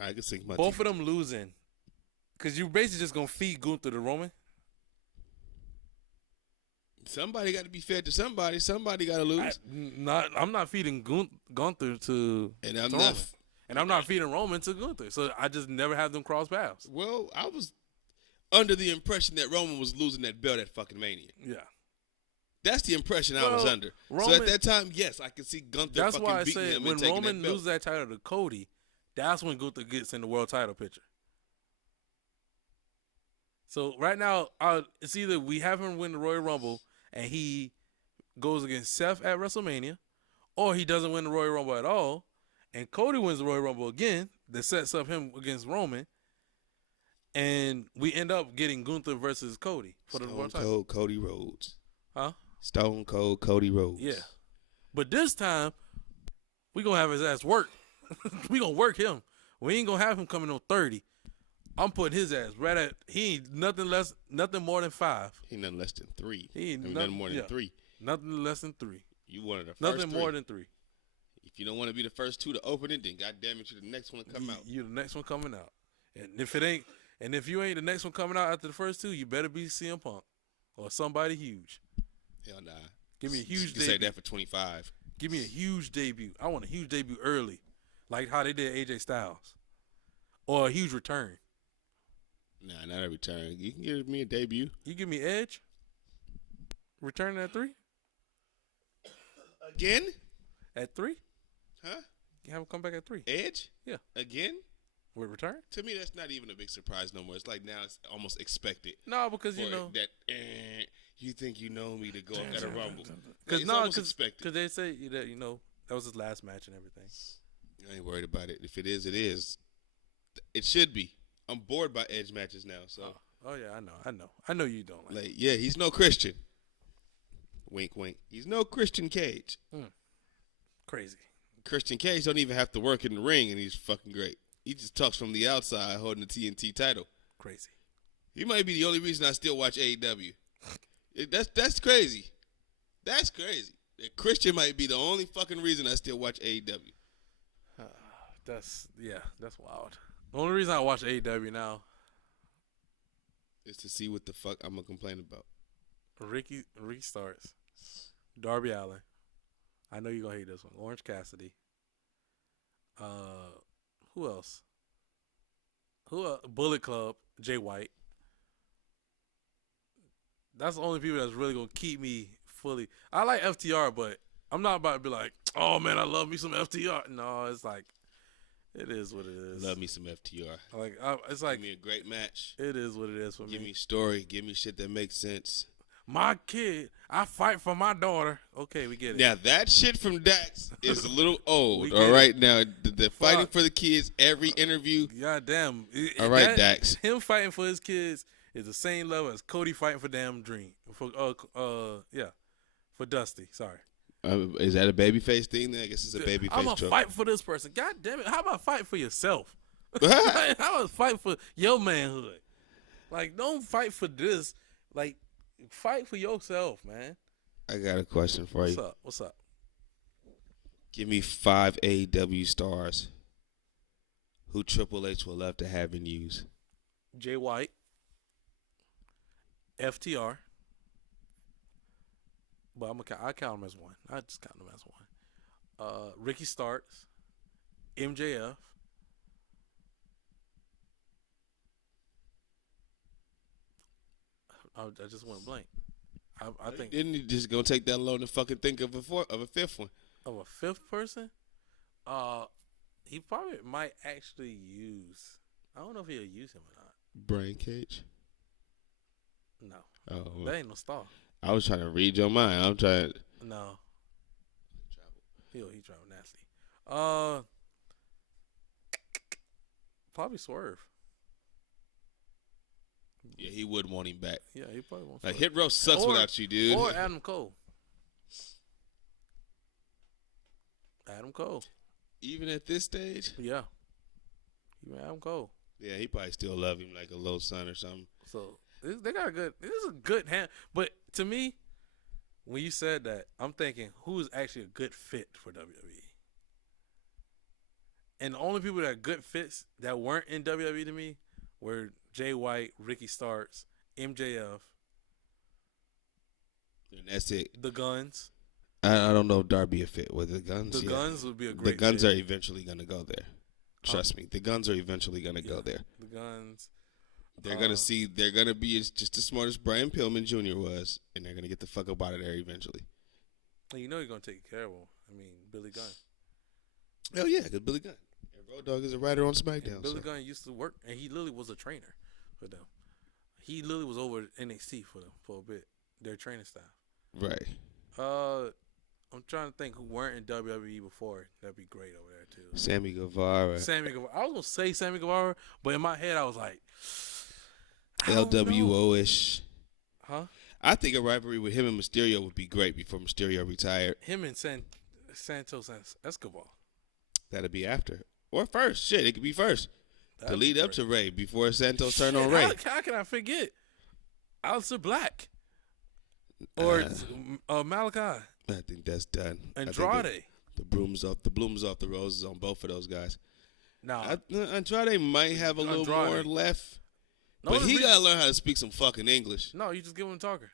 I can sink my both teeth. of them losing. Because you basically just going to feed Gunther to Roman. Somebody got to be fed to somebody. Somebody got to lose. I'm not feeding Gunther to Roman. And I'm not feeding Roman to Gunther. So I just never have them cross paths. Well, I was under the impression that Roman was losing that belt at fucking Mania. Yeah. That's the impression I was under. So at that time, yes, I could see Gunther fucking beating him and taking that belt. That's why I said when Roman loses that title to Cody, that's when Gunther gets in the world title picture. So right now, it's either we have him win the Royal Rumble and he goes against Seth at WrestleMania, or he doesn't win the Royal Rumble at all, and Cody wins the Royal Rumble again, that sets up him against Roman, and we end up getting Gunther versus Cody for the world title. Stone Cold Cody Rhodes. Huh? Stone Cold Cody Rhodes. Yeah. But this time, we going to have his ass work. We going to work him. We ain't going to have him coming on 30. I'm putting his ass right at, he ain't nothing more than 5. He ain't nothing less than 3. He ain't nothing more than 3. Nothing less than 3. You wanted the first Nothing 3. more than 3. If you don't want to be the first 2 to open it, then goddamn it, you're the next one to come out. You're the next one coming out. And if you ain't the next one coming out after the first 2, you better be CM Punk or somebody huge. Hell nah. Give me a huge debut. You say that for 25. Give me a huge debut. I want a huge debut early, like how they did AJ Styles, or a huge return. Nah, not a return. You can give me a debut. You give me Edge. Returning at 3. Again? At 3? Huh? You have him come back at 3. Edge? Yeah. Again? With return? To me, that's not even a big surprise no more. It's like now it's almost expected. No, because you know that. You think you know me to go up at a Rumble? Because they say that that was his last match and everything. I ain't worried about it. If it is, it is. It should be. I'm bored by Edge matches now. So. Oh yeah, I know you don't like. Yeah, he's no Christian. Wink, wink. He's no Christian Cage. Crazy. Christian Cage don't even have to work in the ring, and he's fucking great. He just talks from the outside holding the TNT title. Crazy. He might be the only reason I still watch AEW. That's crazy. That's crazy. Christian might be the only fucking reason I still watch AEW. That's wild. The only reason I watch AEW now is to see what the fuck I'm gonna complain about. Ricky Starks, Darby Allin. I know you're gonna hate this one. Orange Cassidy. Who else? Bullet Club, Jay White. That's the only people that's really gonna keep me fully. I like FTR, but I'm not about to be like, oh man, I love me some FTR. No, it's like, it is what it is. Love me some FTR. It's like, give me a great match. It is what it is for me. Give me story. Give me shit that makes sense. My kid, I fight for my daughter. Okay, we get it. Now that shit from Dax is a little old. All right, now the fighting for the kids every interview. God damn. All right, Dax. Him fighting for his kids is the same level as Cody fighting for Damn Dream. For Dusty. Sorry. Is that a babyface thing? Then I guess it's a babyface. I'm gonna fight for this person. God damn it! How about fight for yourself? How about fight for your manhood? Like, don't fight for this. Like, fight for yourself, man. I got a question for you. What's up? Give me 5 AEW stars who Triple H will love to have and use. Jay White, FTR, but I count him as one. I just count him as one. Ricky Starks, MJF. I just went blank. I think. Didn't you just go take that long to fucking think of a fifth one? Of a fifth person? He probably might actually use. I don't know if he'll use him or not. Brain Cage? No. Oh, that ain't no star. I was trying to read your mind. I'm trying. No. He traveled nasty. Probably Swerve. Yeah, he would want him back. Yeah, he probably wants. Like, Hit Row sucks without you, dude. Or Adam Cole. Adam Cole. Even at this stage? Yeah. Even Adam Cole. Yeah, he probably still love him like a little son or something. So they got a good. This is a good hand. But to me, when you said that, I'm thinking who is actually a good fit for WWE. And the only people that are good fits that weren't in WWE to me were Jay White, Ricky Starks, MJF. And that's it. The Guns. I don't know if Darby a fit with the Guns. The Guns would be a great The Guns fit. are eventually going to go there. Trust me. The Guns are eventually going to go there. The Guns. They're going to see. They're going to be just as smart as Brian Pillman Jr. was, and they're going to get the fuck up out of there eventually. Well, you know you're going to take care of him. I mean, Billy Gunn. Hell yeah, because Billy Gunn. And Road Dogg is a writer on SmackDown. And Billy Gunn used to work, and he literally was a trainer for them. He literally was over NXT for them for a bit, their training staff. Right. I'm trying to think who weren't in WWE before. That'd be great over there too. Sammy Guevara. I was gonna say Sammy Guevara, but in my head I was like, LWO-ish. Huh? I think a rivalry with him and Mysterio would be great before Mysterio retired. Him and Santos Escobar. That'd be after. Or first. Shit, it could be first. To lead up to Ray before Santos turned on Ray. How can I forget? Aleister Black. Or Malachi. I think that's done. Andrade. The blooms off the roses on both of those guys. Nah. Andrade might have a little more left. No, but he gotta learn how to speak some fucking English. No, you just give him a talker.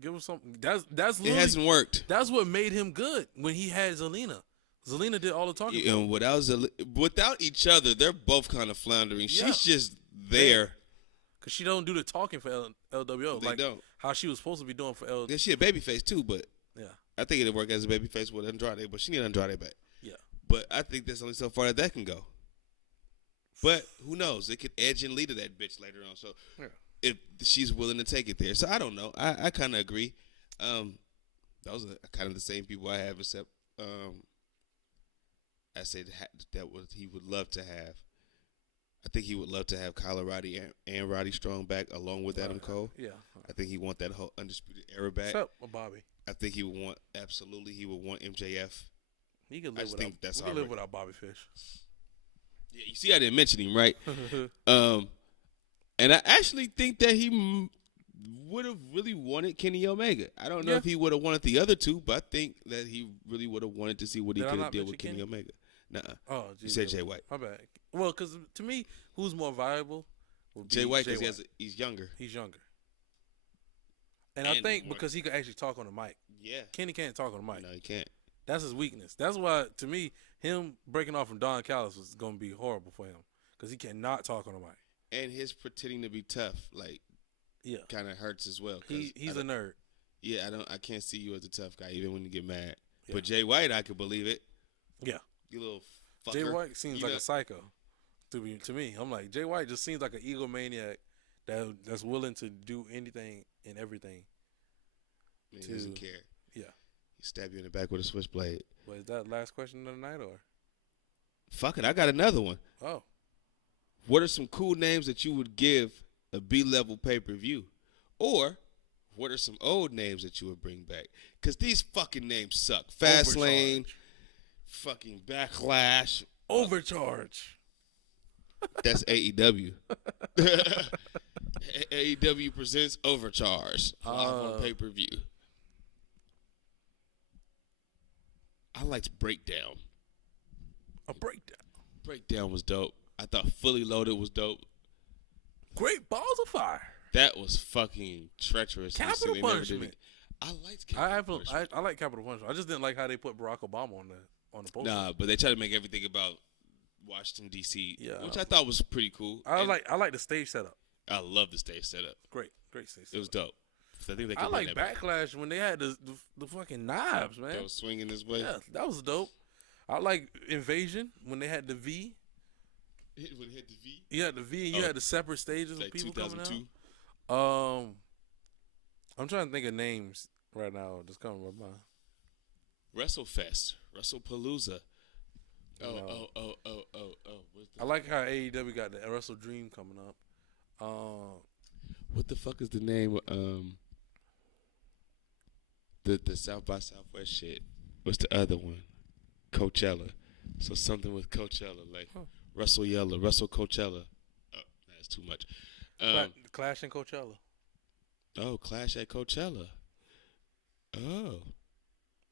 Give him something. That's it hasn't worked. That's what made him good when he had Zelina. Zelina did all the talking. Yeah, and without each other, they're both kind of floundering. Yeah. She's just there. Cause she don't do the talking for LWO. They don't. How she was supposed to be doing for LWO. Yeah, she a babyface too, but yeah, I think it'd work as a babyface with Andrade, but she need Andrade back. Yeah. But I think there's only so far that can go. But who knows? It could edge and lead to that bitch later on. So if she's willing to take it there. So I don't know. I kind of agree. Those are kind of the same people I have, except I said that what he would love to have. I think he would love to have Kyle O'Reilly and Roddy Strong back along with Adam Cole. Yeah. I think he want that whole Undisputed Era back. Except Bobby. I think he would want MJF. He could live without Bobby Fish. Yeah, you see, I didn't mention him, right? And I actually think that he would have really wanted Kenny Omega. I don't know if he would have wanted the other two, but I think that he really would have wanted to see what he could have did with Kenny Omega. Nuh-uh. Oh, you said Jay White. My bad. Well, because to me, who's more viable? Jay White, because he's younger. He's younger. And I think because he could actually talk on the mic. Yeah. Kenny can't talk on the mic. No, he can't. That's his weakness. That's why, to me, him breaking off from Don Callis was going to be horrible for him because he cannot talk on the mic. And his pretending to be tough, kind of hurts as well. He's a nerd. Yeah, I can't see you as a tough guy even when you get mad. Yeah. But Jay White, I could believe it. Yeah. You little fucker. Jay White seems like a psycho to me. I'm like, Jay White just seems like an egomaniac that's willing to do anything and everything. He doesn't care. Yeah. He stab you in the back with a switchblade. But is that last question of the night or? Fuck it, I got another one. Oh. What are some cool names that you would give a B-level pay-per-view? Or what are some old names that you would bring back? Because these fucking names suck. Fastlane, fucking Backlash. Overcharge. That's AEW. AEW presents Overcharge live on pay-per-view. I liked Breakdown. A breakdown. Breakdown was dope. I thought Fully Loaded was dope. Great Balls of Fire. That was fucking treacherous. Capital Punishment. I liked Capital Punishment. I like Capital Punishment. I just didn't like how they put Barack Obama on the poster. Nah, but they tried to make everything about Washington D.C., which I thought was pretty cool. I like the stage setup. I love the stage setup. Great stage setup. It was dope. I think I like Backlash when they had the fucking knives, man. That was swinging this way. Yeah, that was dope. I like Invasion when they had the V. When they had the V? You had the V and you had the separate stages of people 2002. coming out. I'm trying to think of names right now just coming to my mind. WrestleFest. WrestlePalooza. Oh. I like how AEW got the Wrestle Dream coming up. What the fuck is the name? The South by Southwest shit. What's the other one? Coachella. So something with Coachella, like Wrestle Yella, Wrestle Coachella. Oh, that's too much. Clash and Coachella. Oh, Clash at Coachella. Oh.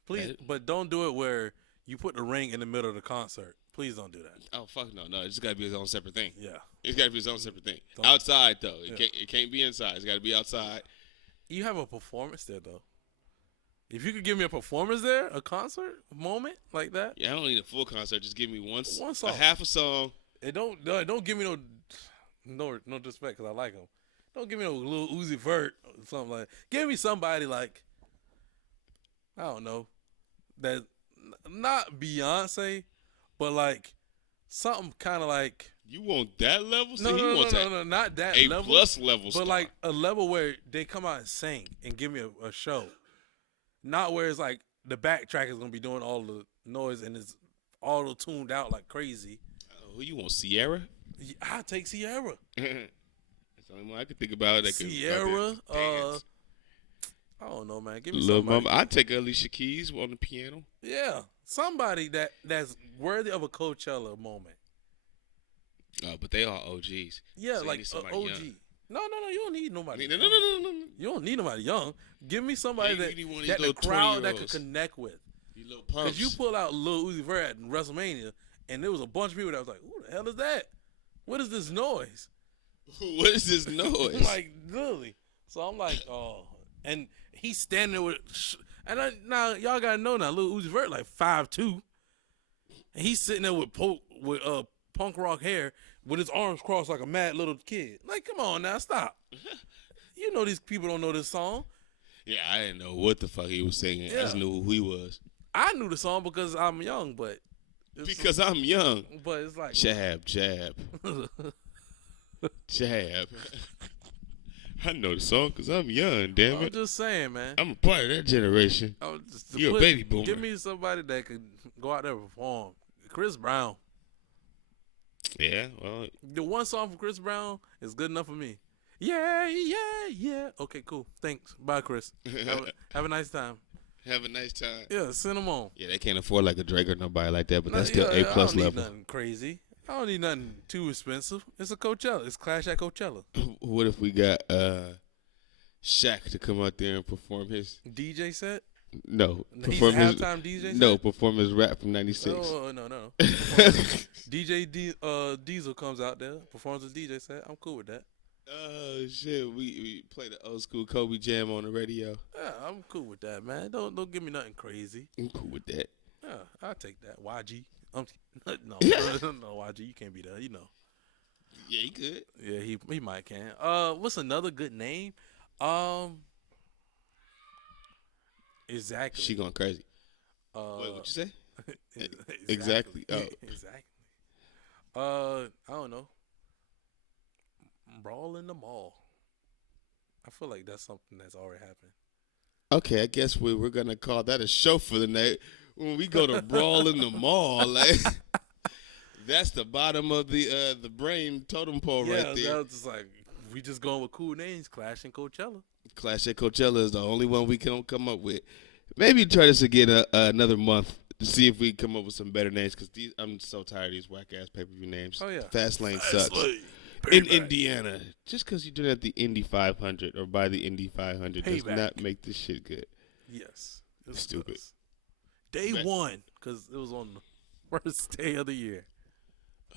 Please, but don't do it where you put the ring in the middle of the concert. Please don't do that. Oh, fuck no. No, it's got to be its own separate thing. Yeah. It's got to be its own separate thing. Outside, though. It can't be inside. It's got to be outside. You have a performance there, though. If you could give me a performance there, a concert moment like that. Yeah, I don't need a full concert. Just give me one song. A half a song. Don't give me no disrespect because I like him. Don't give me no little Uzi Vert or something like that. Give me somebody like, I don't know, that not Beyonce, but like something kind of like. You want that level? No, not that A level. plus level but star. like a level where they come out and sing and give me a show. Not where it's like the backtrack is gonna be doing all the noise and it's auto tuned out like crazy. Who you want, Sierra? I take Sierra. That's the only one I could think about. Sierra. I don't know, man. Give me Lil somebody. Mama. I'd take Alicia Keys on the piano. Yeah, somebody that's worthy of a Coachella moment. But they are OGs. Yeah, so like an OG. Young. No, you don't need nobody. No. You don't need nobody young. Give me somebody that the 20 crowd that could connect with. You little punks. Because you pull out Lil Uzi Vert at WrestleMania, and there was a bunch of people that was like, "Who the hell is that? What is this noise? What is this noise?" Like literally. So I'm like, oh, and he's standing there with, now y'all gotta know now, Lil Uzi Vert like 5'2", and he's sitting there with punk rock hair with his arms crossed like a mad little kid. Like, come on now, stop. You know these people don't know this song. Yeah, I didn't know what the fuck he was singing. Yeah. I just knew who he was. I knew the song because I'm young, but I'm young. But it's like jab. Jab. I know the song because I'm young, damn it. I'm just saying, man. I'm a part of that generation. You're a baby boomer. Give me somebody that could go out there and perform. Chris Brown. Yeah, well. The one song from Chris Brown is good enough for me. Yeah. Okay, cool. Thanks. Bye, Chris. Have a nice time. Have a nice time. Yeah, send them on. Yeah, they can't afford like a Drake or nobody like that, but that's still I A+ don't need level. nothing crazy. I don't need nothing too expensive. It's a Coachella. It's Clash at Coachella. What if we got Shaq to come out there and perform his DJ set? No. He's Perform his halftime DJ set? No, perform his rap from '96. Oh, no. DJ Diesel comes out there, performs a DJ set. I'm cool with that. Oh shit, we play the old school Kobe jam on the radio. Yeah, I'm cool with that, man. Don't give me nothing crazy. I'm cool with that. Yeah, I'll take that. YG. No, YG, you can't be there. You know. Yeah, he could. Yeah, he might can. What's another good name? Exactly. She going crazy. Wait, what you say? Exactly. Oh. Exactly. I don't know. Brawl in the mall. I feel like that's something that's already happened. Okay, I guess we're gonna call that a show for the night. When we go to Brawl in the Mall, like that's the bottom of the brain totem pole right there. Yeah, that's just like we just going with cool names. Clash and Coachella. Clash at Coachella is the only one we can come up with. Maybe try this again another month to see if we come up with some better names. Because I'm so tired of these whack ass pay-per-view names. Oh yeah, Fastlane sucks. In Indiana, just because you're doing it at the Indy 500 or by the Indy 500 does Payback. not make this shit good. Yes, Stupid. Day one, because it was on the first day of the year.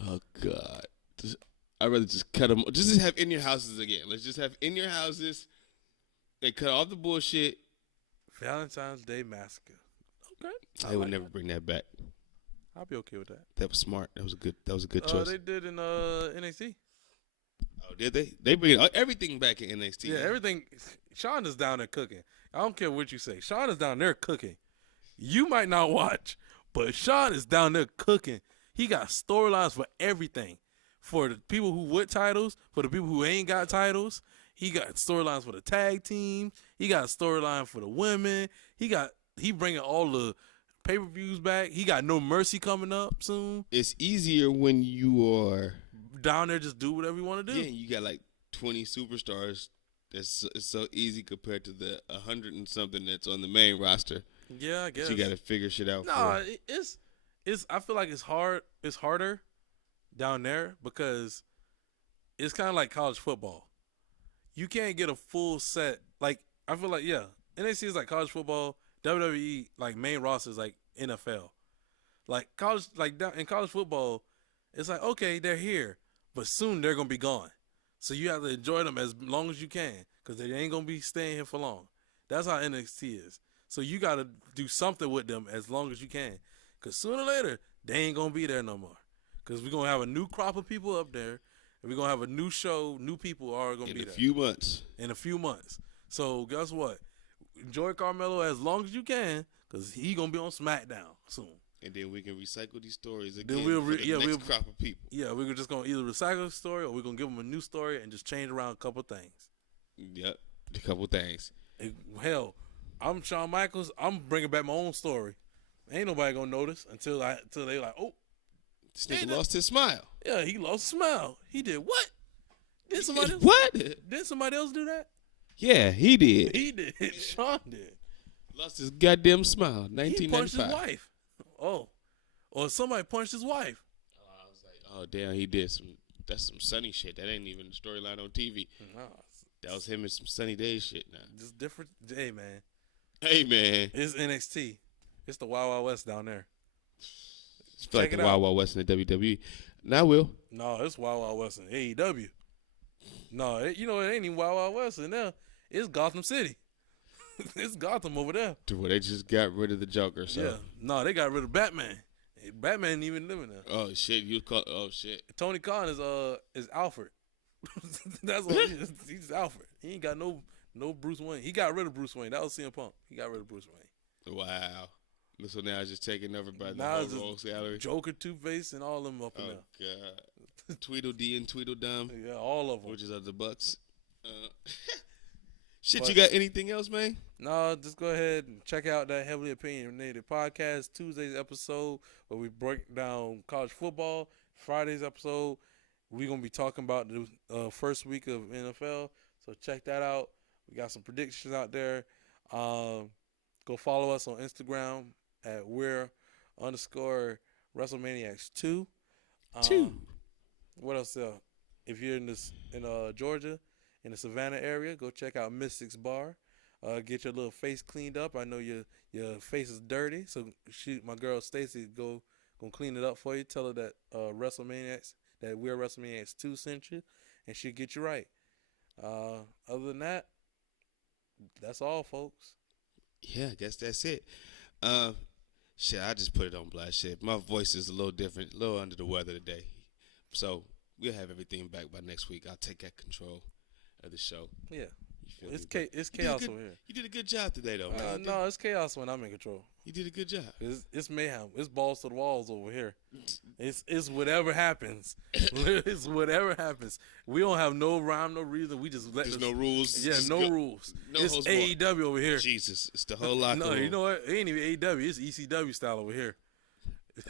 Oh God, I'd rather just cut them. Just have in your houses again. Let's just have in your houses and cut all the bullshit. Valentine's Day Massacre. Okay, I would never bring that back. I'll be okay with that. That was smart. That was a good choice. They did in NXT. Oh, did they? They bring everything back in NXT. Yeah, everything. Sean is down there cooking. I don't care what you say. Sean is down there cooking. You might not watch, but Sean is down there cooking. He got storylines for everything. For the people who with titles, for the people who ain't got titles. He got storylines for the tag team. He got a storyline for the women. He bringing all the pay-per-views back. He got No Mercy coming up soon. It's easier when you are down there, just do whatever you want to do. Yeah, you got like 20 superstars. It's so easy compared to the 100 and something that's on the main roster. Yeah, I guess you got to figure shit out. No, it's. I feel like it's hard. It's harder down there because it's kind of like college football. You can't get a full set. Like I feel like NXT is like college football. WWE like main roster is like NFL. Like college, like in college football, it's like okay, they're here, but soon they're gonna be gone. So you have to enjoy them as long as you can because they ain't gonna be staying here for long. That's how NXT is. So you got to do something with them as long as you can because sooner or later they ain't gonna be there no more. Because we're gonna have a new crop of people up there, and we're gonna have a new show. New people are gonna be there in a few months. So guess what? Enjoy Carmelo as long as you can, cause he gonna be on SmackDown soon. And then we can recycle these stories again. Then we'll next crop of people. Yeah, we're just gonna either recycle the story or we're gonna give them a new story and just change around a couple things. Yep, a couple things. And hell, I'm Shawn Michaels. I'm bringing back my own story. Ain't nobody gonna notice until they like, oh, this nigga lost his smile. Yeah, he lost his smile. He did what? Did somebody else? What? Did somebody else do that? Yeah, he did. He did. Sean did. Lost his goddamn smile. 1995. He punched his wife. Oh. Or somebody punched his wife. Oh, I was like, oh, damn, he did that's some sunny shit. That ain't even the storyline on TV. No. That was him in some sunny days shit now. Just different. Hey, man. Hey, man. It's NXT. It's the Wild Wild West down there. It's like the Wild Wild West in the WWE. Now, Will. No, it's Wild Wild West in AEW. No, it ain't even Wild Wild West in there. It's Gotham City. It's Gotham over there. Well, they just got rid of the Joker, so. Yeah. No, they got rid of Batman. Batman ain't even living there. Oh, shit. Oh, shit. Tony Khan is Alfred. That's what he is. He's Alfred. He ain't got no Bruce Wayne. He got rid of Bruce Wayne. That was CM Punk. He got rid of Bruce Wayne. Wow. So now it's just taken over by the now whole rogues gallery. Joker, Two-Face, and all of them up in there. Oh, God. Tweedledee and Tweedledum. Yeah, all of them. Which is of the Bucks. Shit, you got anything else, man? No, just go ahead and check out that Heavily Opinionated Podcast. Tuesday's episode where we break down college football. Friday's episode, we're going to be talking about the first week of NFL. So check that out. We got some predictions out there. Go follow us on Instagram at Were Wrestlemaniacs II. What else? If you're in Georgia, in the Savannah area, go check out Mystics Bar. Get your little face cleaned up. I know your face is dirty, so my girl Stacy gonna clean it up for you. Tell her that that Were Wrestlemaniacs II sent you, and she'll get you right. Other than that, that's all, folks. Yeah, I guess that's it. Shit, I just put it on blast. Shit, my voice is a little different, a little under the weather today. So we'll have everything back by next week. I'll take that control of the show. Yeah. You feel It's me? it's chaos over here. You did a good job today, though, man. No, it's chaos when I'm in control. You did a good job. It's mayhem. It's balls to the walls over here. It's whatever happens. It's whatever happens. We don't have no rhyme, no reason. We just let There's no rules. Yeah, Just no go. rules. No It's holds AEW barred. over here. Jesus, it's the whole locker No, room. you know what? It ain't even AEW. It's ECW style over here.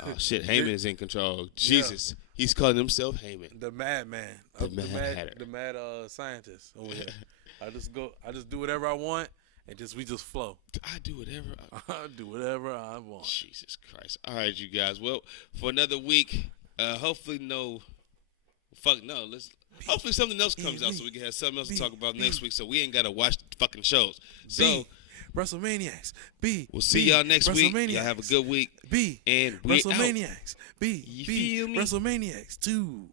Oh shit, Heyman is in control. Jesus, he's calling himself Heyman. The madman. The Mad Hatter. The mad scientist over here. I just do whatever I want, and we just flow. I do whatever. I do whatever I want. Jesus Christ! All right, you guys. Well, for another week, hopefully hopefully something else comes out so we can have something else to talk about next week. So we ain't gotta watch the fucking shows. So Wrestlemaniacs. We'll see y'all next week. Y'all have a good week. And we Wrestlemaniacs. You feel me? Wrestlemaniacs II.